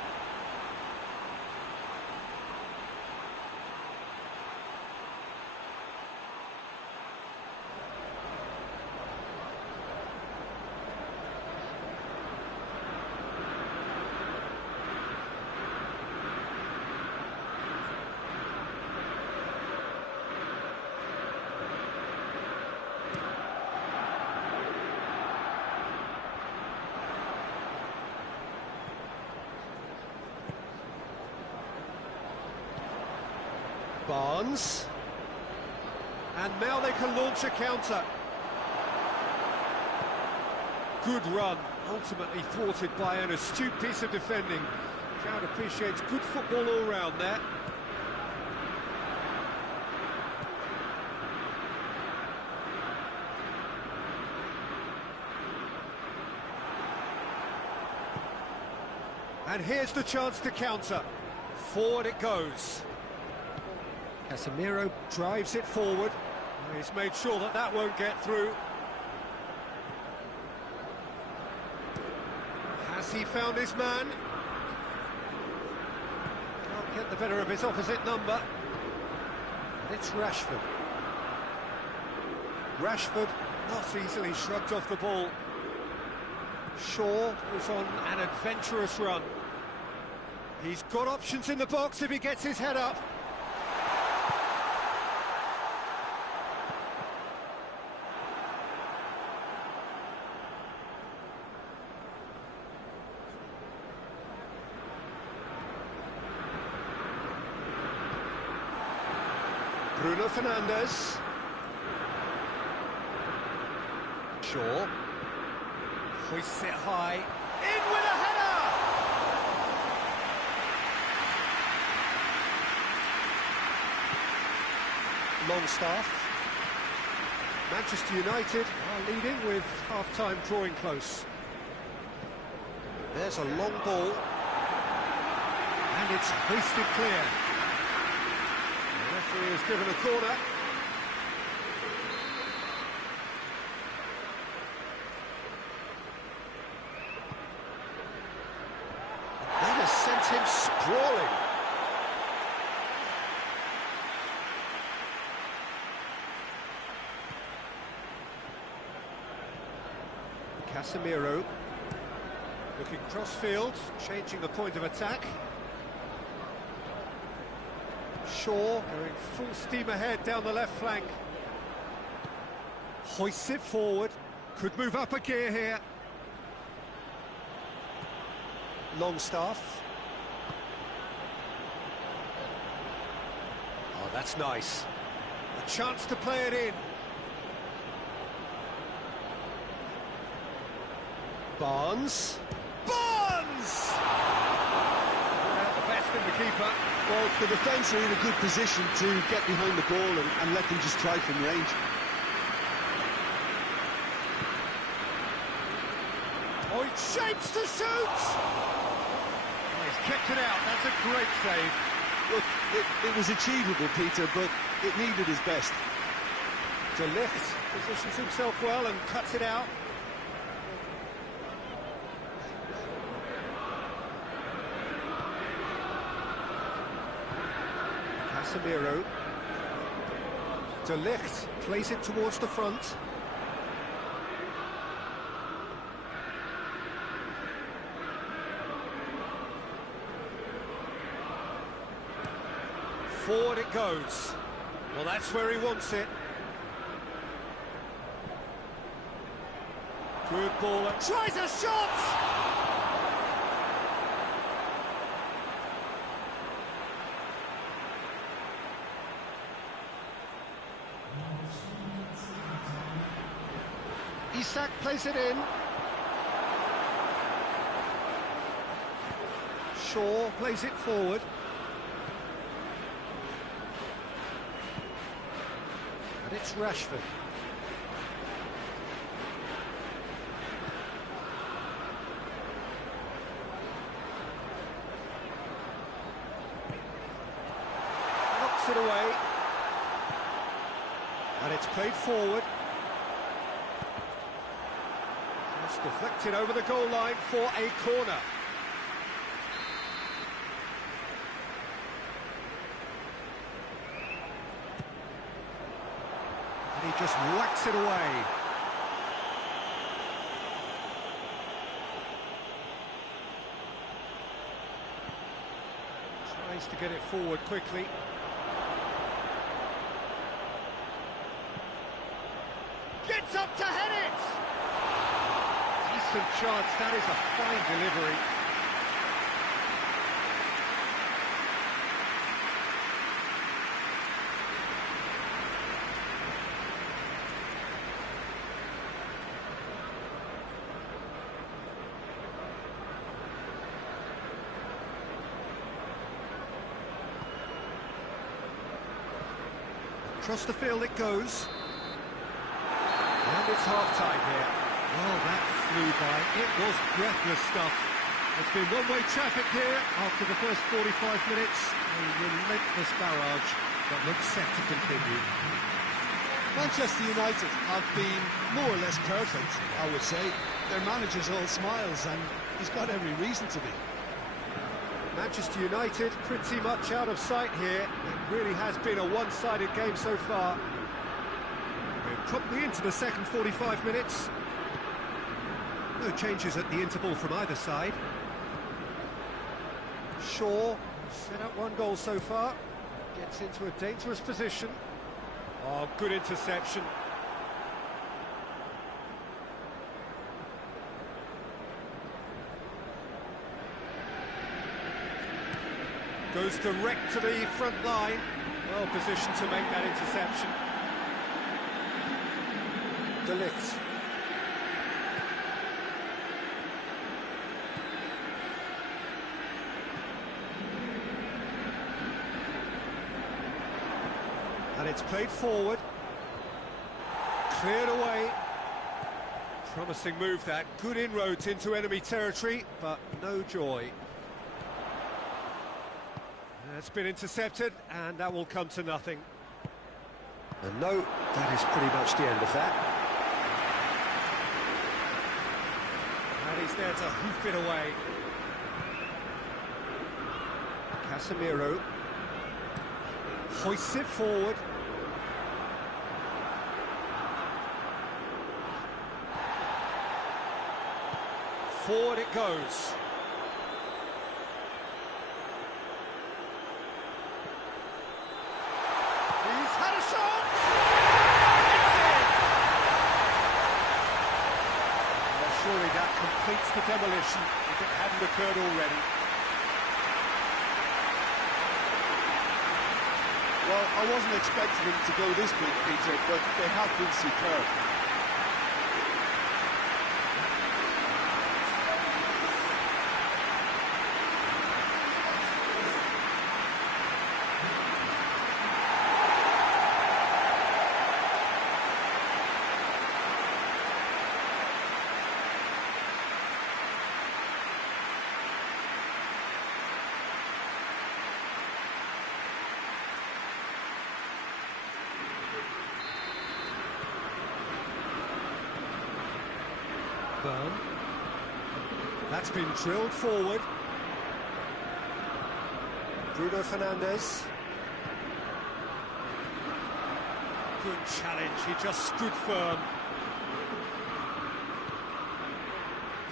Barnes. And now they can launch a counter. Good run, ultimately thwarted by an astute piece of defending. Crowd appreciates good football all round there. And here's the chance to counter. Forward it goes. Casemiro drives it forward. He's made sure that that won't get through. Has he found his man? Can't get the better of his opposite number. And it's Rashford. Rashford not easily shrugged off the ball. Shaw was on an adventurous run. He's got options in the box if he gets his head up. Bruno Fernandes. Shaw. Hoists it high. In with a header! Longstaff. Manchester United are leading with half-time drawing close. There's a long ball. And it's hoisted clear. The referee has given a corner. That has sent him sprawling. Casemiro looking cross-field, changing the point of attack. Shaw going full steam ahead down the left flank. Hoists it forward, could move up a gear here. Longstaff. Oh, that's nice. A chance to play it in. Barnes. Barnes! The best in the keeper. Well, the defence are in a good position to get behind the ball and let them just try from range. Oh, it shapes to shoot! Oh, he's kept it out, that's a great save. Look, it was achievable, Peter, but it needed his best. De Ligt positions himself well and cuts it out. Casemiro. De Ligt plays it towards the front. Forward it goes. Well, that's where he wants it. Good ball. Tries a shot! Isak plays it in. Shaw plays it forward. And it's Rashford. Knocks it away. And it's played forward. Just deflected over the goal line for a corner. And he just whacks it away. Tries to get it forward quickly. Gets up to head it! Decent chance, that is a fine delivery. Across the field it goes. And it's half-time here. Well, that flew by. It was breathless stuff. It's been one-way traffic here after the first 45 minutes. A relentless barrage that looks set to continue. Manchester United have been more or less perfect, I would say. Their manager's all smiles, and he's got every reason to be. Manchester United pretty much out of sight here. It really has been a one-sided game so far. We're promptly into the second 45 minutes. No changes at the interval from either side. Shaw set up one goal so far. Gets into a dangerous position. Oh, good interception. Goes direct to the front line. Well positioned to make that interception. De Ligt. And it's played forward. Cleared away. Promising move that. Good inroads into enemy territory, but no joy. It's been intercepted, and that will come to nothing. And no, that is pretty much the end of that. And he's there to hoof it away. Casemiro hoists it forward. Forward it goes. He's had a shot! It's in! Well, surely that completes the demolition if it hadn't occurred already. Well, I wasn't expecting him to go this big, Peter, but they have been superb. Burn. That's been drilled forward. Bruno Fernandes. Good challenge, he just stood firm.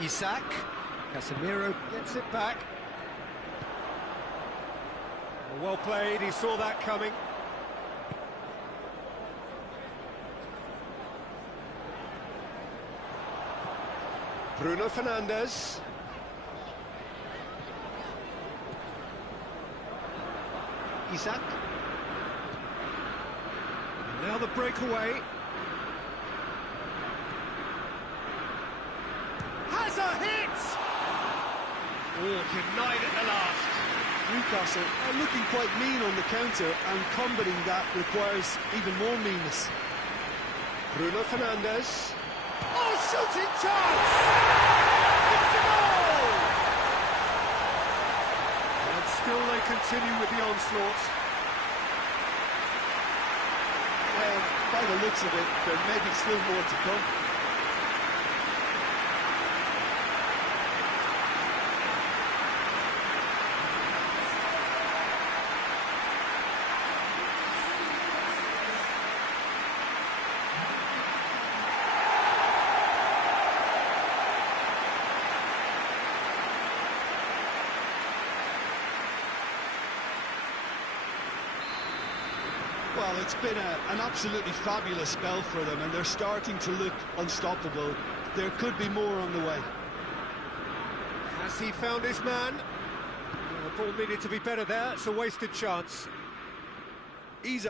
Isak. Casemiro gets it back. Well played, he saw that coming. Bruno Fernandes. Isak. And now the breakaway. Has a hit! Oh, denied at the last. Newcastle are looking quite mean on the counter, and combating that requires even more meanness. Bruno Fernandes. Oh, shooting chance! It's a goal! And still they continue with the onslaught. Well, by the looks of it, there may be still more to come. Well, it's been an absolutely fabulous spell for them, and they're starting to look unstoppable. There could be more on the way. Has he found his man? The ball needed to be better there. It's a wasted chance. He's